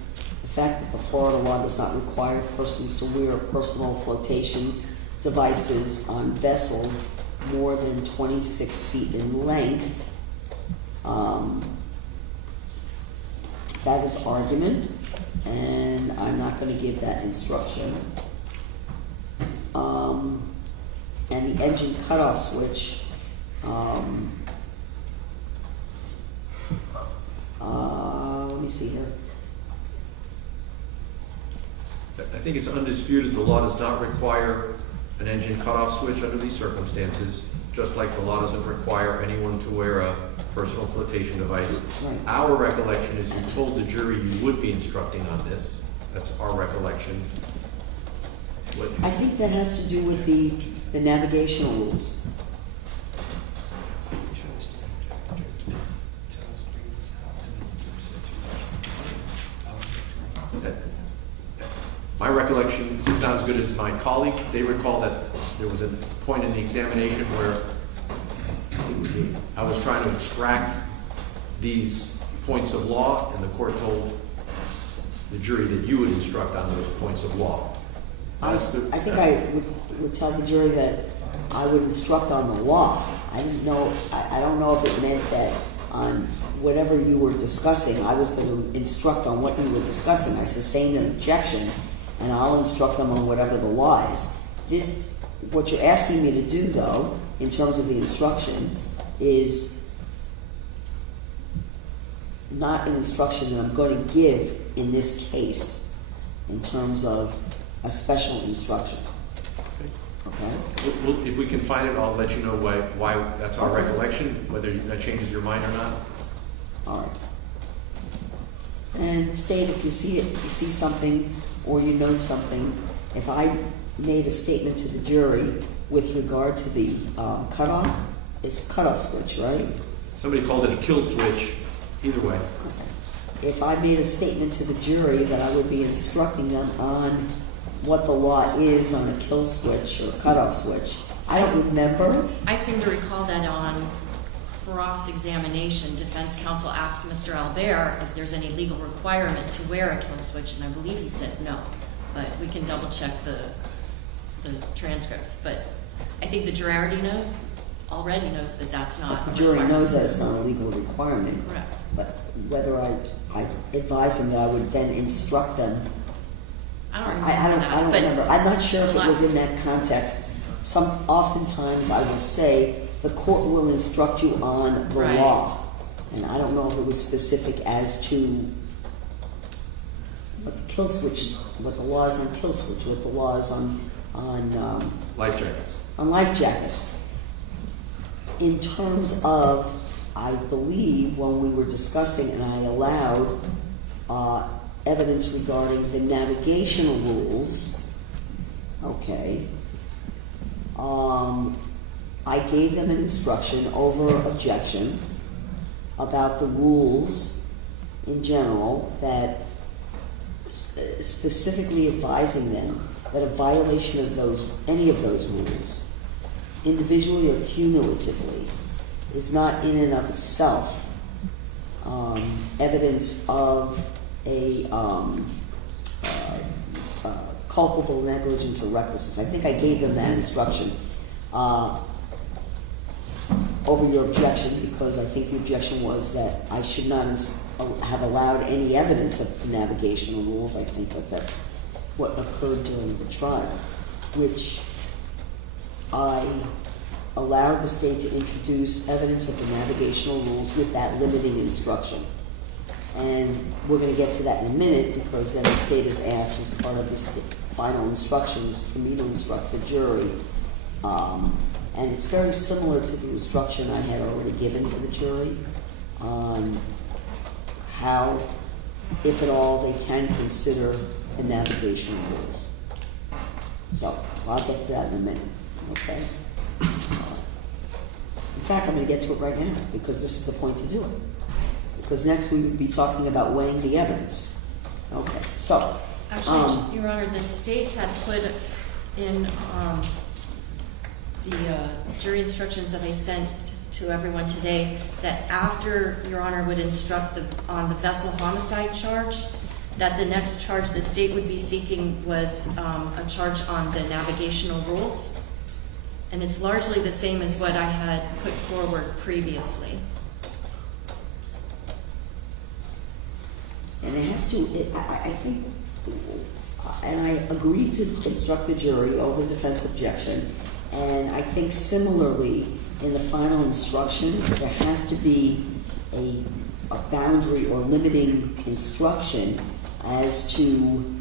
the fact that the Florida law does not require persons to wear personal flotation devices on vessels more than 26 feet in length. That is argument, and I'm not going to give that instruction. And the engine cutoff switch, let me see here. I think it's undisputed the law does not require an engine cutoff switch under these circumstances, just like the law doesn't require anyone to wear a personal flotation device. Right. Our recollection is you told the jury you would be instructing on this. That's our recollection. What- I think that has to do with the navigational rules. that- My recollection is not as good as my colleague. They recall that there was a point in the examination where I was trying to extract these points of law, and the court told the jury that you would instruct on those points of law. I think I would tell the jury that I would instruct on the law. I didn't know, I don't know if it meant that on whatever you were discussing, I was going to instruct on what you were discussing. I sustained an objection, and I'll instruct them on whatever the law is. What you're asking me to do, though, in terms of the instruction, is not an instruction that I'm going to give in this case in terms of a special instruction. Okay? If we can find it, I'll let you know why that's our Okay. recollection, whether that changes your mind or not. All right. And state if you see it, you see something, or you note something. If I made a statement to the jury with regard to the cutoff, it's cutoff switch, right? Somebody called it a kill switch. Either way. If I made a statement to the jury that I would be instructing them on what the law is on a kill switch or cutoff switch, I don't remember. I seem to recall that on cross-examination, defense counsel asked Mr. Albert if there's any legal requirement to wear a kill switch, and I believe he said no. But we can double check the transcripts. But I think the jury already knows that that's not The a jury requirement. knows that it's not a legal requirement. Correct. But whether I advise them that I would then instruct them, I don't remember I that. don't but remember. I'm not sure if it was in that context. Oftentimes I will say the court will instruct you on the Right. law, and I don't know if it was specific as to what the kill switch, what the laws on kill switch, what the laws on Life jackets. life jackets. In terms of, I believe when we were discussing and I allowed evidence regarding the navigational rules, okay, I gave them an instruction over objection about the rules in general, that specifically advising them that a violation of any of those rules, individually or cumulatively, is not in and of itself evidence of a culpable negligence or recklessness. I think I gave them that instruction over your objection, because I think the objection was that I should not have allowed any evidence of navigational rules. I think that that's what occurred during the trial, which I allowed the state to introduce evidence of the navigational rules with that limiting instruction. And we're going to get to that in a minute, because then the state is asked as part of the final instructions for me to instruct the jury. And it's very similar to the instruction I had already given to the jury on how, if at all, they can consider the navigational rules. So I'll get to that in a minute, okay? In fact, I'm going to get to it right now, because this is the point to do it. Because next we would be talking about weighing the evidence. Okay, so. Actually, Your Honor, the state had put in the jury instructions that I sent to everyone today that after Your Honor would instruct on the vessel homicide charge, that the next charge the state would be seeking was a charge on the navigational rules. And it's largely the same as what I had put forward previously. And it has to, I think, and I agreed to instruct the jury over defense objection, and I think similarly in the final instructions, there has to be a boundary or limiting instruction as to,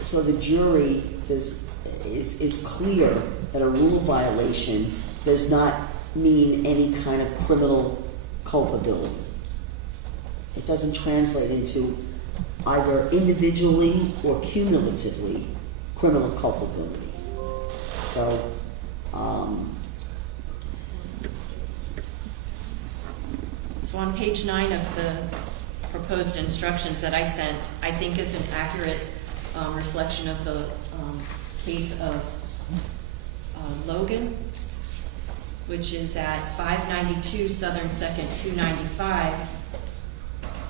so the jury is clear that a rule violation does not mean any kind of criminal culpability. It doesn't translate into either individually or cumulatively criminal culpability. So, So on page 9 of the proposed instructions that I sent, I think is an accurate reflection of the case of Logan, which is at 592 Southern 2nd 295,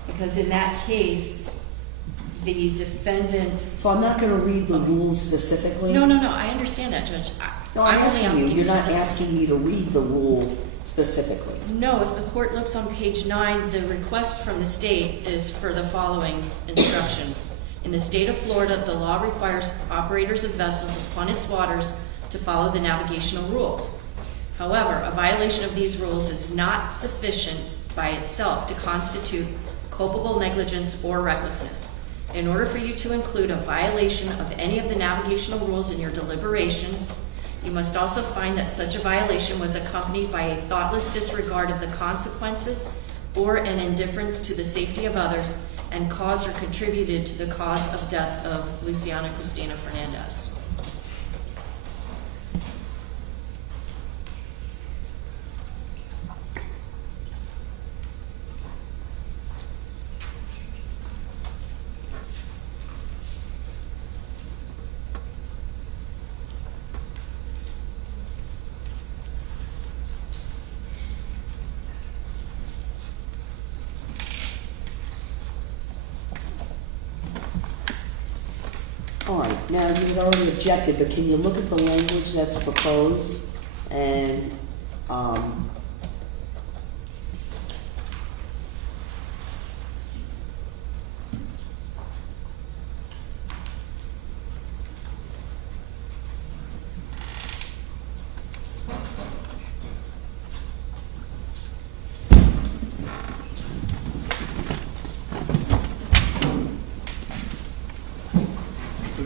because in that case, the defendant... So I'm not going to read the rules specifically? No, I understand that, Judge. No, I'm asking you. You're not for this. asking me to read the rule specifically. No, if the court looks on page 9, the request from the state is for the following instruction. In the state of Florida, the law requires operators of vessels upon its waters to follow the navigational rules. However, a violation of these rules is not sufficient by itself to constitute culpable negligence or recklessness. In order for you to include a violation of any of the navigational rules in your deliberations, you must also find that such a violation was accompanied by a thoughtless disregard of the consequences or an indifference to the safety of others and caused or contributed to the cause of death of Luciana Cristina Fernandez. All right, now you've already objected, but can you look at the language that's proposed and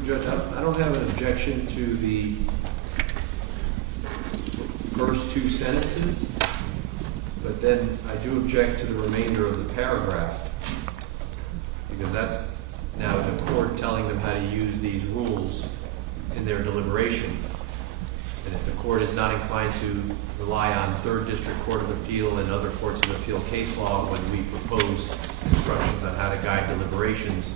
Judge, I don't have an objection to the first two sentences, but then I do object to the remainder of the paragraph, because that's now the court telling them how to use these rules in their deliberation. And if the court is not inclined to rely on Third District Court of Appeal and other courts of appeal case law when we propose instructions on how to guide deliberations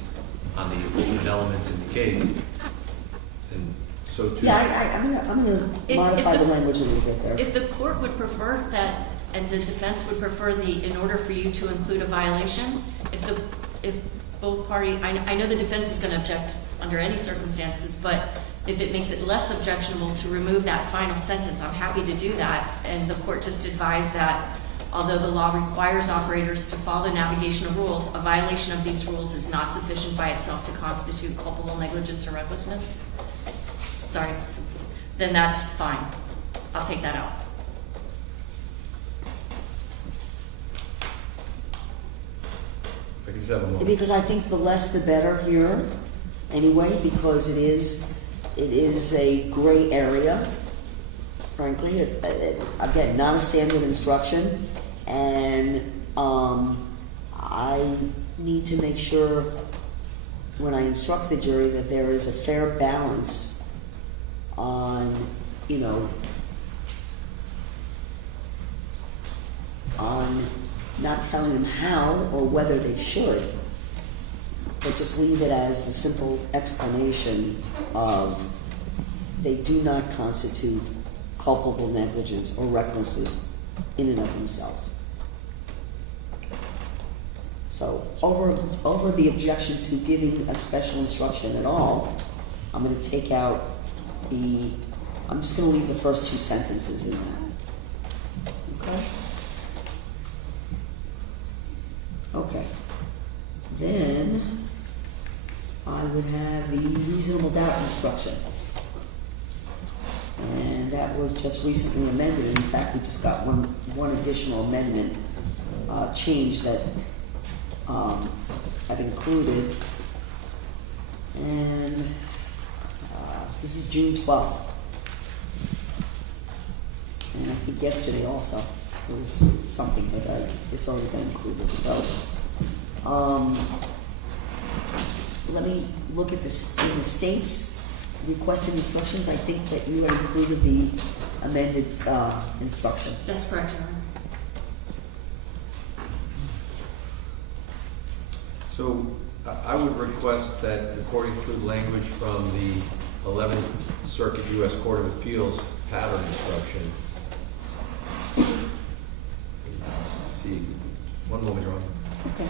on the important elements in the case, and so too. yeah, I'm gonna modify the language a little bit there. If the court would prefer that, and the defense would prefer in order for you to include a violation, if both parties, I know the defense is going to object under any circumstances, but if it makes it less objectionable to remove that final sentence, I'm happy to do that, and the court just advised that Although the law requires operators to follow navigational rules, a violation of these rules is not sufficient by itself to constitute culpable negligence or recklessness. Sorry, then that's fine. I'll take that out. If I could just have a moment. Because I think the less the better here, anyway, because it is a gray area, frankly. Again, not a standard instruction, and I need to make sure when I instruct the jury that there is a fair balance on, on not telling them how or whether they should, but just leave it as the simple explanation of they do not constitute culpable negligence or recklessness in and of themselves. So over the objection to giving a special instruction at all, I'm going to take out I'm just going to leave the first two sentences in that. Okay? Okay. Then I would have the reasonable doubt instruction. And that was just recently amended. In fact, we just got one additional amendment change that I've included. And this is June 12th. And I think yesterday also there was something, but it's already been included. So let me look at this in the state's requested instructions. I think that you had included the amended instruction. That's correct, Your Honor. So I would request that the court include language from the 11th Circuit U.S. Court of Appeals pattern instruction. See, one moment, Your Honor. Okay.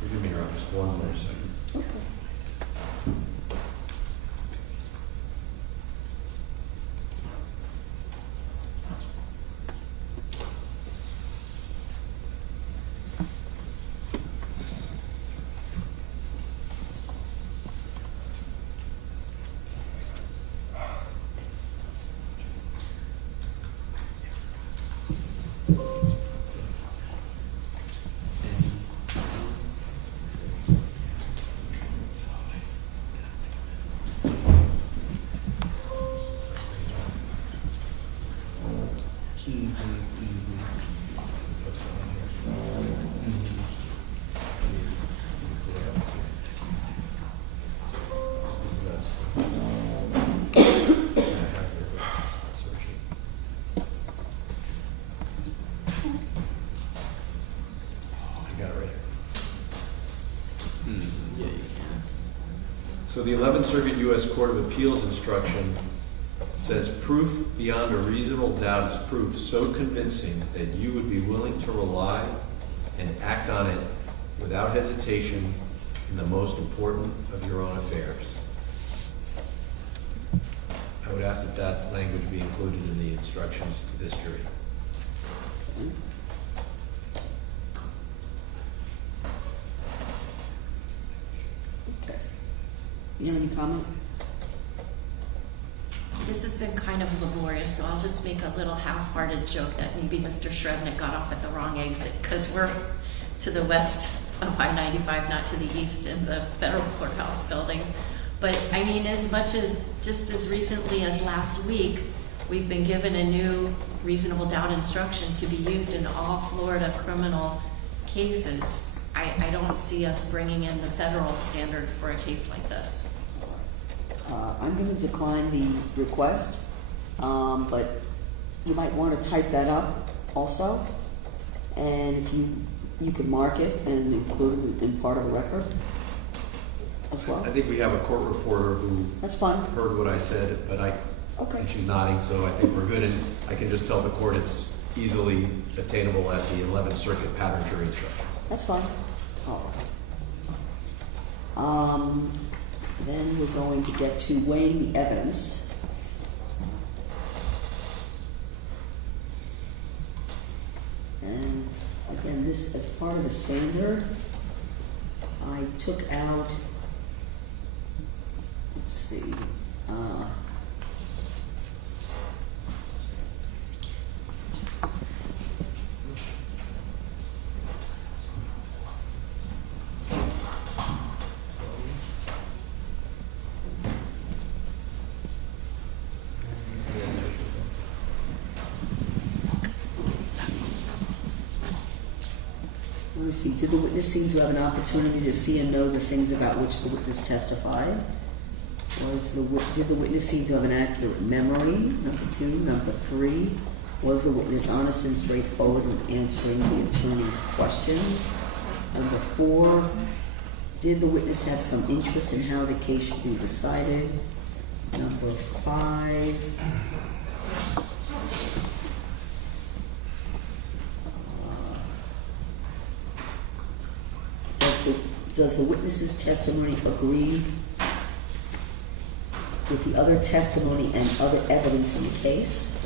Forgive me, Your Honor, just one more second. Okay. So the 11th Circuit U.S. Court of Appeals instruction says proof beyond a reasonable doubt is proof so convincing that you would be willing to rely and act on it without hesitation in the most important of your own affairs. I would ask that that language be included in the instructions to this jury. Okay. You have any comment? This has been kind of laborious, so I'll just make a little half-hearted joke that maybe Mr. Shrevenick got off at the wrong exit, because we're to the west of I-95, not to the east in the federal courthouse building. But I mean, as much as just as recently as last week, we've been given a new reasonable doubt instruction to be used in all Florida criminal cases. I don't see us bringing in the federal standard for a case like this. I'm going to decline the request, but you might want to type that up also. And if you could mark it and include it in part of the record as well. I think we have a court reporter who That's fine. heard what I said, but Okay. and she's nodding, so I think we're good. And I can just tell the court it's easily attainable at the 11th Circuit pattern jury instruction. That's fine. All right. Then we're going to get to weighing the evidence. And again, this as part of the standard, I took out, let's see, let me see, did the witness seem to have an opportunity to see and know the things about which the witness testified? Did the witness seem to have an accurate memory? Number 2. Number 3, was the witness honest and straightforward in answering the attorney's questions? Number 4, did the witness have some interest in how the case should be decided? Number 5, does the witness's testimony agree with the other testimony and other evidence in the case?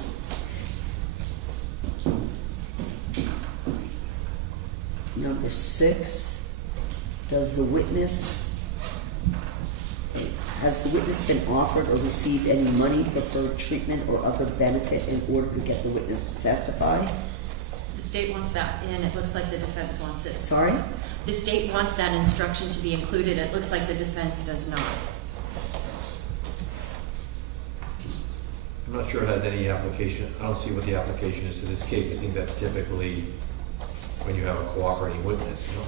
Number 6, has the witness been offered or received any money, preferred treatment, or other benefit in order to get the witness to testify? The state wants that in. It looks like the defense wants it. Sorry? The state wants that instruction to be included. It looks like the defense does not. I'm not sure it has any application. I don't see what the application is to this case. I think that's typically when you have a cooperating witness, you know?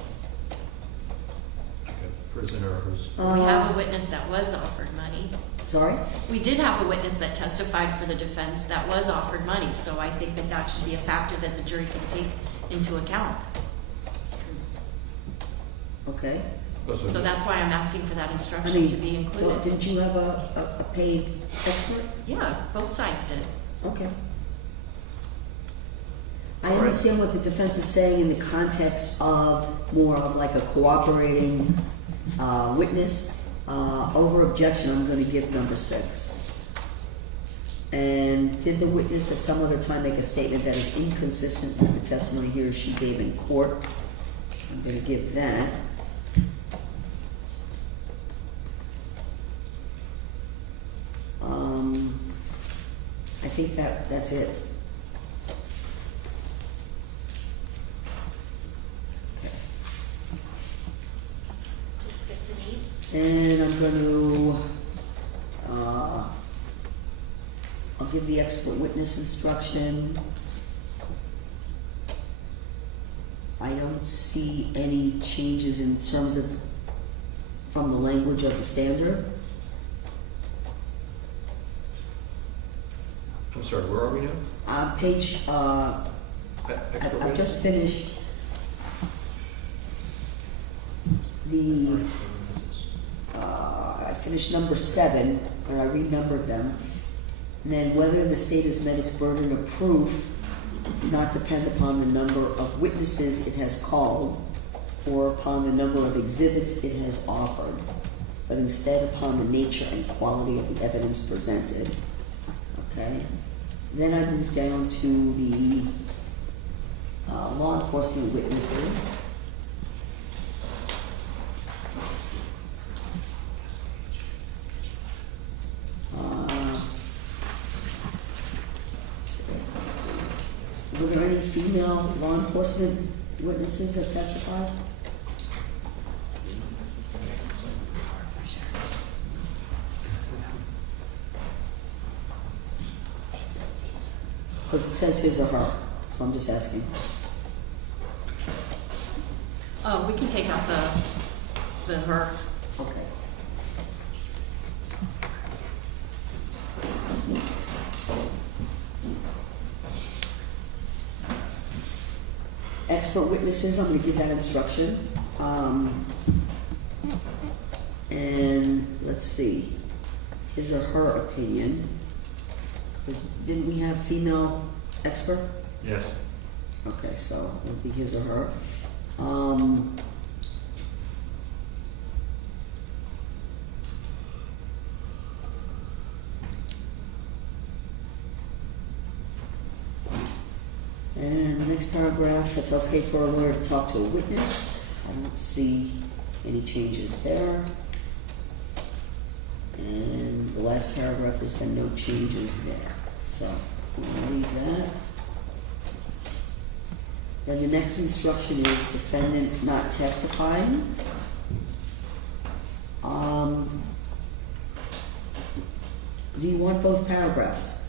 Like a prisoner who's... We have a witness that was offered money. Sorry? We did have a witness that testified for the defense that was offered money, so I think that that should be a factor that the jury can take into account. Okay. So that's why I'm asking for that instruction to be included. Didn't you have a paid expert? Yeah, both sides did. Okay. I All right. understand what the defense is saying in the context of more of like a cooperating witness. Over objection, I'm going to give number 6. And did the witness at some other time make a statement that is inconsistent with the testimony he or she gave in court? I'm going to give that. I think that's it. Just stick to me. And I'm going to, I'll give the expert witness instruction. I don't see any changes in terms of, from the language of the standard. I'm sorry, where are we now? Page, Expert I've witness? just finished the, I finished number 7, or I renumbered them. And then whether the state has met its burden of proof does not depend upon the number of witnesses it has called or upon the number of exhibits it has offered, but instead upon the nature and quality of the evidence presented. Okay? Then I move down to the law enforcement witnesses. Were there any female law enforcement witnesses that testified? Because it says his or her, so I'm just asking. Oh, we can take out the her. Okay. Expert witnesses, I'm gonna give that instruction. And let's see, his or her opinion. Didn't we have female expert? Yes. Okay, so it would be his or her. And the next paragraph, it's okay for a lawyer to talk to a witness. I don't see any changes there. And the last paragraph, there's been no changes there. So we'll leave that. Then the next instruction is defendant not testifying. Do you want both paragraphs?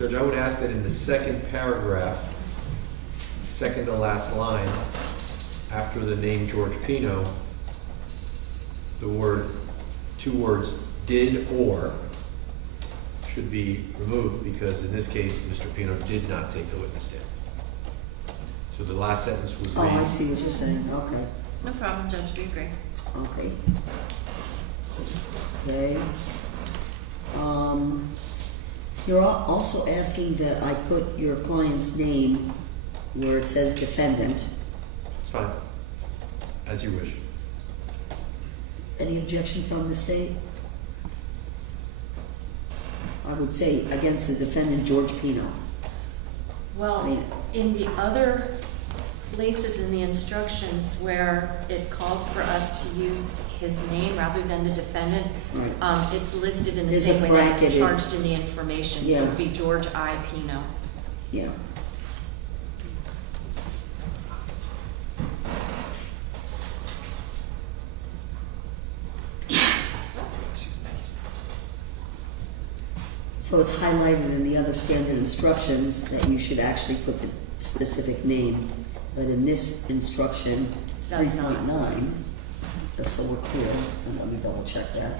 Judge, I would ask that in the second paragraph, second to last line, after the name George Pino, two words, did or, should be removed because in this case, Mr. Pino did not take the witness stand. So the last sentence would Oh, I read, see what you're saying, okay. No problem, Judge, we agree. Okay. Okay. You're also asking that I put your client's name where it says defendant. it's fine, as you wish. Any objection from the state? I would say against the defendant, George Pino. Well, in the other places in the instructions where it called for us to use his name rather than the defendant, Right. it's listed in the There's same a way that it's bracketed- charged in the information. So Yeah. it'd be George I. Pino. Yeah. So it's highlighted in the other standard instructions that you should actually put the specific name, but in this instruction, It does not. 3.9, just so we're clear, and let me double check that.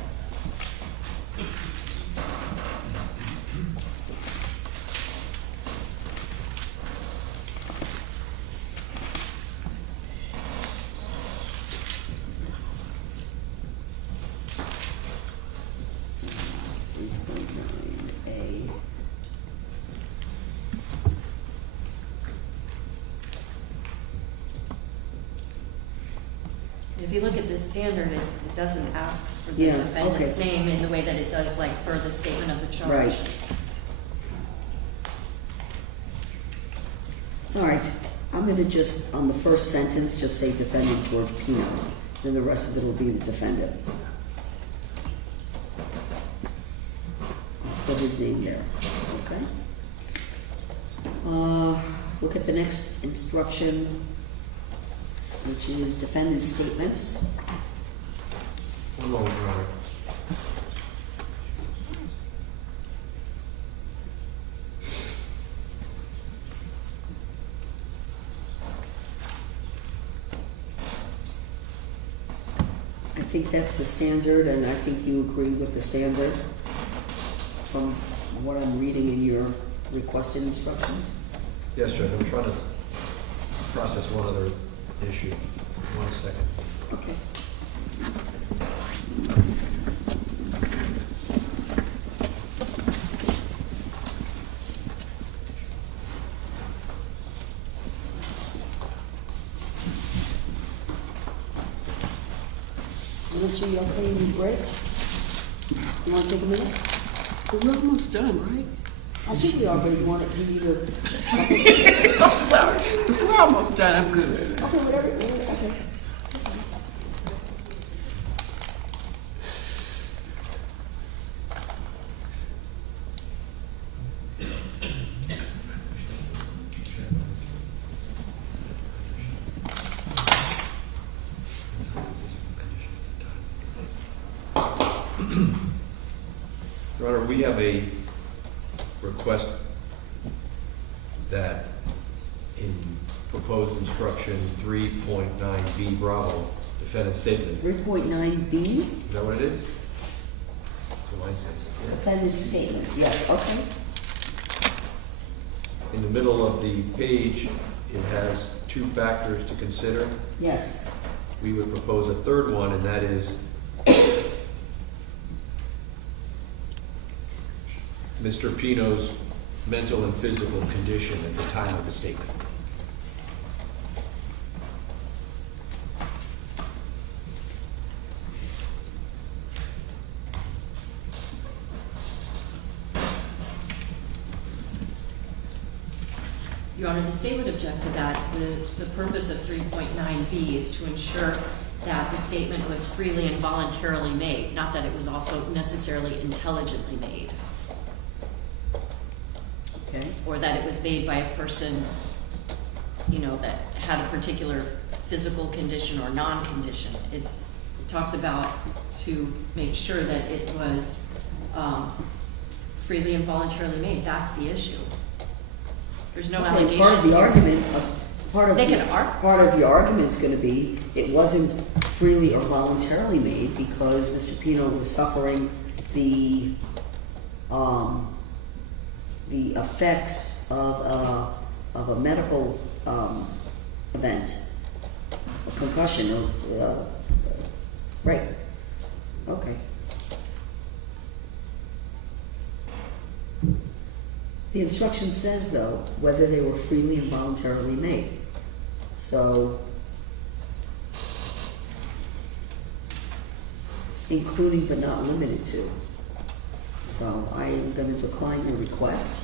If you look at this standard, it doesn't ask for the Yeah, defendant's okay. name in the way that it does like for the statement of the charge. Right. All right, I'm gonna just, on the first sentence, just say defendant George Pino, then the rest of it will be the defendant. Put his name there, okay? Look at the next instruction, which is defendant's statements. One moment, Your Honor. I think that's the standard, and I think you agree with the standard from what I'm reading in your requested instructions. Yes, Judge, I'm trying to process one other issue. 1 second. Okay. Melissa, you okay? You need a break? You want to take a minute? We're almost done, right? I think we already wanted you to. I'm sorry. We're almost done. I'm good. Okay, whatever. Okay. Your Honor, we have a request that in proposed instruction 3.9B Bravo, defendant's statement. 3.9B, Is that what it is? That's what mine says. defendant's statements. Yes, okay. In the middle of the page, it has two factors to consider. Yes. We would propose a third one, and that is Mr. Pino's mental and physical condition at the time of the statement. Your Honor, the state would object to that. The purpose of 3.9B is to ensure that the statement was freely and voluntarily made, not that it was also necessarily intelligently made, Okay. or that it was made by a person, you know, that had a particular physical condition or non-condition. It talks about to make sure that it was freely and voluntarily made. That's the issue. There's no Okay, allegation. part of the here. argument, part of They the- can argue. part of your argument is going to be it wasn't freely or voluntarily made because Mr. Pino was suffering the effects of a medical event, a concussion, or right? Okay. The instruction says, though, whether they were freely and voluntarily made. So, including but not limited to. So, I am going to decline your request.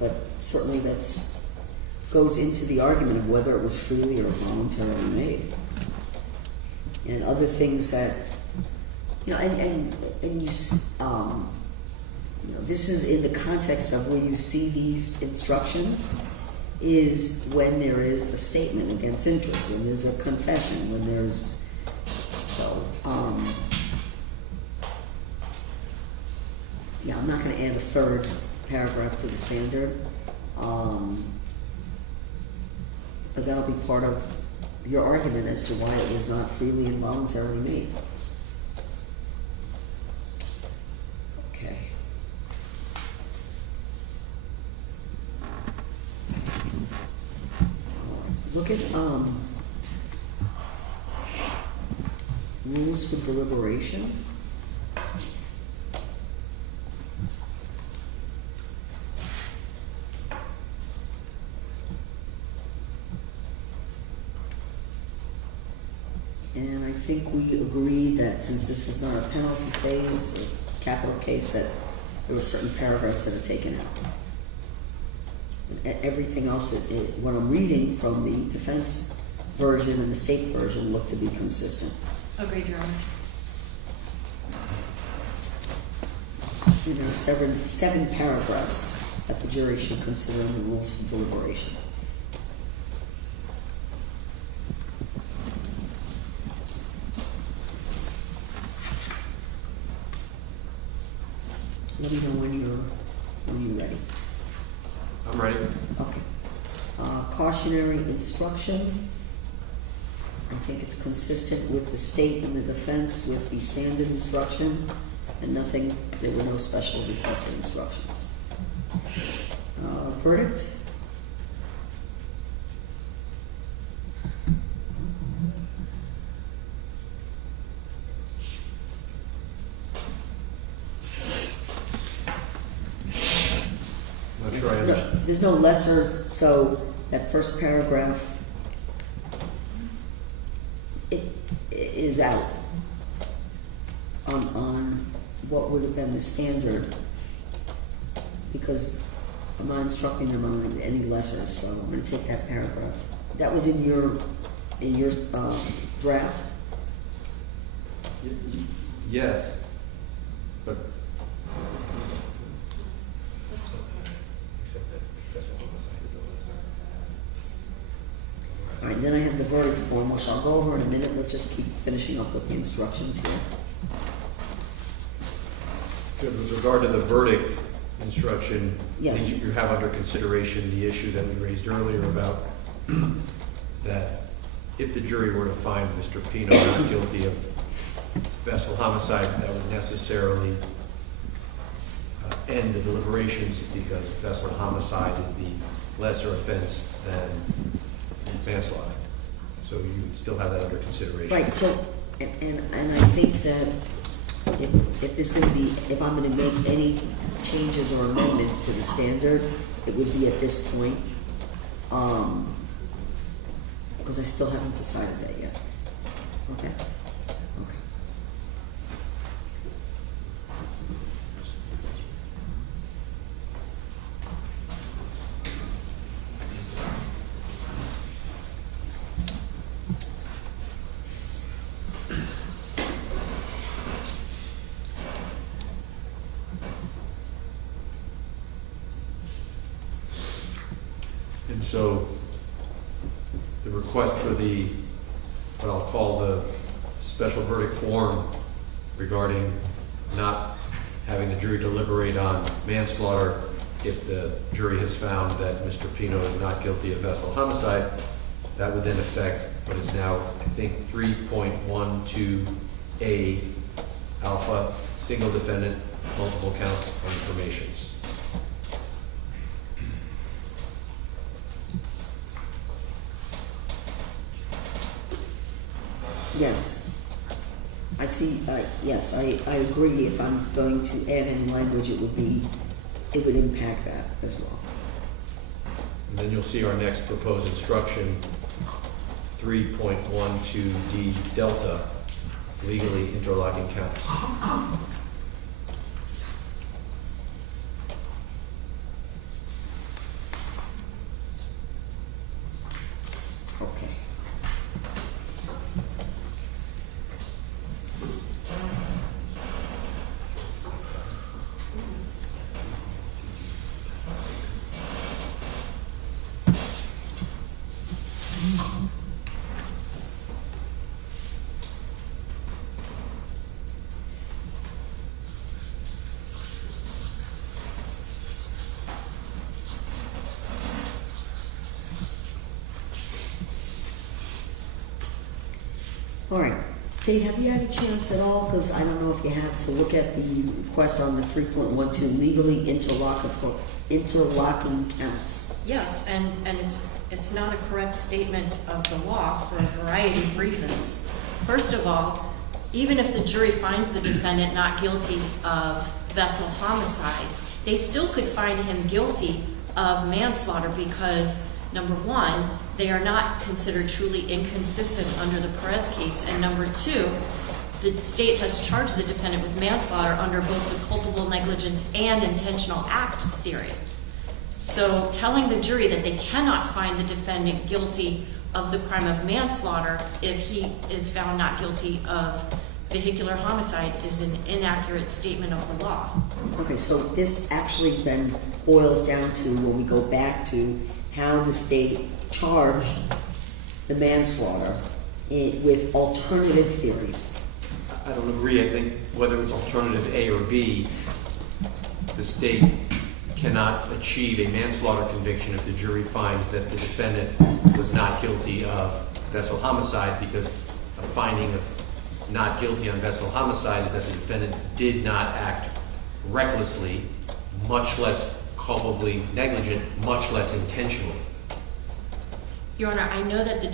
But certainly that's goes into the argument of whether it was freely or voluntarily made. And other things that, you know, and you, you know, this is in the context of where you see these instructions is when there is a statement against interest, when there's a confession, when there's, so, yeah, I'm not going to add a third paragraph to the standard, but that'll be part of your argument as to why it was not freely and voluntarily made. Okay. Look at rules for deliberation. And I think we agree that since this is not a penalty phase or capital case, that there were certain paragraphs that are taken out. And everything else, what I'm reading from the defense version and the state version look to be consistent. Agreed, Your Honor. And there are seven paragraphs that the jury should consider in the rules for deliberation. Let me know when you're ready. I'm ready. Okay. Cautionary instruction. I think it's consistent with the state and the defense with the standard instruction, and there were no special requested instructions. Verdict. I'm not sure I understand. There's no lesser, so that first paragraph, it is out on what would have been the standard because I'm not instructing them on any lesser, so I'm gonna take that paragraph. That was in your draft? Yes, but. All right, then I have the verdict form, which I'll go over in a minute. Let's just keep finishing up with the instructions here. With regard to the verdict instruction, Yes. you have under consideration the issue that we raised earlier about that if the jury were to find Mr. Pino not guilty of vessel homicide, that would necessarily end the deliberations because vessel homicide is the lesser offense than manslaughter. So you still have that under consideration. Right, so, and I think that if there's gonna be, if I'm gonna make any changes or amendments to the standard, it would be at this point, because I still haven't decided that yet. Okay? Okay. And so the request for what I'll call the special verdict form regarding not having the jury deliberate on manslaughter if the jury has found that Mr. Pino is not guilty of vessel homicide, that would then affect what is now, I think, 3.12A alpha, single defendant, multiple count on informations. Yes. I see, yes, I agree. If I'm going to add any language, it would impact that as well. And then you'll see our next proposed instruction, 3.12D delta, legally interlocking counts. Okay. All right. Steve, have you had a chance at all, because I don't know if you have, to look at the request on the 3.12 legally interlocking counts? Yes, and it's not a correct statement of the law for a variety of reasons. First of all, even if the jury finds the defendant not guilty of vessel homicide, they still could find him guilty of manslaughter because, number one, they are not considered truly inconsistent under the Perez case, and number two, the state has charged the defendant with manslaughter under both the culpable negligence and intentional act theory. So telling the jury that they cannot find the defendant guilty of the crime of manslaughter if he is found not guilty of vehicular homicide is an inaccurate statement of the law. Okay, so this actually then boils down to, when we go back to how the state charged the manslaughter with alternative theories. I don't agree. I think whether it's alternative A or B, the state cannot achieve a manslaughter conviction if the jury finds that the defendant was not guilty of vessel homicide, because a finding of not guilty on vessel homicide is that the defendant did not act recklessly, much less culpably negligent, much less intentionally. Your Honor, I know that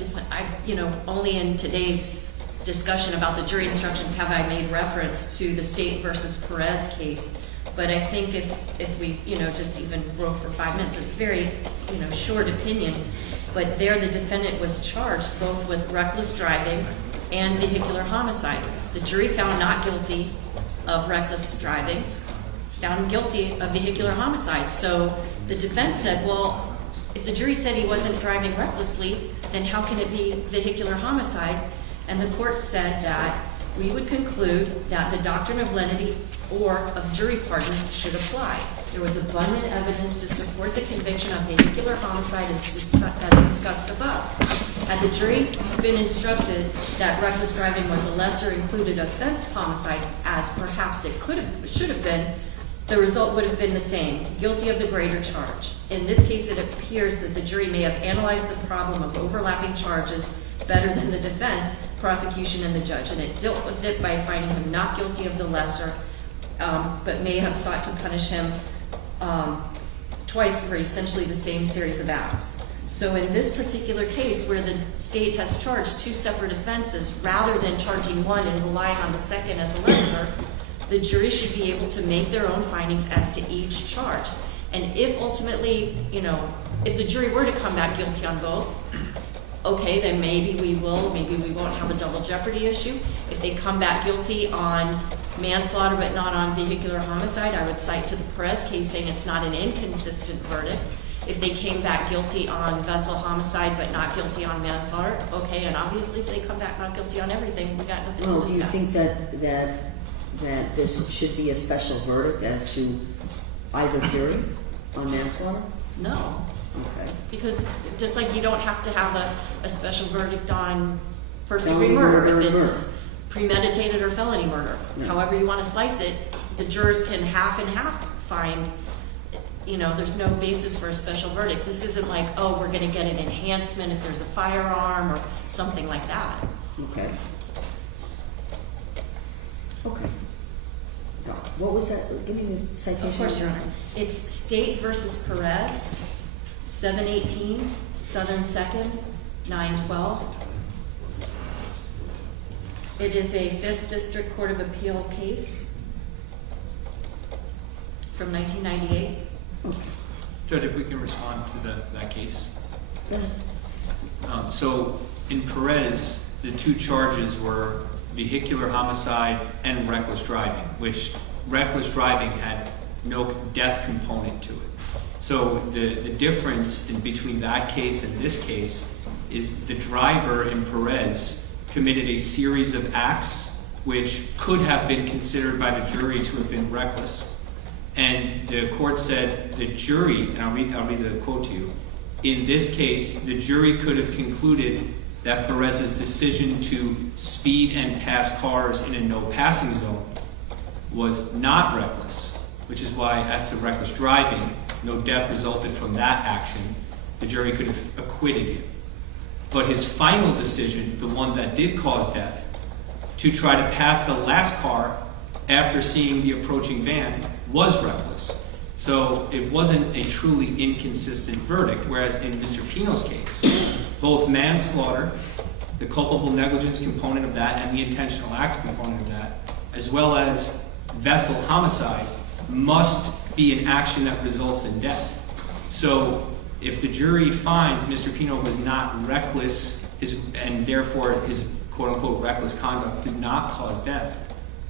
only in today's discussion about the jury instructions have I made reference to the State versus Perez case, but I think if we, just even wrote for 5 minutes, it's very, short opinion, but there the defendant was charged both with reckless driving and vehicular homicide. The jury found not guilty of reckless driving, found him guilty of vehicular homicide. So the defense said, well, if the jury said he wasn't driving recklessly, then how can it be vehicular homicide? And the court said that we would conclude that the doctrine of lenity or of jury pardon should apply. There was abundant evidence to support the conviction of vehicular homicide as discussed above. Had the jury been instructed that reckless driving was a lesser included offense homicide, as perhaps it should have been, the result would have been the same, guilty of the greater charge. In this case, it appears that the jury may have analyzed the problem of overlapping charges better than the defense, prosecution, and the judge, and it dealt with it by finding him not guilty of the lesser, but may have sought to punish him twice for essentially the same series of acts. So in this particular case, where the state has charged two separate offenses, rather than charging one and relying on the second as a lesser, the jury should be able to make their own findings as to each charge. And if ultimately, if the jury were to come back guilty on both, okay, then maybe we won't have a double jeopardy issue. If they come back guilty on manslaughter but not on vehicular homicide, I would cite to the Perez case saying it's not an inconsistent verdict. If they came back guilty on vessel homicide but not guilty on manslaughter, okay, and obviously if they come back not guilty on everything, we got nothing to discuss. Do you think that this should be a special verdict as to either theory on manslaughter? No. Okay. Because just like you don't have to have a special verdict on first-degree Felony murder murder if or it's premeditated or felony murder. Yeah. However you want to slice it, the jurors can half and half find, there's no basis for a special verdict. This isn't like, oh, we're going to get an enhancement if there's a firearm or something like that. Okay. Okay. No. What was that? Give me the citation. Of course, Your Honor. It's State versus Perez, 718, Southern 2nd, 912. It is a 5th District Court of Appeal case from 1998. Okay. Judge, if we can respond to that case. Go ahead. So in Perez, the two charges were vehicular homicide and reckless driving, which reckless driving had no death component to it. So the difference between that case and this case is the driver in Perez committed a series of acts which could have been considered by the jury to have been reckless. And the court said the jury, and I'll read the quote to you, in this case, the jury could have concluded that Perez's decision to speed and pass cars in a no passing zone was not reckless, which is why, as to reckless driving, no death resulted from that action. The jury could have acquitted him. But his final decision, the one that did cause death, to try to pass the last car after seeing the approaching van, was reckless. So it wasn't a truly inconsistent verdict, whereas in Mr. Pino's case, both manslaughter, the culpable negligence component of that, and the intentional act component of that, as well as vessel homicide, must be an action that results in death. So if the jury finds Mr. Pino was not reckless, and therefore his quote-unquote reckless conduct did not cause death,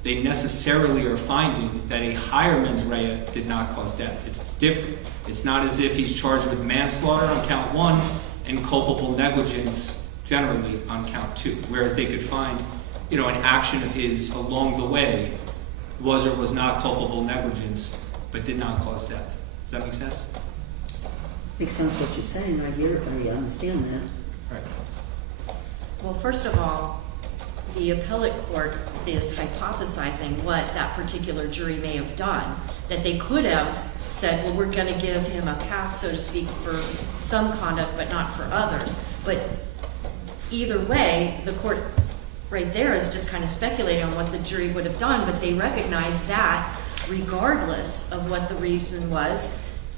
they necessarily are finding that a higher mens rea did not cause death. It's different. It's not as if he's charged with manslaughter on count 1 and culpable negligence generally on count 2, whereas they could find, an action of his along the way was or was not culpable negligence, but did not cause death. Does that make sense? Makes sense what you're saying. I understand that. Right. Well, first of all, the appellate court is hypothesizing what that particular jury may have done, that they could have said, well, we're going to give him a pass, so to speak, for some conduct, but not for others. But either way, the court right there is just kind of speculating on what the jury would have done, but they recognize that regardless of what the reason was,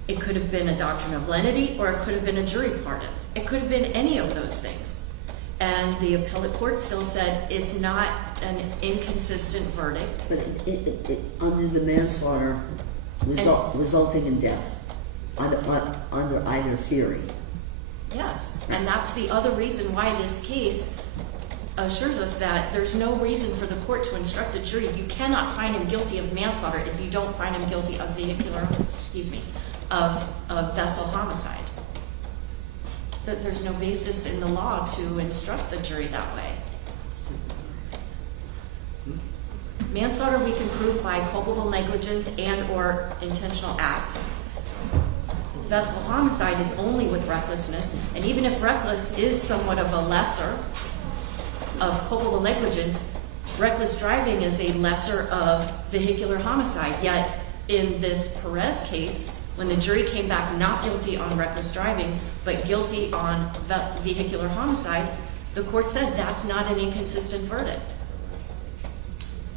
it could have been a doctrine of lenity or it could have been a jury pardon. It could have been any of those things. And the appellate court still said it's not an inconsistent verdict. But under the manslaughter resulting in death, under either theory. Yes, and that's the other reason why this case assures us that there's no reason for the court to instruct the jury, you cannot find him guilty of manslaughter if you don't find him guilty of of vessel homicide. That there's no basis in the law to instruct the jury that way. Manslaughter we can prove by culpable negligence and or intentional act. Vessel homicide is only with recklessness, and even if reckless is somewhat of a lesser of culpable negligence, reckless driving is a lesser of vehicular homicide. Yet in this Perez case, when the jury came back not guilty on reckless driving, but guilty on vehicular homicide, the court said that's not an inconsistent verdict.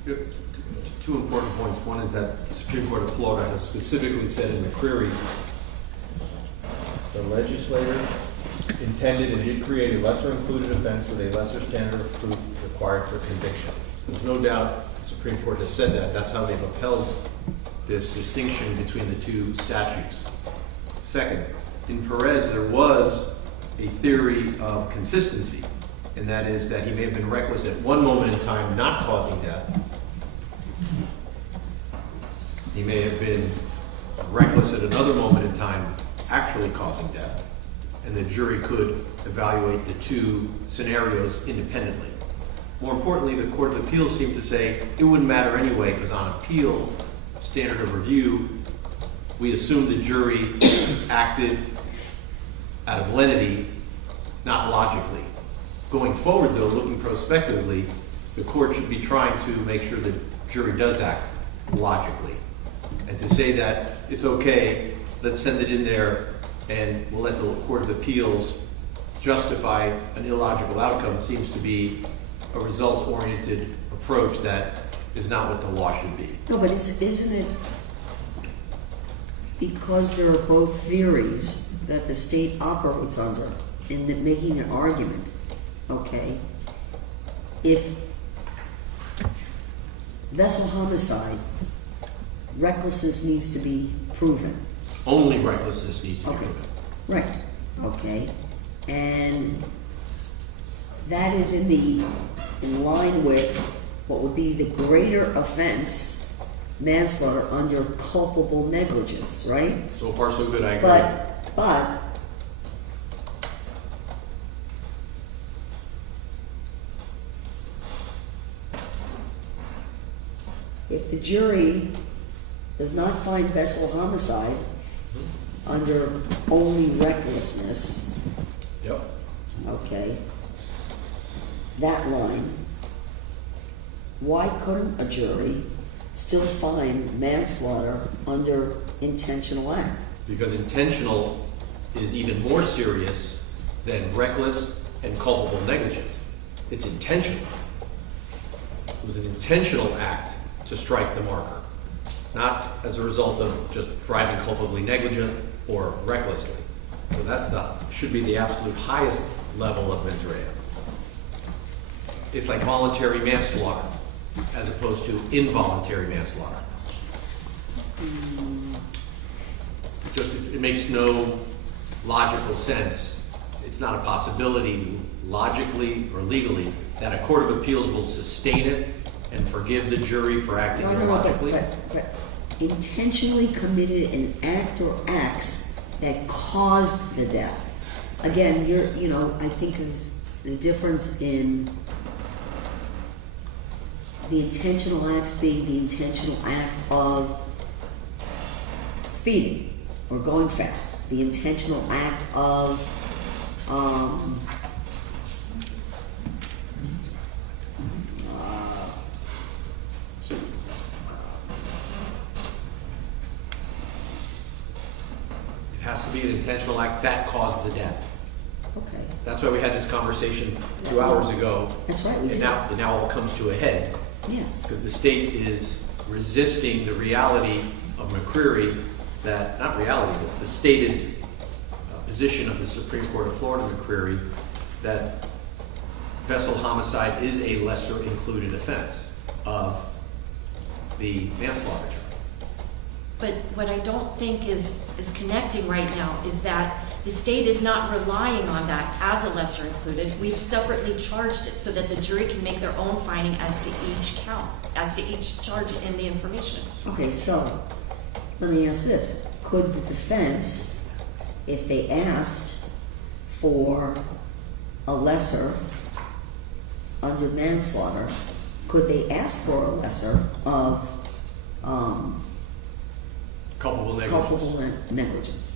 Two important points. One is that the Supreme Court of Florida has specifically said in McCreary, the legislator intended and did create a lesser included offense with a lesser standard of proof required for conviction. There's no doubt the Supreme Court has said that. That's how they've upheld this distinction between the two statutes. Second, in Perez, there was a theory of consistency, and that is that he may have been reckless at one moment in time, not causing death. He may have been reckless at another moment in time, actually causing death. And the jury could evaluate the two scenarios independently. More importantly, the Court of Appeals seemed to say it wouldn't matter anyway, because on appeal, standard of review, we assume the jury acted out of lenity, not logically. Going forward, though, looking prospectively, the court should be trying to make sure the jury does act logically. And to say that it's okay, let's send it in there and we'll let the Court of Appeals justify an illogical outcome seems to be a result-oriented approach that is not what the law should be. No, but isn't it because there are both theories that the state operates under in making an argument, okay? If vessel homicide, recklessness needs to be proven. Only recklessness needs to be Okay. proven. Right, okay. And that is in line with what would be the greater offense, manslaughter under culpable negligence, right? So far, so good, I agree. But if the jury does not find vessel homicide under only recklessness, Yep. okay, that line, why couldn't a jury still find manslaughter under intentional act? Because intentional is even more serious than reckless and culpable negligence. It's intentional. It was an intentional act to strike the marker, not as a result of just driving culpably negligent or recklessly. So should be the absolute highest level of mens rea. It's like voluntary manslaughter as opposed to involuntary manslaughter. It makes no logical sense. It's not a possibility logically or legally that a court of appeals will sustain it and forgive the jury for acting illogically. But intentionally committed an act or acts that caused the death. Again, I think is the difference in the intentional acts being the intentional act of speeding or going fast. The intentional act of It has to be an intentional act that caused the death. okay. That's why we had this conversation 2 hours ago. That's right, we And did. now it all comes to a head Yes. because the state is resisting the reality of McCreary not reality, but the stated position of the Supreme Court of Florida, McCreary, that vessel homicide is a lesser included offense of the manslaughter charge. But what I don't think is connecting right now is that The state is not relying on that as a lesser included. We've separately charged it so that the jury can make their own finding as to each count, as to each charge in the information. Okay, so let me ask this. Could the defense, if they asked for a lesser under manslaughter, could they ask for a lesser of Culpable negligence. culpable negligence?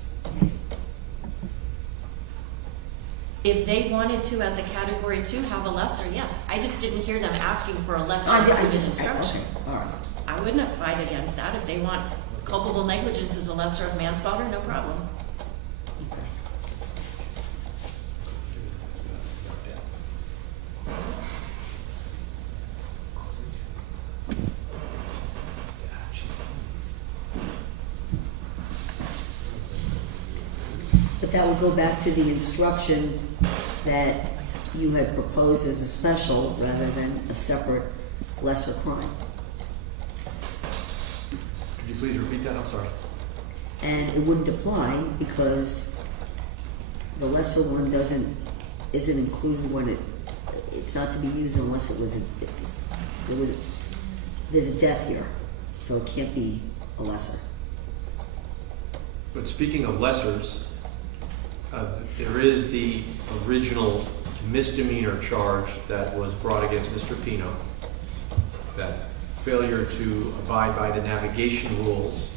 If they wanted to, as a category 2, have a lesser, yes. I just didn't hear them asking for a lesser I under just, instruction. okay, all right. I wouldn't fight against that. If they want culpable negligence as a lesser of manslaughter, no problem. But that would go back to the instruction that you had proposed as a special rather than a separate lesser crime. Could you please repeat that? I'm sorry. And it wouldn't apply because the lesser one isn't included when it's not to be used unless there's a death here, so it can't be a lesser. But speaking of lessers, there is the original misdemeanor charge that was brought against Mr. Pino, that failure to abide by the navigation rules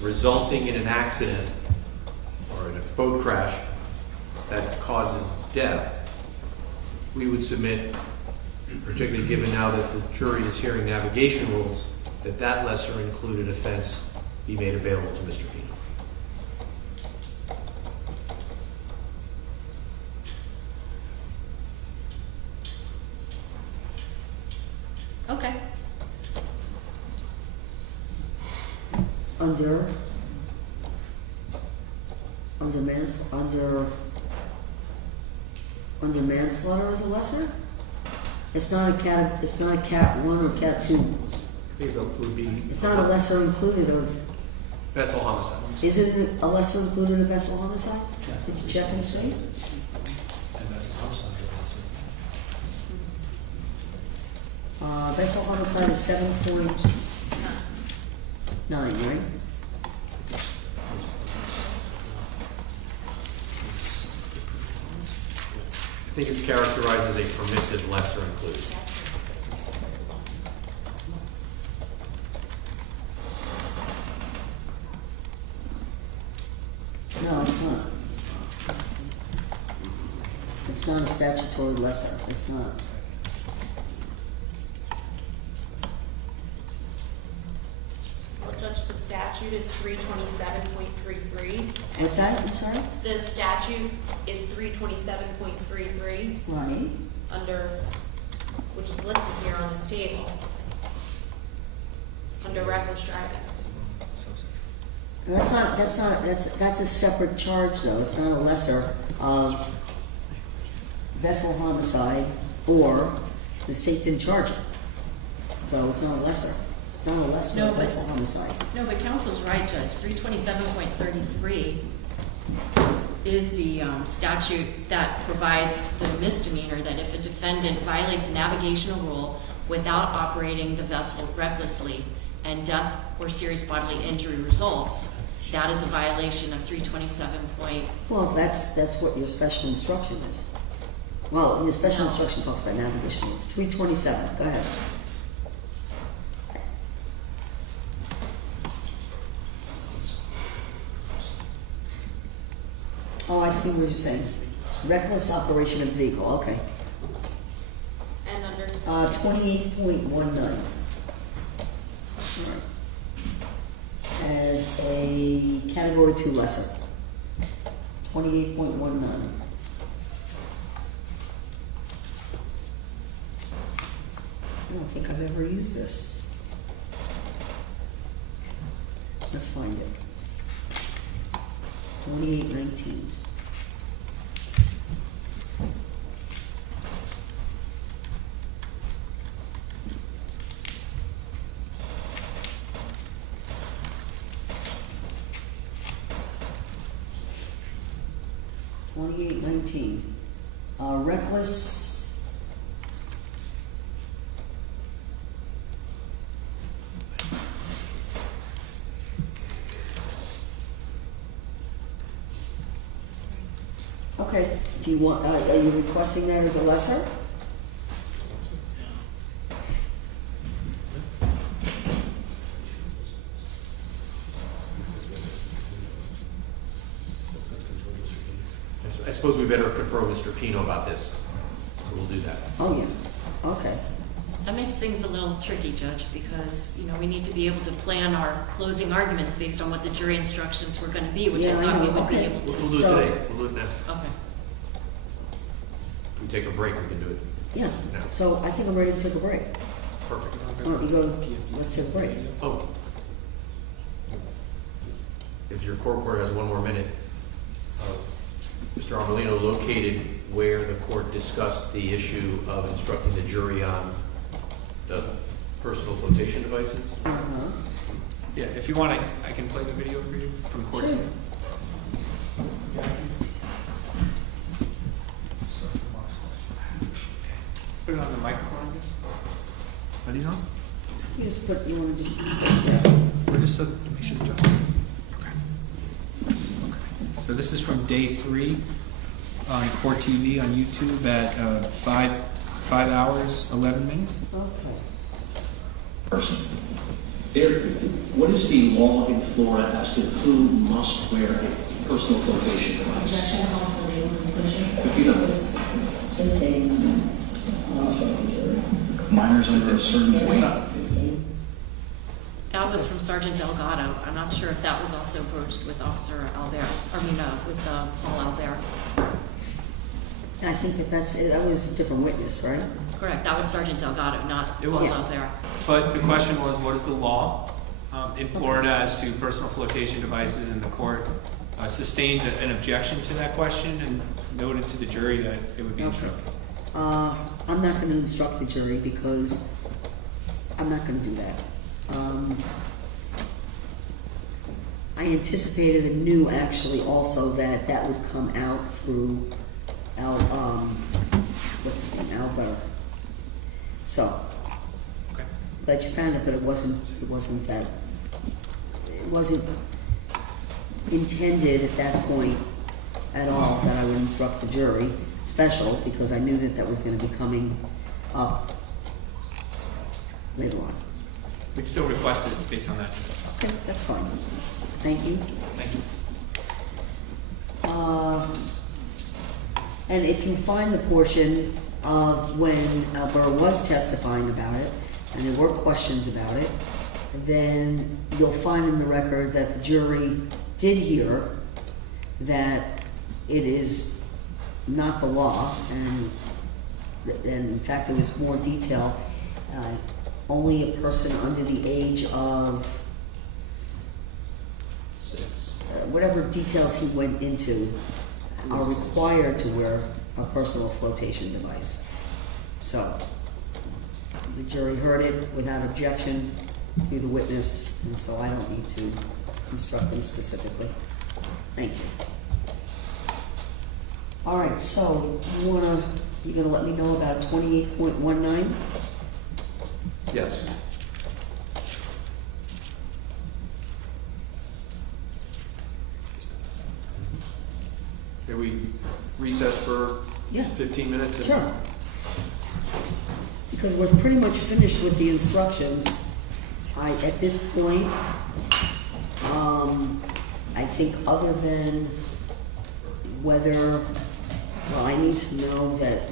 resulting in an accident or in a boat crash that causes death. We would submit, particularly given now that the jury is hearing navigation rules, that lesser included offense be made available to Mr. Pino. Okay. Under manslaughter as a lesser? It's not a cat 1 or cat 2. I think it would be It's not a lesser included of, vessel homicide. isn't a lesser included of vessel homicide? Did you check and see? Vessel homicide is 7.9, right? I think it's characterized as a permissive lesser included. No, it's not. It's not a statutory lesser. It's not. Well, Judge, the statute is 327.33. What's that? I'm sorry? The statute is 327.33 Right. under, which is listed here on this table, under reckless driving. That's a separate charge though. It's not a lesser of vessel homicide, or the state didn't charge it. So it's not a lesser. It's not a lesser No, of but- vessel homicide. No, but counsel's right, Judge. 327.33 is the statute that provides the misdemeanor that if a defendant violates a navigational rule without operating the vessel recklessly and death or serious bodily injury results, that is a violation of 327. Well, that's what your special instruction is. Well, your special No. instruction talks about navigation. It's 327. Go ahead. Oh, I see what you're saying. Reckless operation of vehicle. Okay. And under 28.19. As a category 2 lesser. 28.19. I don't think I've ever used this. Let's find it. 2819. 2819. Reckless. Okay, do you want, are you requesting that as a lesser? I suppose we better confer with Mr. Pino about this, so we'll do that. Oh, yeah, okay. That makes things a little tricky, Judge, because, you know, we need to be able to plan our closing arguments based on what the jury instructions were going to be, which Yeah, I I thought we know. would be Okay. able We'll to. do it So- today, we'll do it now. Okay. If we take a break, we can do it. Yeah, No. so I think I'm ready to take a break. Perfect. Why don't you go, let's take a break. Oh. If your court reporter has one more minute, Mr. Arbolino located where the court discussed the issue of instructing the jury on the personal flotation devices. Uh-huh. Yeah, if you want, I can play the video for you from court Sure. today. Put it on the microphone, I guess. Are these on? You just put, you wanna just, yeah. Or just so to make sure it's on. Okay. So this is from day 3 on Court TV on YouTube at 5 hours 11 minutes. Okay. Person. What is the law in Florida as to who must wear a personal flotation device? If you don't, Just saying, minors under a certain weight. That was from Sergeant Delgado. I'm not sure if that was also broached with Officer Albert, with Paul Albert. And I think that was a different witness, right? Correct, that was Sergeant Delgado, not It Paul was. Albert. But the question was, what is the law in Florida as to personal flotation devices? And the court sustained an objection to that question and noted to the jury that it would be Okay. instructed. I'm not gonna instruct the jury because I'm not gonna do that. I anticipated and knew actually also that that would come out through what's his name, Albert. So, Okay. glad you found it, but it wasn't intended at that point at all that I would instruct the jury special, because I knew that was going to be coming up later on. We'd still request it based on that. Okay, that's fine. Thank you. Thank you. And if you find the portion of when Albert was testifying about it, and there were questions about it, then you'll find in the record that the jury did hear that it is not the law, and in fact there was more detail. Only a person under the age of 6. whatever details he went into are required to wear a personal flotation device. So, the jury heard it without objection through the witness, and so I don't need to instruct them specifically. Thank you. All right, so you're gonna let me know about 28.19? Yes. Can we recess for Yeah. 15 minutes? and- Sure. Because we're pretty much finished with the instructions. At this point, I think other than whether, well, I need to know that,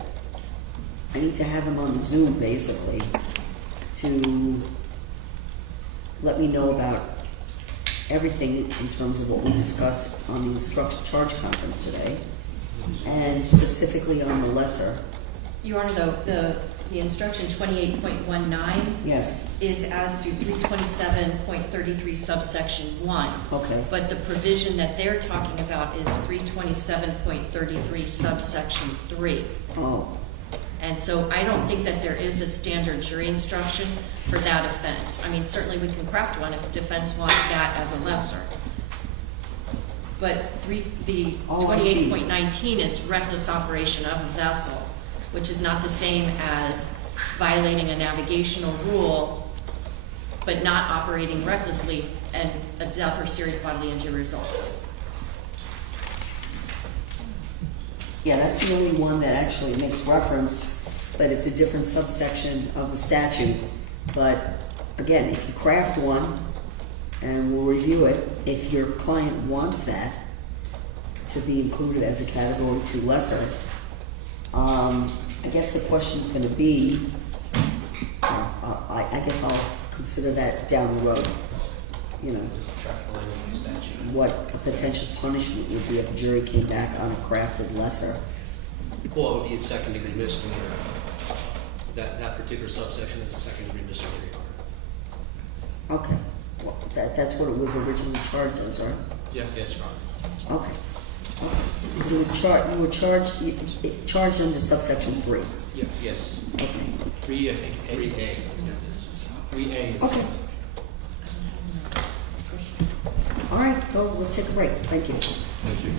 I need to have him on the Zoom basically to let me know about everything in terms of what we discussed on the instruction charge conference today, and specifically on the lesser. Your Honor, the instruction 28.19 Yes, is as to 327.33 subsection 1. okay. But the provision that they're talking about is 327.33 subsection 3. Oh, And so I don't think that there is a standard jury instruction for that offense. I mean, certainly we can craft one if defense wants that as a lesser. But the Oh, I see. 28.19 is reckless operation of a vessel, which is not the same as violating a navigational rule, but not operating recklessly, and a death or serious bodily injury results. Yeah, that's the only one that actually makes reference, but it's a different subsection of the statute. But again, if you craft one, and we'll review it, if your client wants that to be included as a category 2 lesser, I guess the question's gonna be, I guess I'll consider that down the road, you know, what a potential punishment would be if a jury came back on a crafted lesser. Well, it would be a second degree misdemeanor. That particular subsection is a second degree misdemeanor. Okay, well, that's what it was originally charged as, right? Yes, yes, Your Honor. Okay. Okay. Because it was you were charged under subsection 3. Yes, yes. Okay. 3, I think. 3A. 3A is. Okay. All right, go, let's take a break. Thank you. Thank you.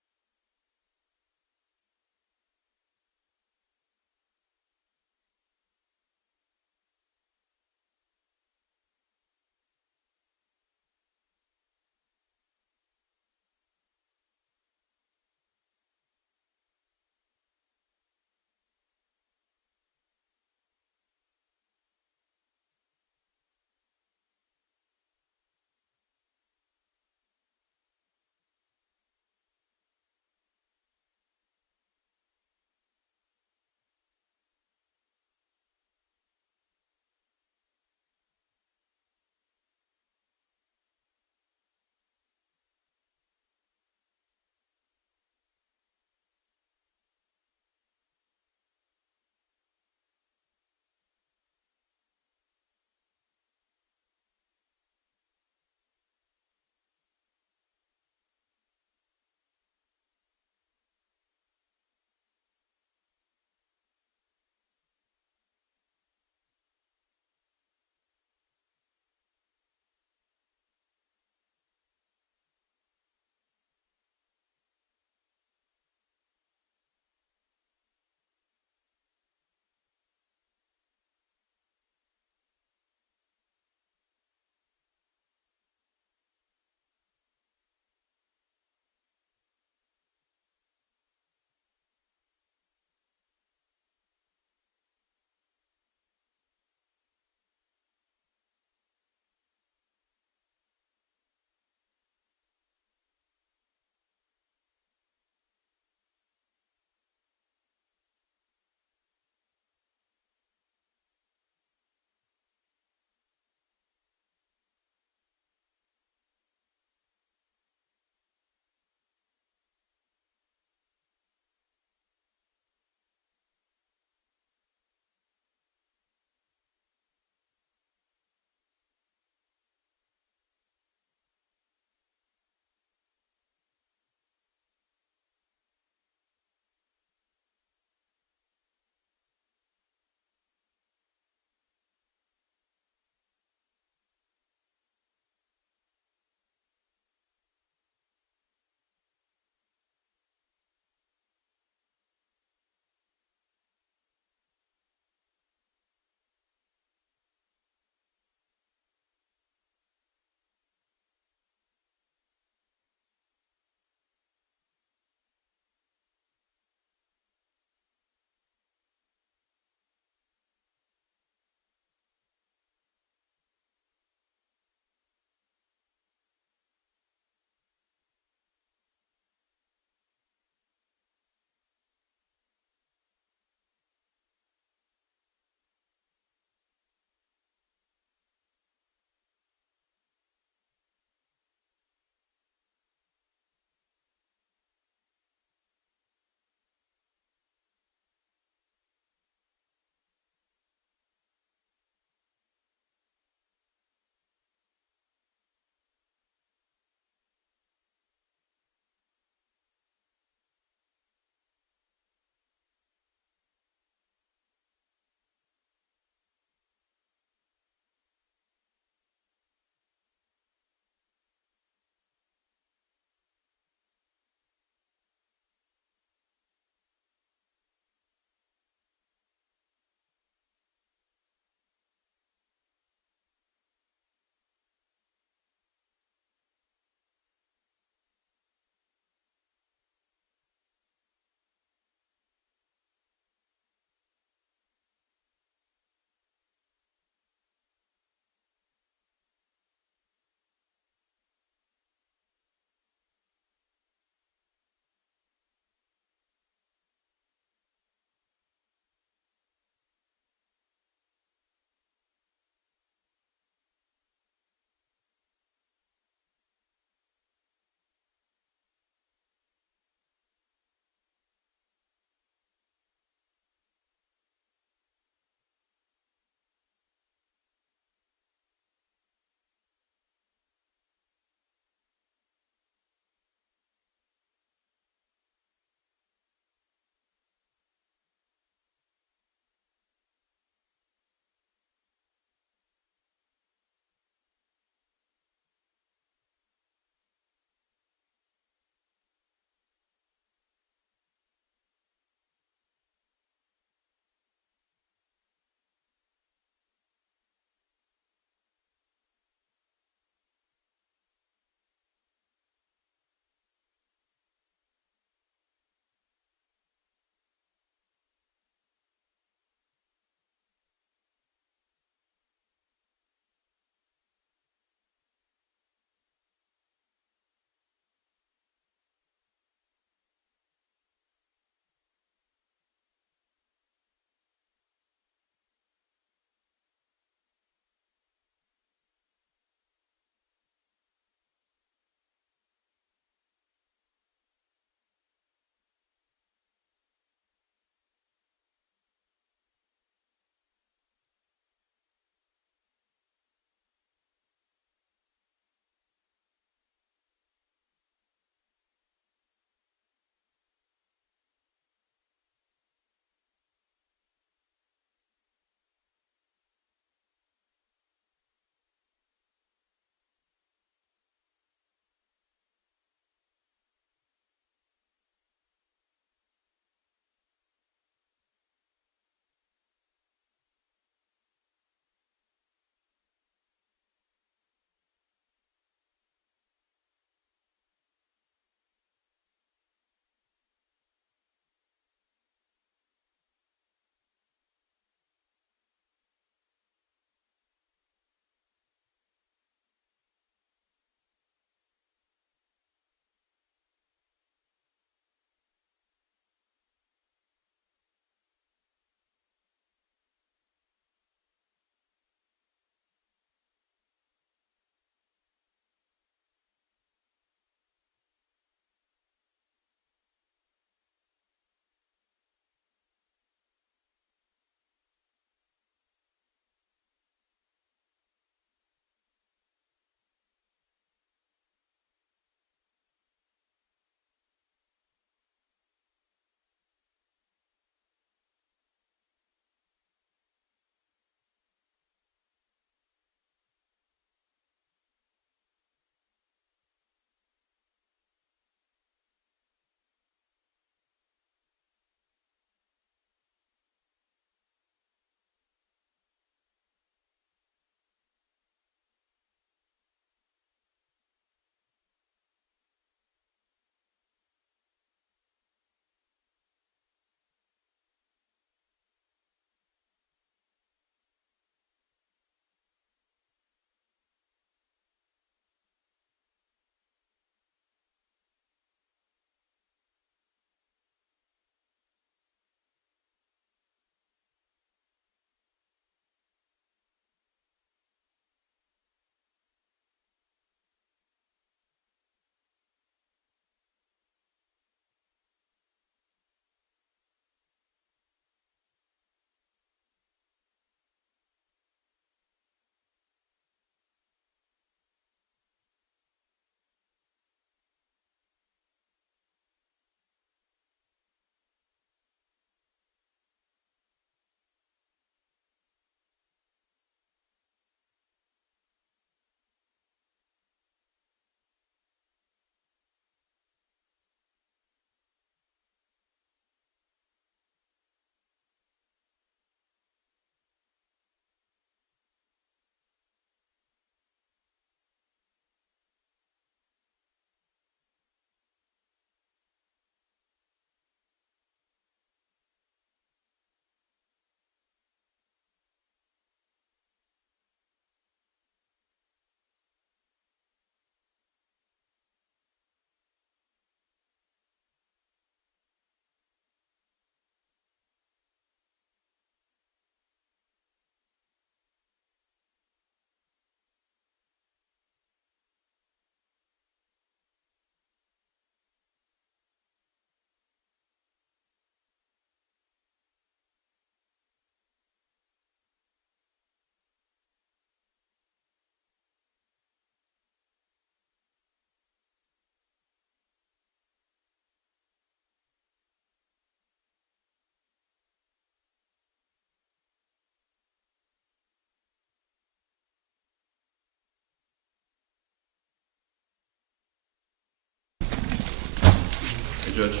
Judge.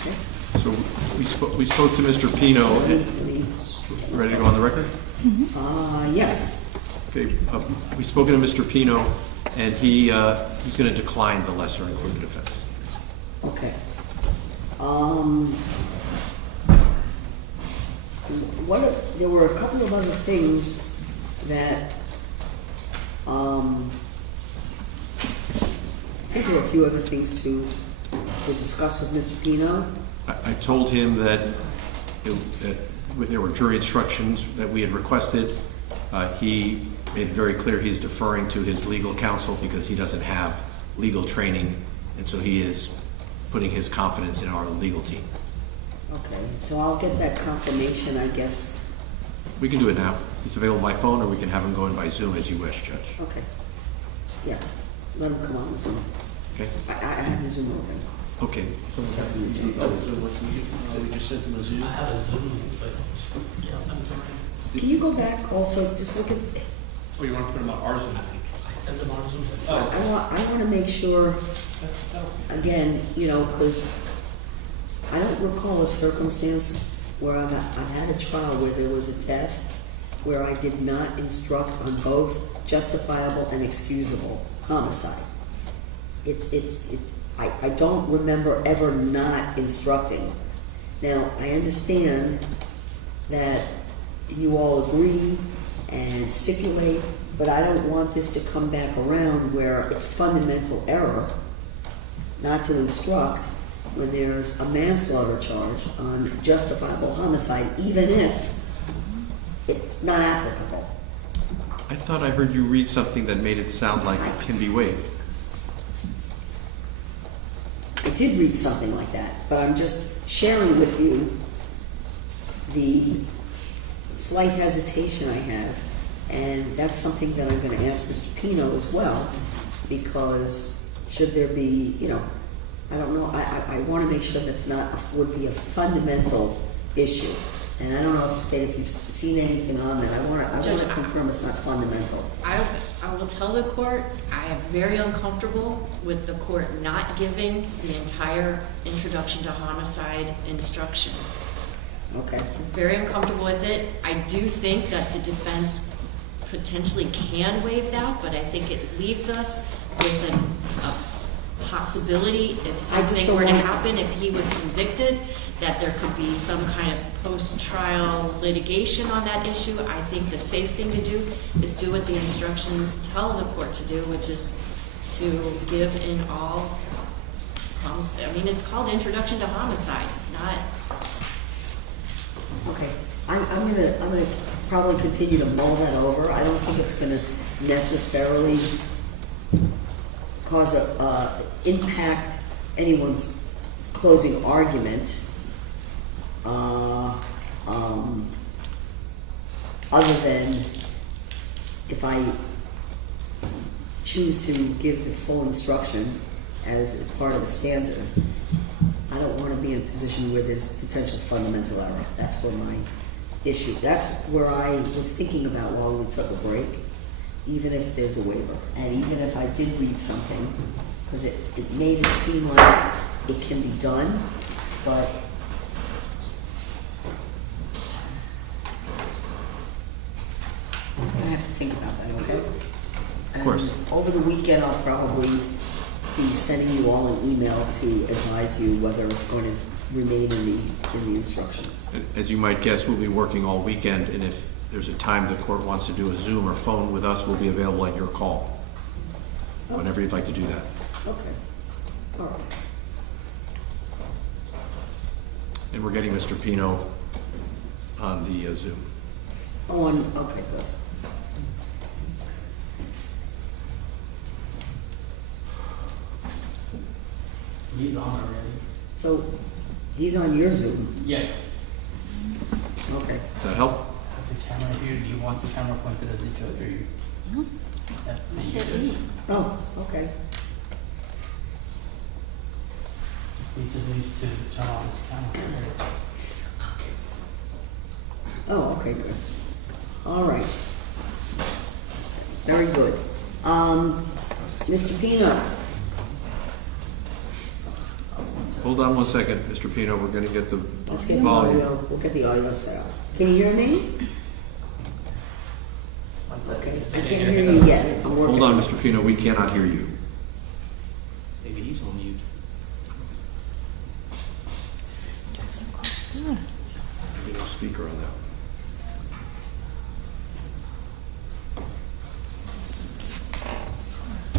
Okay. So we spoke to Mr. Pino. Ready to go on the record? Yes. Okay, we've spoken to Mr. Pino, and he's going to decline the lesser included offense. Okay. There were a couple of other things that, I think there were a few other things to discuss with Mr. Pino. I told him that there were jury instructions that we had requested. He made it very clear he's deferring to his legal counsel because he doesn't have legal training, and so he is putting his confidence in our legal team. Okay, so I'll get that confirmation, I guess. We can do it now. He's available by phone, or we can have him go in by Zoom as you wish, Judge. Okay. Yeah, let him come on Zoom. Okay? I have the Zoom open. Okay. We just sent them a Zoom. I have a Zoom, but yeah, I'll send it to him. Can you go back also, just look at, Oh, you want to put them on our Zoom? I sent them on Zoom. I want to make sure, again, because I don't recall a circumstance where I've had a trial where there was a death where I did not instruct on both justifiable and excusable homicide. I don't remember ever not instructing. Now, I understand that you all agree and stipulate, but I don't want this to come back around where it's fundamental error not to instruct when there's a manslaughter charge on justifiable homicide, even if it's not applicable. I thought I heard you read something that made it sound like it can be waived. I did read something like that, but I'm just sharing with you the slight hesitation I have, and that's something that I'm going to ask Mr. Pino as well, because should there be, I don't know, I want to make sure that's would be a fundamental issue. And I don't know if you've seen anything on that. I want to confirm it's not fundamental. I will tell the court, I am very uncomfortable with the court not giving the entire introduction to homicide instruction. Okay. I'm very uncomfortable with it. I do think that the defense potentially can waive that, but I think it leaves us with a possibility if something were to happen, if he was convicted, that there could be some kind of post-trial litigation on that issue. I think the safe thing to do is do what the instructions tell the court to do, which is to give in all, it's called Introduction to Homicide, not... Okay, I'm gonna probably continue to mull that over. I don't think it's gonna necessarily cause impact anyone's closing argument. Other than if I choose to give the full instruction as part of the standard, I don't want to be in a position where there's potential fundamental error. That's where my issue, that's where I was thinking about while we took a break, even if there's a waiver. And even if I did read something, because it made it seem like it can be done, but I have to think about that, okay? Of course. Over the weekend, I'll probably be sending you all an email to advise you whether it's going to remain in the instructions. As you might guess, we'll be working all weekend, and if there's a time the court wants to do a Zoom or phone with us, we'll be available at your call, whenever you'd like to do that. Okay. All right. And we're getting Mr. Pino on the Zoom. Okay, good. He's on already. So he's on your Zoom. Yeah. Okay. Does that help? Have the camera here. Do you want the camera pointed at the judge or you? At the judge. Oh, okay. He just needs to turn on his camera. Oh, okay, good. All right. Very good. Mr. Pino. hold on one second, Mr. Pino, we're gonna get the Let's get the volume. audio, we'll get the audio set up. Can you hear me? Okay, I can't hear you yet. I'm working. Hold on, Mr. Pino, we cannot hear you. Maybe he's on mute. Maybe no speaker on that.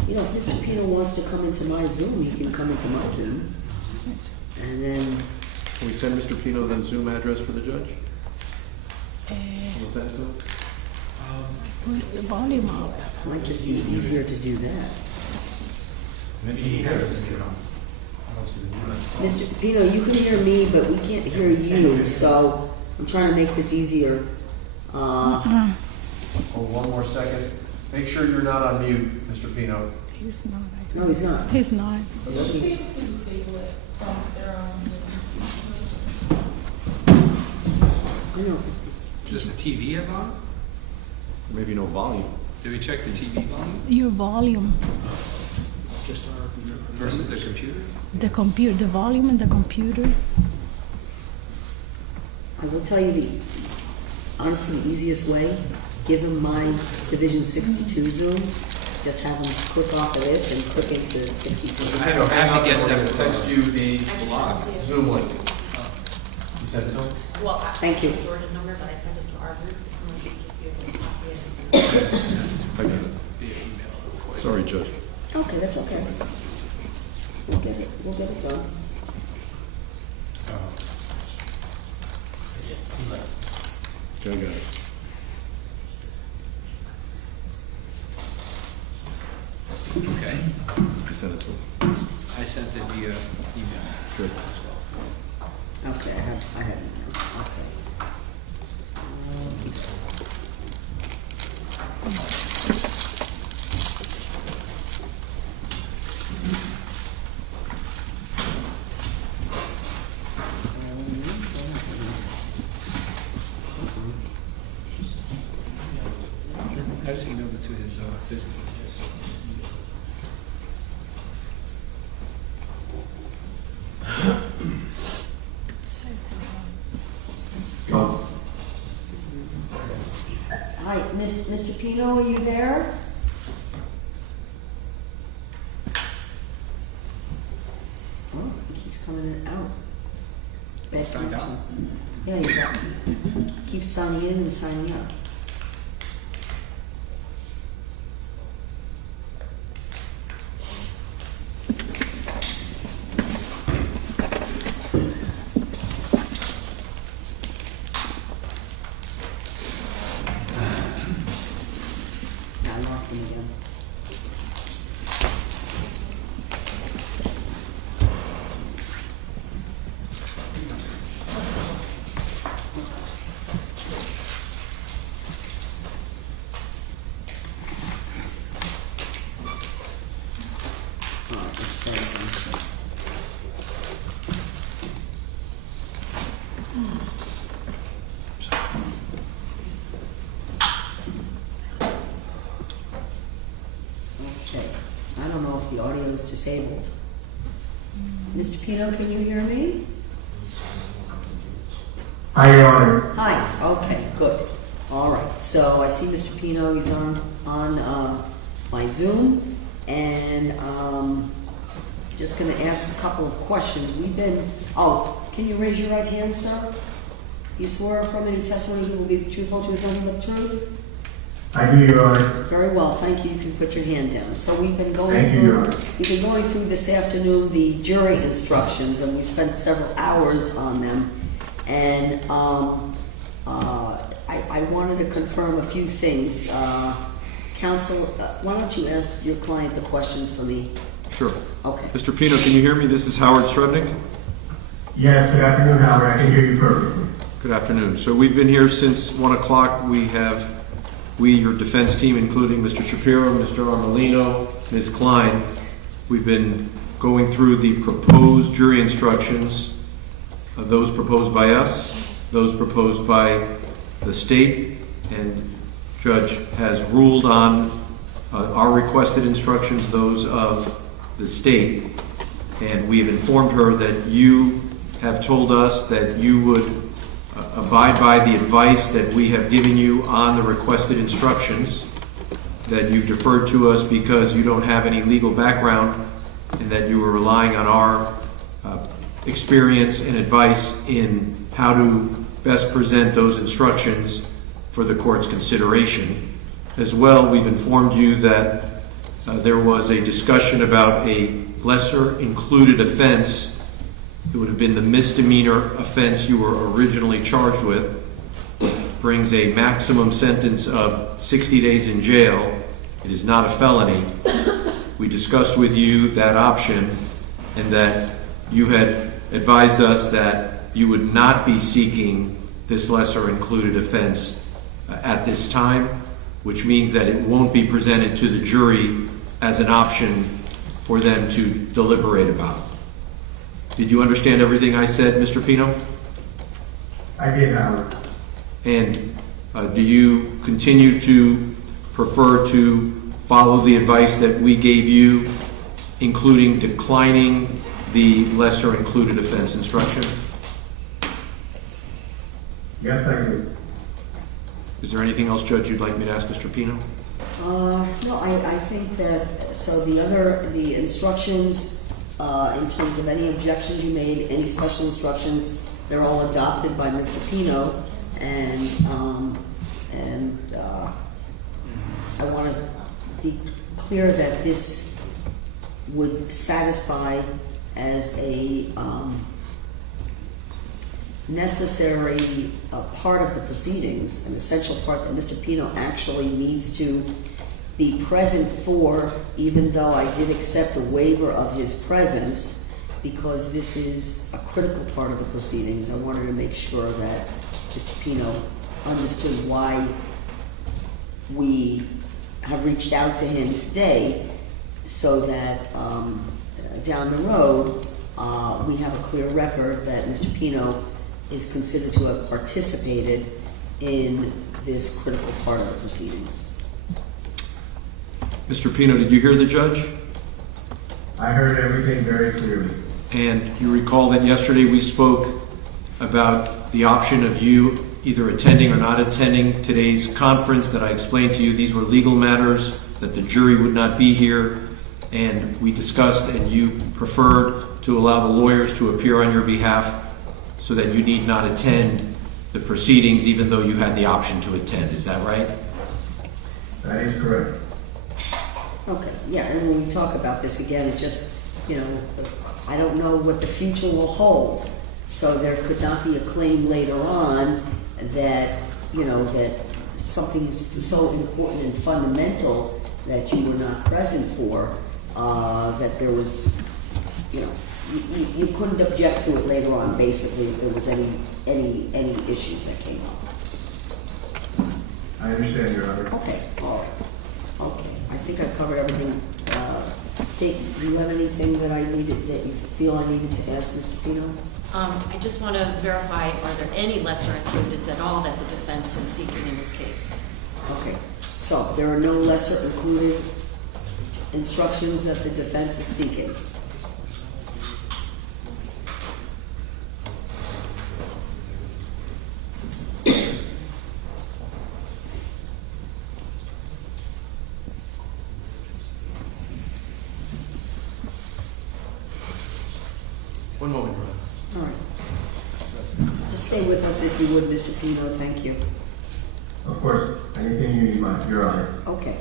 You know, if Mr. Pino wants to come into my Zoom, he can come into my Zoom. And then, Can we send Mr. Pino the Zoom address for the judge? What's that, Phil? Put the volume up. might just be easier to do that. Maybe he has, Mr. Pino, you can hear me, but we can't hear you, so I'm trying to make this easier. Hold one more second. Make sure you're not on mute, Mr. Pino. He's not. No, he's not. He's not. I know. Does the TV have on? Maybe no volume. Did we check the TV volume Your volume. Just our. versus the computer? The computer, the volume in the computer. I will tell you honestly, the easiest way, give him my Division 62 Zoom, just have him click off of this and click into 62. I don't have to get We're them gonna text you the blog. Zoom link. You sent it to him? Well, actually, Thank you. George's number, but I sent it to our group, so someone should just be able to copy it. I got it. Sorry, Judge. Okay, that's okay. We'll get it done. Okay, I got it. Okay. I sent it to him. I sent it via email. Good. Okay, I have it now. Okay. I just emailed it to his business address. Hi, Mr. Pino, are you there? Oh, he keeps coming in and out. Best Signed out? connection. Yeah, he's out. Keeps signing in and signing out. I lost him again. All right, let's try it again. Okay, I don't know if the audio is disabled. Mr. Pino, can you hear me? Hi, Your Honor. Hi, okay, good. All right, so I see Mr. Pino, he's on my Zoom, and just gonna ask a couple of questions. Can you raise your right hand, sir? You swear from any testimony you will be the truthful truth, nothing but the truth? I do, Your Honor. Very well, thank you. You can put your hand down. So we've been going Thank you, Your Honor. this afternoon the jury instructions, and we spent several hours on them. And I wanted to confirm a few things. Counsel, why don't you ask your client the questions for me? Sure. Okay. Mr. Pino, can you hear me? This is Howard Strebnick. Yes, good afternoon, Howard. I can hear you perfectly. Good afternoon. So we've been here since 1 o'clock. Your defense team, including Mr. Shapiro, Mr. Armelino, Ms. Klein, we've been going through the proposed jury instructions, those proposed by us, those proposed by the state, and Judge has ruled on our requested instructions, those of the state. and we have informed her that you have told us that you would abide by the advice that we have given you on the requested instructions, that you've deferred to us because you don't have any legal background, and that you were relying on our experience and advice in how to best present those instructions for the court's consideration. As well, we've informed you that there was a discussion about a lesser included offense. It would have been the misdemeanor offense you were originally charged with, which brings a maximum sentence of 60 days in jail. It is not a felony. We discussed with you that option, and that you had advised us that you would not be seeking this lesser included offense at this time, which means that it won't be presented to the jury as an option for them to deliberate about. Did you understand everything I said, Mr. Pino? I did, Howard. And do you continue to prefer to follow the advice that we gave you, including declining the lesser included offense instruction? Yes, I do. Is there anything else, Judge, you'd like me to ask Mr. Pino? No, I think that, so the instructions, in terms of any objections you made, any special instructions, they're all adopted by Mr. Pino, and I want to be clear that this would satisfy as a necessary part of the proceedings, an essential part that Mr. Pino actually needs to be present for, even though I did accept a waiver of his presence, because this is a critical part of the proceedings. I wanted to make sure that Mr. Pino understood why we have reached out to him today, so that down the road we have a clear record that Mr. Pino is considered to have participated in this critical part of the proceedings. Mr. Pino, did you hear the judge? I heard everything very clearly. And you recall that yesterday we spoke about the option of you either attending or not attending today's conference, that I explained to you these were legal matters, that the jury would not be here, and we discussed and you preferred to allow the lawyers to appear on your behalf so that you need not attend the proceedings even though you had the option to attend. Is that right? That is correct. Okay, yeah, and when we talk about this again, it just, I don't know what the future will hold. So there could not be a claim later on that, that something so important and fundamental that you were not present for, that there was, you couldn't object to it later on, basically, if there was any issues that came up. I understand, Your Honor. Okay, all right. Okay, I think I've covered everything. State, do you have anything that that you feel I needed to ask Mr. Pino? I just want to verify, are there any lesser includeds at all that the defense is seeking in this case? Okay, so there are no lesser included instructions that the defense is seeking. One moment, Your Honor. All right. Just stay with us if you would, Mr. Pino. Thank you. Of course, anything you need, Your Honor. Okay.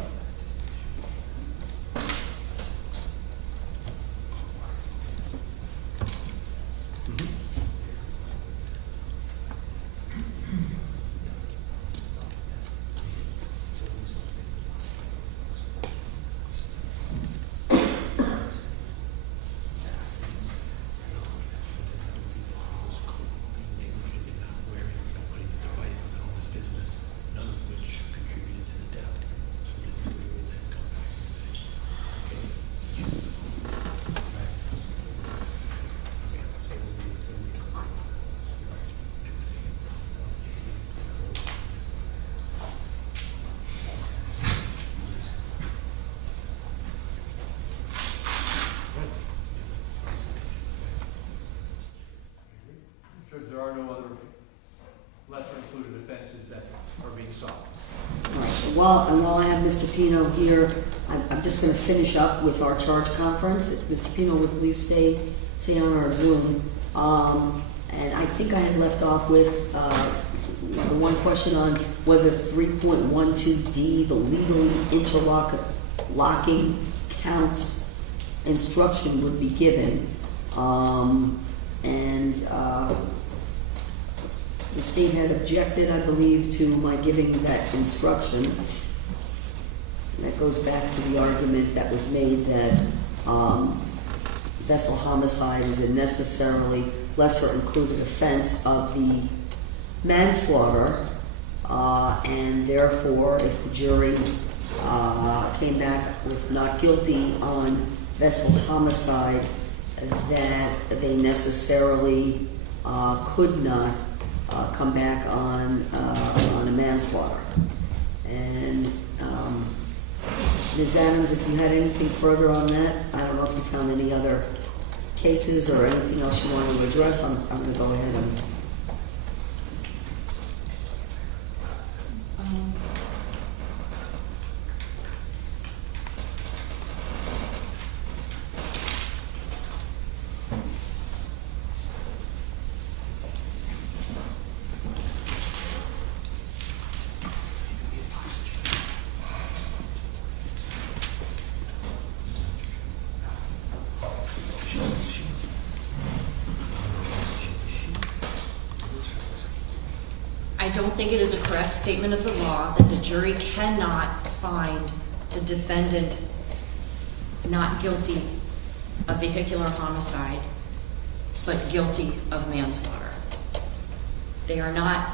while I have Mr. Pino here, I'm just going to finish up with our charge conference. If Mr. Pino would please stay on our Zoom. And I think I had left off with the one question on whether 3.12D, the legally interlocking counts instruction, would be given. The state had objected, I believe, to my giving that instruction. And that goes back to the argument that was made that vessel homicide is a necessarily lesser included offense of the manslaughter, and therefore, if the jury came back with not guilty on vessel homicide, that they necessarily could not come back on a manslaughter. And Ms. Adams, if you had anything further on that, I don't know if you found any other cases or anything else you wanted to address. I'm going to go ahead and. I don't think it is a correct statement of the law that the jury cannot find the defendant not guilty of vehicular homicide, but guilty of manslaughter. They are not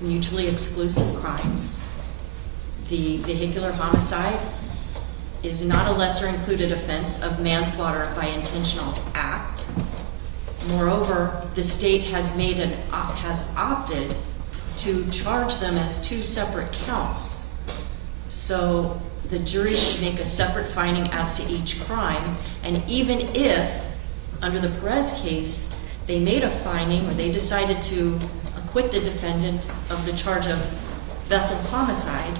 mutually exclusive crimes. The vehicular homicide is not a lesser included offense of manslaughter by intentional act. Moreover, the state has opted to charge them as two separate counts. So the jury should make a separate finding as to each crime, and even if, under the Perez case, they made a finding or they decided to acquit the defendant of the charge of vessel homicide,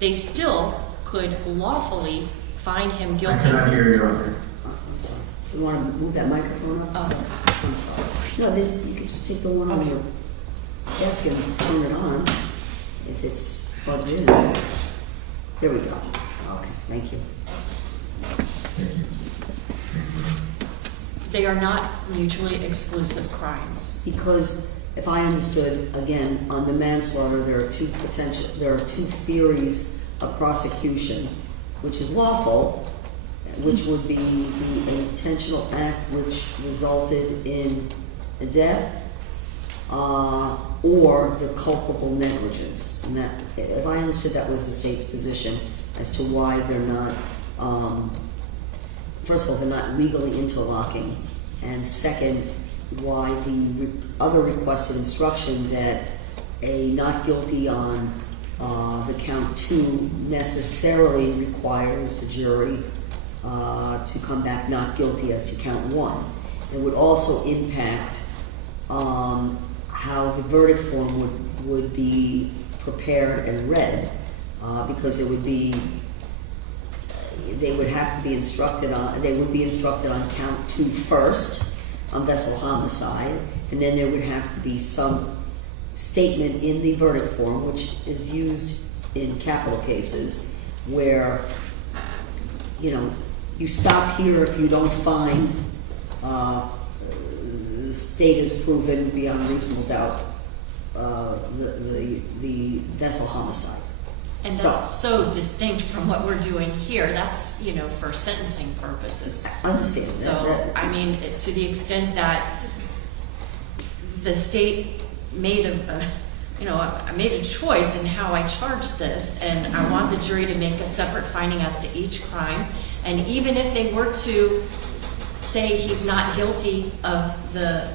they still could lawfully find him guilty. I cannot hear you, Your Honor. I'm sorry. You want to move that microphone up? Oh. I'm sorry. No, you could just take the one on your desk and turn it on if it's plugged in. There we go. Okay, thank you. They are not mutually exclusive crimes. Because if I understood, again, on the manslaughter, there are two theories of prosecution, which is lawful, which would be the intentional act which resulted in a death, or the culpable negligence. And that, if I understood, that was the state's position as to why they're not, first of all, they're not legally interlocking, and second, why the other requested instruction that a not guilty on the count 2 necessarily requires the jury to come back not guilty as to count 1. It would also impact how the verdict form would be prepared and read, because it would be, they would have to be instructed on, they would be instructed on count 2 first, on vessel homicide, and then there would have to be some statement in the verdict form, which is used in capital cases, where, you know, you stop here if you don't find the state has proven beyond reasonable doubt the vessel homicide. And that's so distinct from what we're doing here. That's, you know, for sentencing purposes. I understand. So, I mean, to the extent that the state made I made a choice in how I charged this, and I want the jury to make a separate finding as to each crime. And even if they were to say he's not guilty of the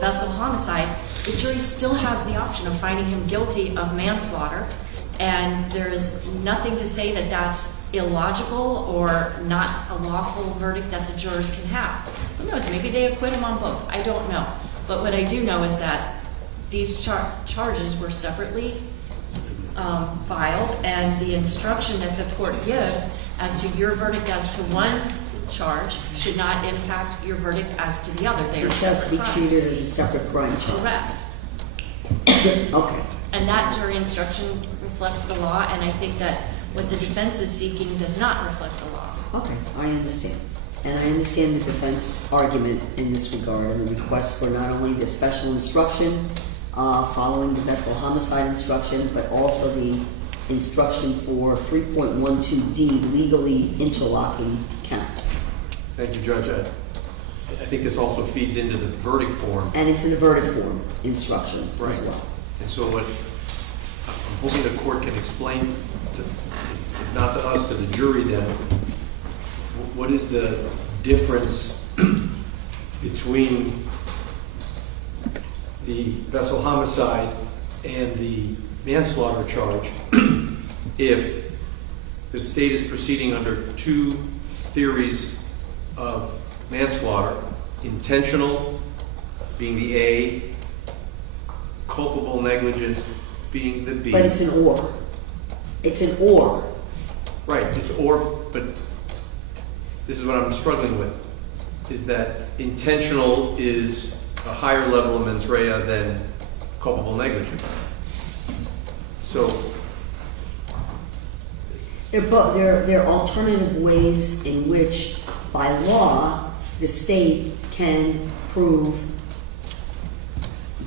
vessel homicide, the jury still has the option of finding him guilty of manslaughter. And there's nothing to say that that's illogical or not a lawful verdict that the jurors can have. Who knows, maybe they acquit him on both. I don't know. But what I do know is that these charges were separately filed, and the instruction that the court gives as to your verdict as to one charge should not impact your verdict as to the other. They are It has to be separate treated crimes. as a separate crime charge. Correct. Okay. And that jury instruction reflects the law, and I think that what the defense is seeking does not reflect the law. Okay, I understand. And I understand the defense argument in this regard and the request for not only the special instruction following the vessel homicide instruction, but also the instruction for 3.12D, legally interlocking counts. Thank you, Judge. I think this also feeds into the verdict form. And into the verdict form instruction as Right. well. And so what I'm hoping the court can explain, if not to us, to the jury then, what is the difference between the vessel homicide and the manslaughter charge if the state is proceeding under two theories of manslaughter, intentional being the A, culpable negligence being the B. But it's an or. It's an or. Right, it's or, but this is what I'm struggling with, is that intentional is a higher level of mens rea than culpable negligence. So They're alternative ways in which, by law, the state can prove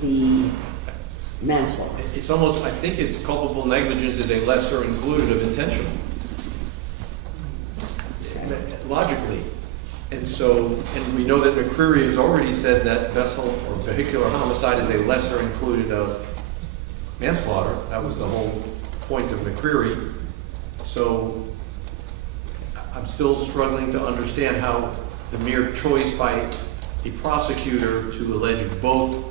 the manslaughter. it's almost, I think it's culpable negligence is a lesser included of intentional. Logically. And so, and we know that McCreary has already said that vessel or vehicular homicide is a lesser included of manslaughter. That was the whole point of McCreary. So I'm still struggling to understand how the mere choice by a prosecutor to allege both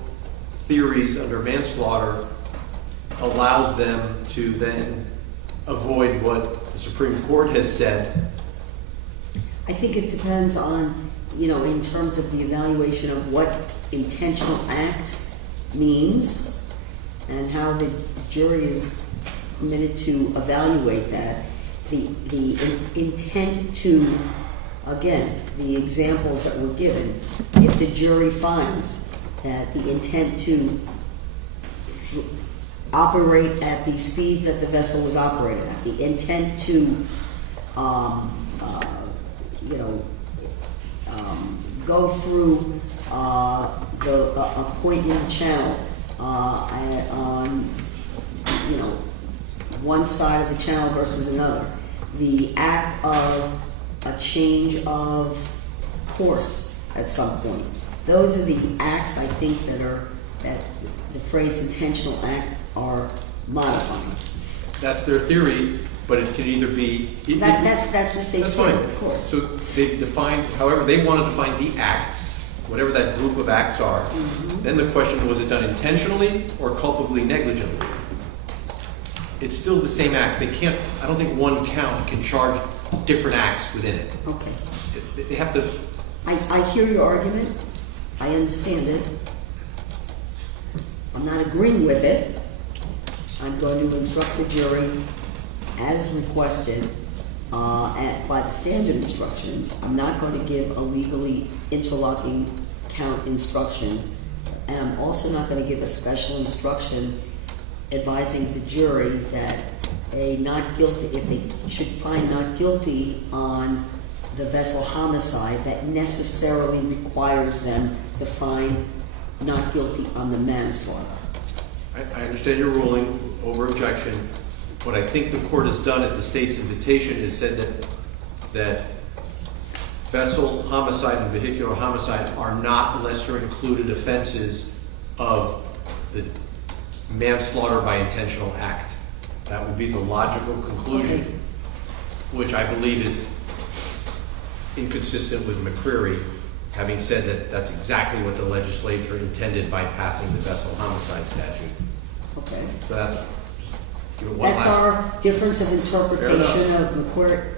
theories under manslaughter allows them to then avoid what the Supreme Court has said. I think it depends on, in terms of the evaluation of what intentional act means and how the jury is permitted to evaluate that. The intent to, again, the examples that were given, if the jury finds that the intent to operate at the speed that the vessel was operated at, the intent to go through a point in the channel on one side of the channel versus another, the act of a change of course at some point. Those are the acts, I think, that the phrase intentional act are modifying. That's their theory, but it could either be... That's the state's That's fine. theory, of course. So they've defined, however, they want to define the acts, whatever that group of acts are. Mm-hmm. Then the question, was it done intentionally or culpably negligently? It's still the same acts. They can't, I don't think one count can charge different acts within it. Okay. They have to... I hear your argument. I understand it. I'm not agreeing with it. I'm going to instruct the jury as requested by the standard instructions. I'm not going to give a legally interlocking count instruction, and I'm also not going to give a special instruction advising the jury that a not guilty, if they should find not guilty on the vessel homicide, that necessarily requires them to find not guilty on the manslaughter. I understand your ruling over objection. What I think the court has done at the state's invitation is said that vessel homicide and vehicular homicide are not lesser included offenses of the manslaughter by intentional act. That would be the logical conclusion, which I believe is inconsistent with McCreary, having said that that's exactly what the legislature intended by passing the vessel homicide statute. Okay. So that's, one That's last- our difference of interpretation Fair of McCourt.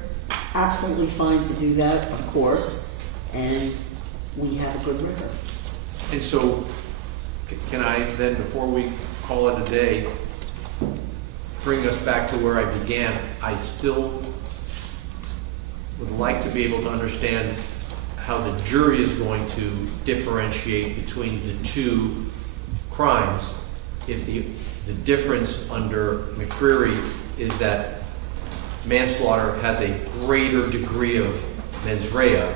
Absolutely fine to do that, of course, and we have a good record. And so, can I then, before we call it a day, bring us back to where I began, I still would like to be able to understand how the jury is going to differentiate between the two crimes if the difference under McCreary is that manslaughter has a greater degree of mens rea.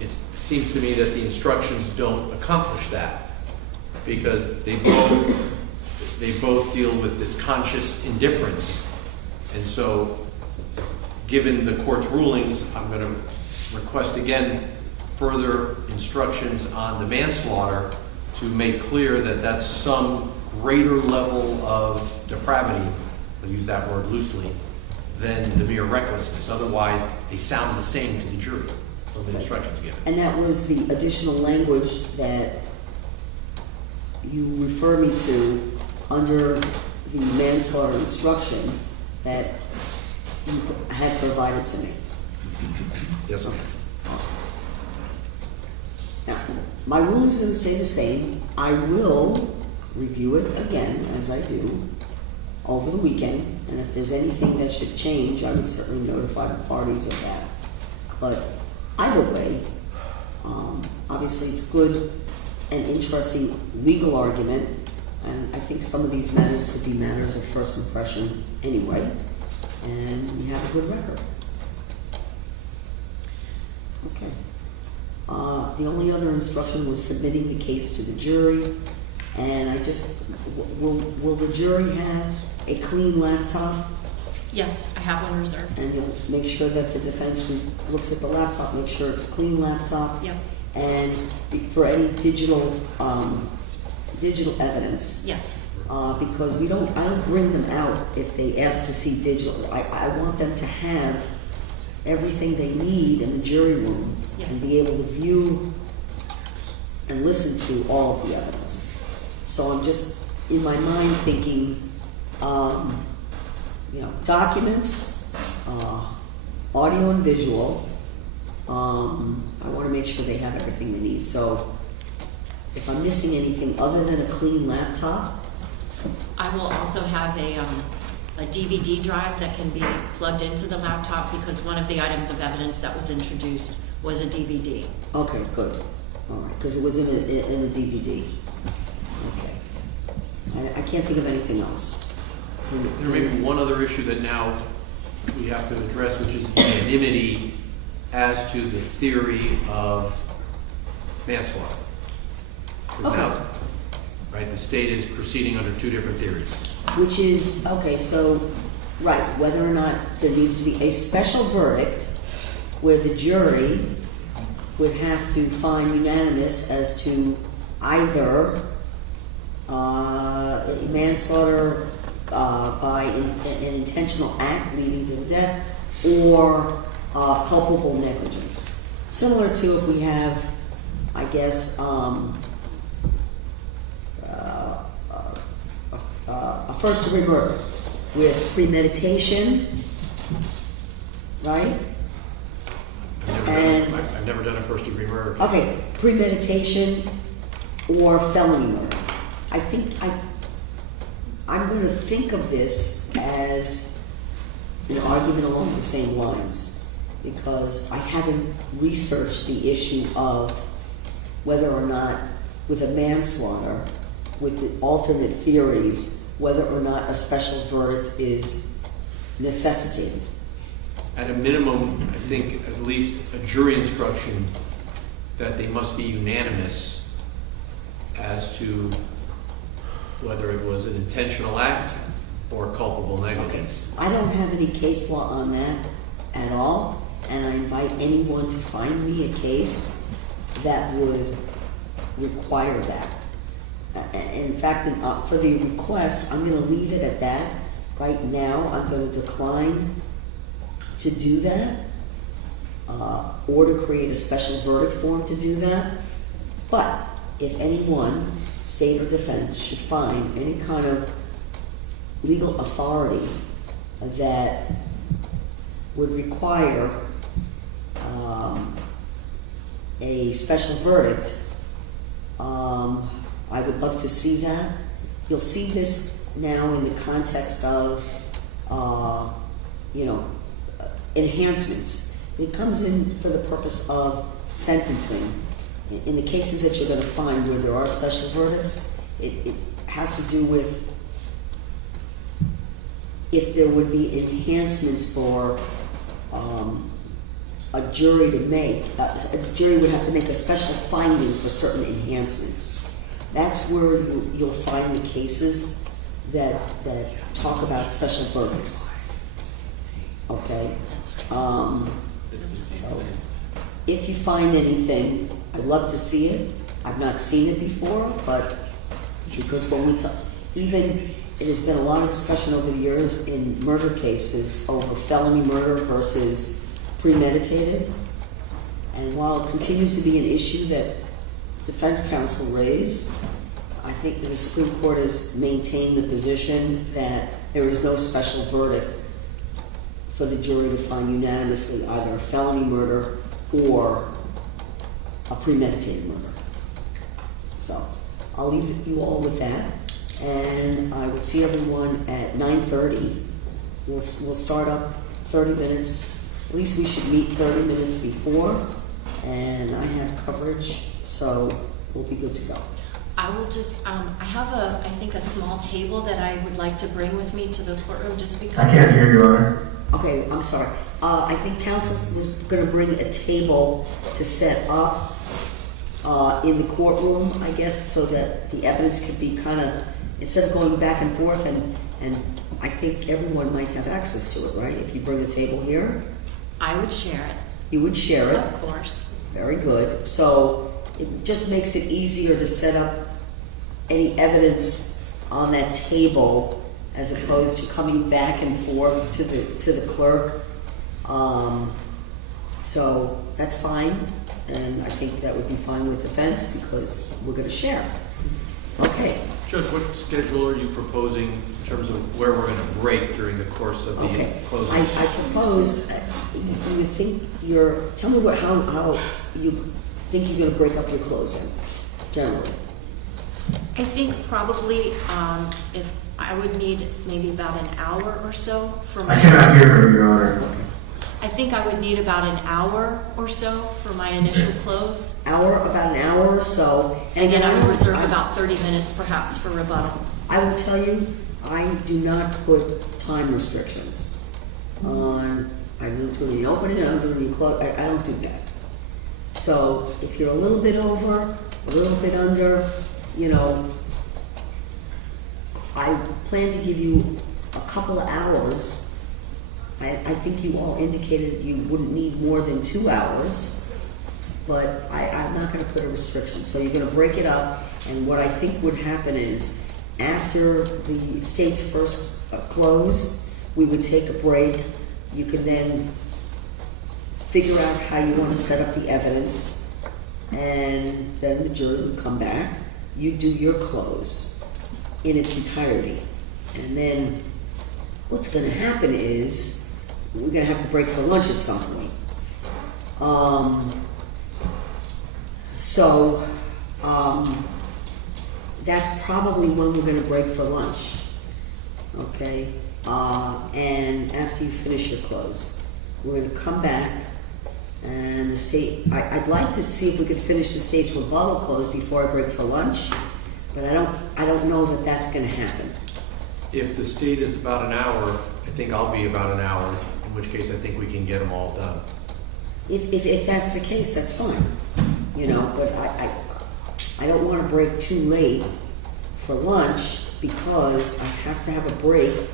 It seems to me that the instructions don't accomplish that because they both deal with this conscious indifference. And so, given the court's rulings, I'm going to request again further instructions on the manslaughter to make clear that that's some greater level of depravity, I'll use that word loosely, than the mere recklessness. Otherwise, they sound the same to the jury from the instructions given. And that was the additional language that you refer me to under the manslaughter instruction that you had provided to me. Yes, sir. Now, my ruling is going to stay the same. I will review it again, as I do, over the weekend. And if there's anything that should change, I would certainly notify the parties of that. But either way, obviously it's good and interesting legal argument. And I think some of these matters could be matters of first impression anyway. And we have a good record. Okay. The only other instruction was submitting the case to the jury. And I just, will the jury have a clean laptop? Yes, I have one reserved. And you'll make sure that the defense looks at the laptop, make sure it's a clean laptop. Yep. And for any digital evidence. Yes. Because I don't bring them out if they ask to see digital. I want them to have everything they need in the jury room. Yes. And be able to view and listen to all of the evidence. So I'm just in my mind thinking, documents, audio and visual. I want to make sure they have everything they need. So if I'm missing anything other than a clean laptop, I will also have a DVD drive that can be plugged into the laptop because one of the items of evidence that was introduced was a DVD. Okay, good. All right, because it was in a DVD. Okay. I can't think of anything else. There may be one other issue that now we have to address, which is unanimity as to the theory of manslaughter. Okay. Now, right, the state is proceeding under two different theories. Which is, okay, so, right, whether or not there needs to be a special verdict where the jury would have to find unanimous as to either manslaughter by an intentional act leading to the death or culpable negligence. Similar to if we have, I guess, a first-degree murder with premeditation, right? I've never done a first-degree murder case. Okay, premeditation or felony murder. I think I'm going to think of this as an argument along the same lines because I haven't researched the issue of whether or not with a manslaughter, with the alternate theories, whether or not a special verdict is necessitated. At a minimum, I think at least a jury instruction that they must be unanimous as to whether it was an intentional act or culpable negligence. I don't have any case law on that at all, and I invite anyone to find me a case that would require that. In fact, for the request, I'm going to leave it at that. Right now, I'm going to decline to do that or to create a special verdict form to do that. But if anyone, state or defense, should find any kind of legal authority that would require a special verdict, I would love to see that. You'll see this now in the context of, enhancements. It comes in for the purpose of sentencing. In the cases that you're going to find where there are special verdicts, it has to do with if there would be enhancements for a jury to make. A jury would have to make a special finding for certain enhancements. That's where you'll find the cases that talk about special verdicts. Okay? So, if you find anything, I'd love to see it. I've not seen it before, but because when we talk, even it has been a lot of discussion over the years in murder cases over felony murder versus premeditated. And while it continues to be an issue that defense counsel raised, I think the Supreme Court has maintained the position that there is no special verdict for the jury to find unanimously either a felony murder or a premeditated murder. So I'll leave you all with that, and I will see everyone at 9:30. We'll start up 30 minutes. At least we should meet 30 minutes before, and I have coverage, so we'll be good to go. I will just, I have I think a small table that I would like to bring with me to the courtroom just because. I can't hear you, Your Honor. Okay, I'm sorry. I think counsel was going to bring a table to set up in the courtroom, I guess, so that the evidence could be kind of, instead of going back and forth, and I think everyone might have access to it, right? If you bring a table here? I would share it. You would share it? Of course. Very good. So it just makes it easier to set up any evidence on that table as opposed to coming back and forth to the clerk. So that's fine, and I think that would be fine with defense because we're going to share. Okay. Judge, what schedule are you proposing in terms of where we're going to break during the course of the closing? I propose, you think tell me how you think you're going to break up your closing, generally. I think probably if I would need maybe about an hour or so for my. I cannot hear her, Your Honor. I think I would need about an hour or so for my initial close. About an hour or so. And then I would reserve about 30 minutes perhaps for rebuttal. I will tell you, I do not put time restrictions on, I don't do any opening, I don't do any close, I don't do that. So if you're a little bit over, a little bit under, I plan to give you a couple of hours. I think you all indicated you wouldn't need more than 2 hours, but I'm not going to put a restriction. So you're going to break it up, and what I think would happen is after the state's first close, we would take a break. You could then figure out how you want to set up the evidence, and then the jury would come back. You do your close in its entirety, and then what's going to happen is we're going to have to break for lunch at some point. That's probably when we're going to break for lunch, okay? And after you finish your close, we're going to come back, and the state, I'd like to see if we could finish the state's rebuttal close before I break for lunch, but I don't know that that's going to happen. If the state is about an hour, I think I'll be about an hour, in which case I think we can get them all done. If that's the case, that's fine, but I don't want to break too late for lunch because I have to have a break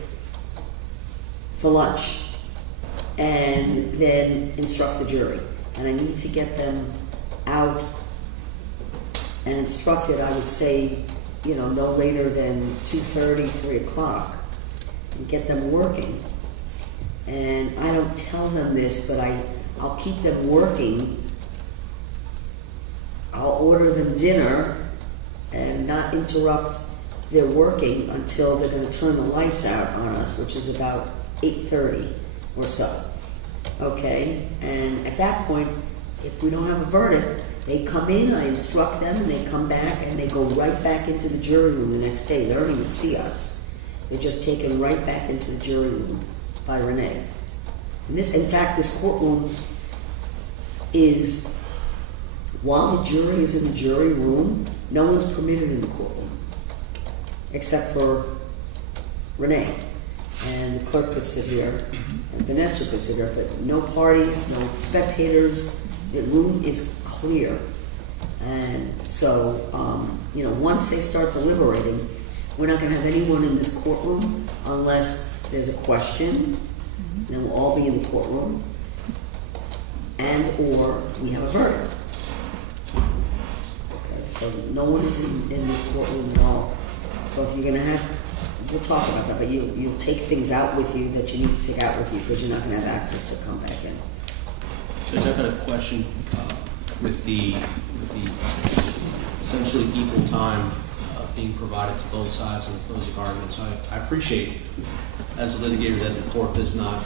for lunch and then instruct the jury. And I need to get them out and instructed, I would say, no later than 2:30, 3 o'clock, and get them working. And I don't tell them this, but I'll keep them working. I'll order them dinner and not interrupt their working until they're going to turn the lights out on us, which is about 8:30 or so. Okay? And at that point, if we don't have a verdict, they come in, I instruct them, and they come back, and they go right back into the jury room the next day. They don't even see us. They're just taken right back into the jury room by Renee. And this, in fact, this courtroom is, while the jury is in the jury room, no one's permitted in the courtroom, except for Renee. And the clerk could sit here, and Vanessa could sit here, but no parties, no spectators. The room is clear. And so, once they start deliberating, we're not going to have anyone in this courtroom unless there's a question, and we'll all be in the courtroom, and or we have a verdict. Okay, so no one is in this courtroom at all. So if you're going to have, we'll talk about that, but you'll take things out with you that you need to take out with you because you're not going to have access to come back in. Judge, I've got a question with the essentially equal time being provided to both sides in the closing arguments. I appreciate, as a litigator, that the court does not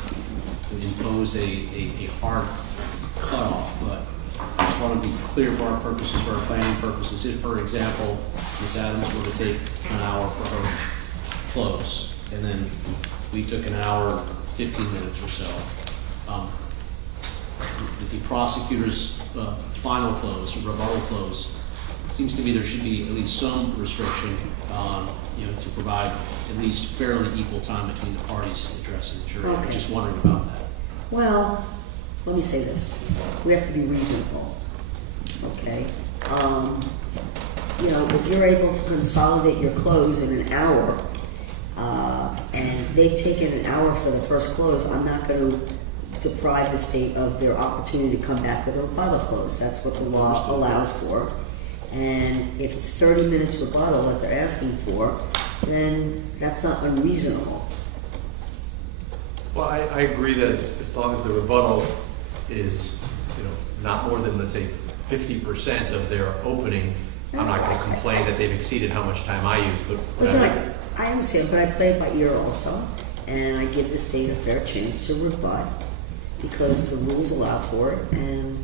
impose a hard cutoff, but I just want to be clear for our purposes, for our planning purposes. If, for example, Ms. Adams were to take an hour for her close, and then we took an hour, 15 minutes or so, the prosecutor's final close, or rebuttal close, it seems to me there should be at least some restriction, to provide at least fairly equal time between the parties addressing the jury. Okay. I'm just wondering about that. Well, let me say this. We have to be reasonable, okay? If you're able to consolidate your close in an hour, and they've taken an hour for the first close, I'm not going to deprive the state of their opportunity to come back with a rebuttal close. That's what the law allows for. And if it's 30 minutes rebuttal that they're asking for, then that's not unreasonable. Well, I agree that as long as the rebuttal is, not more than, let's say, 50% of their opening, I'm not going to complain that they've exceeded how much time I use. But Listen, I understand, but I play it by ear also, and I give the state a fair chance to rebut because the rules allow for it, and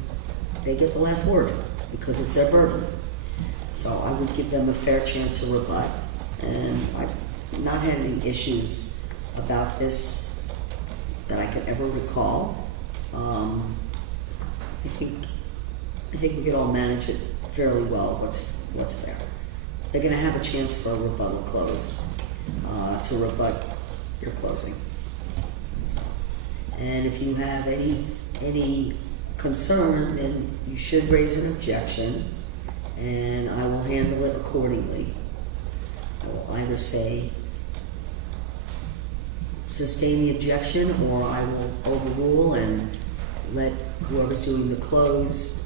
they get the last word because it's their burden. So I would give them a fair chance to rebut, and I've not had any issues about this that I can ever recall. I think we could all manage it fairly well. What's fair? They're going to have a chance for a rebuttal close to rebut your closing. So, and if you have any concern, then you should raise an objection, and I will handle it accordingly. I will either say sustain the objection, or I will overrule and let whoever's doing the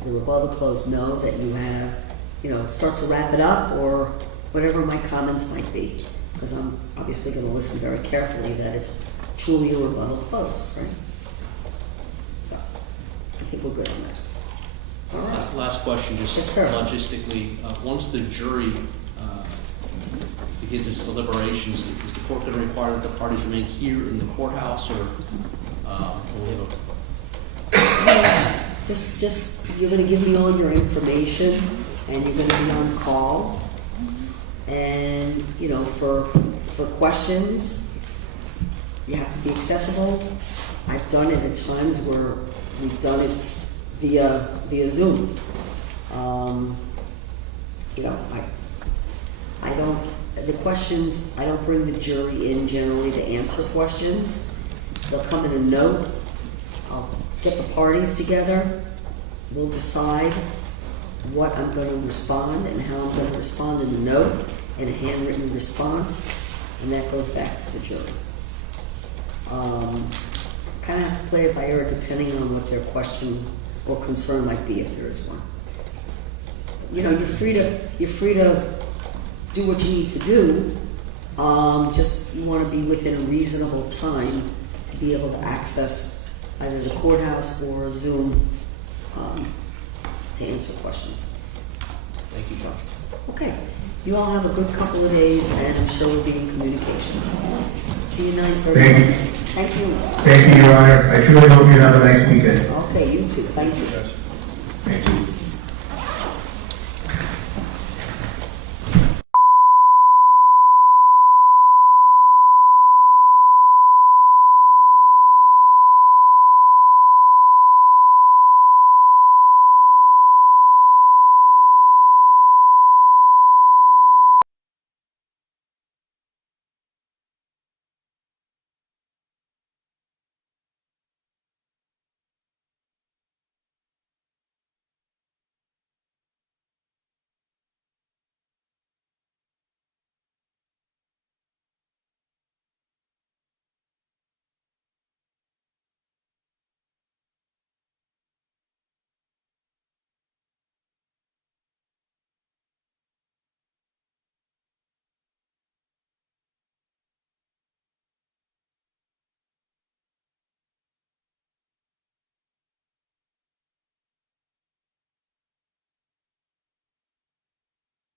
rebuttal close know that you have, start to wrap it up or whatever my comments might be. Because I'm obviously going to listen very carefully that it's truly a rebuttal close, right? So, I think we're good on that. All right. Last question, just Yes, sir. logistically. Once the jury begins its deliberations, is the court going to require that the parties remain here in the courthouse, or will we have Just you're going to give me all your information, and you're going to be on call. And for questions, you have to be accessible. I've done it at times where we've done it via Zoom. I don't. The questions, I don't bring the jury in generally to answer questions. They'll come in a note. I'll get the parties together. We'll decide what I'm going to respond and how I'm going to respond in a note and a handwritten response, and that goes back to the jury. Kind of have to play it by ear depending on what their question or concern might be, if there is one. You're free to do what you need to do. Just you want to be within a reasonable time to be able to access either the courthouse or Zoom to answer questions. Thank you, Judge. Okay. You all have a good couple of days, and I'm sure we'll be in communication. See you 9:30. Thank you. Thank you. Thank you, Your Honor. I truly hope you have a nice weekend. Okay, you too. Thank you. Thank you.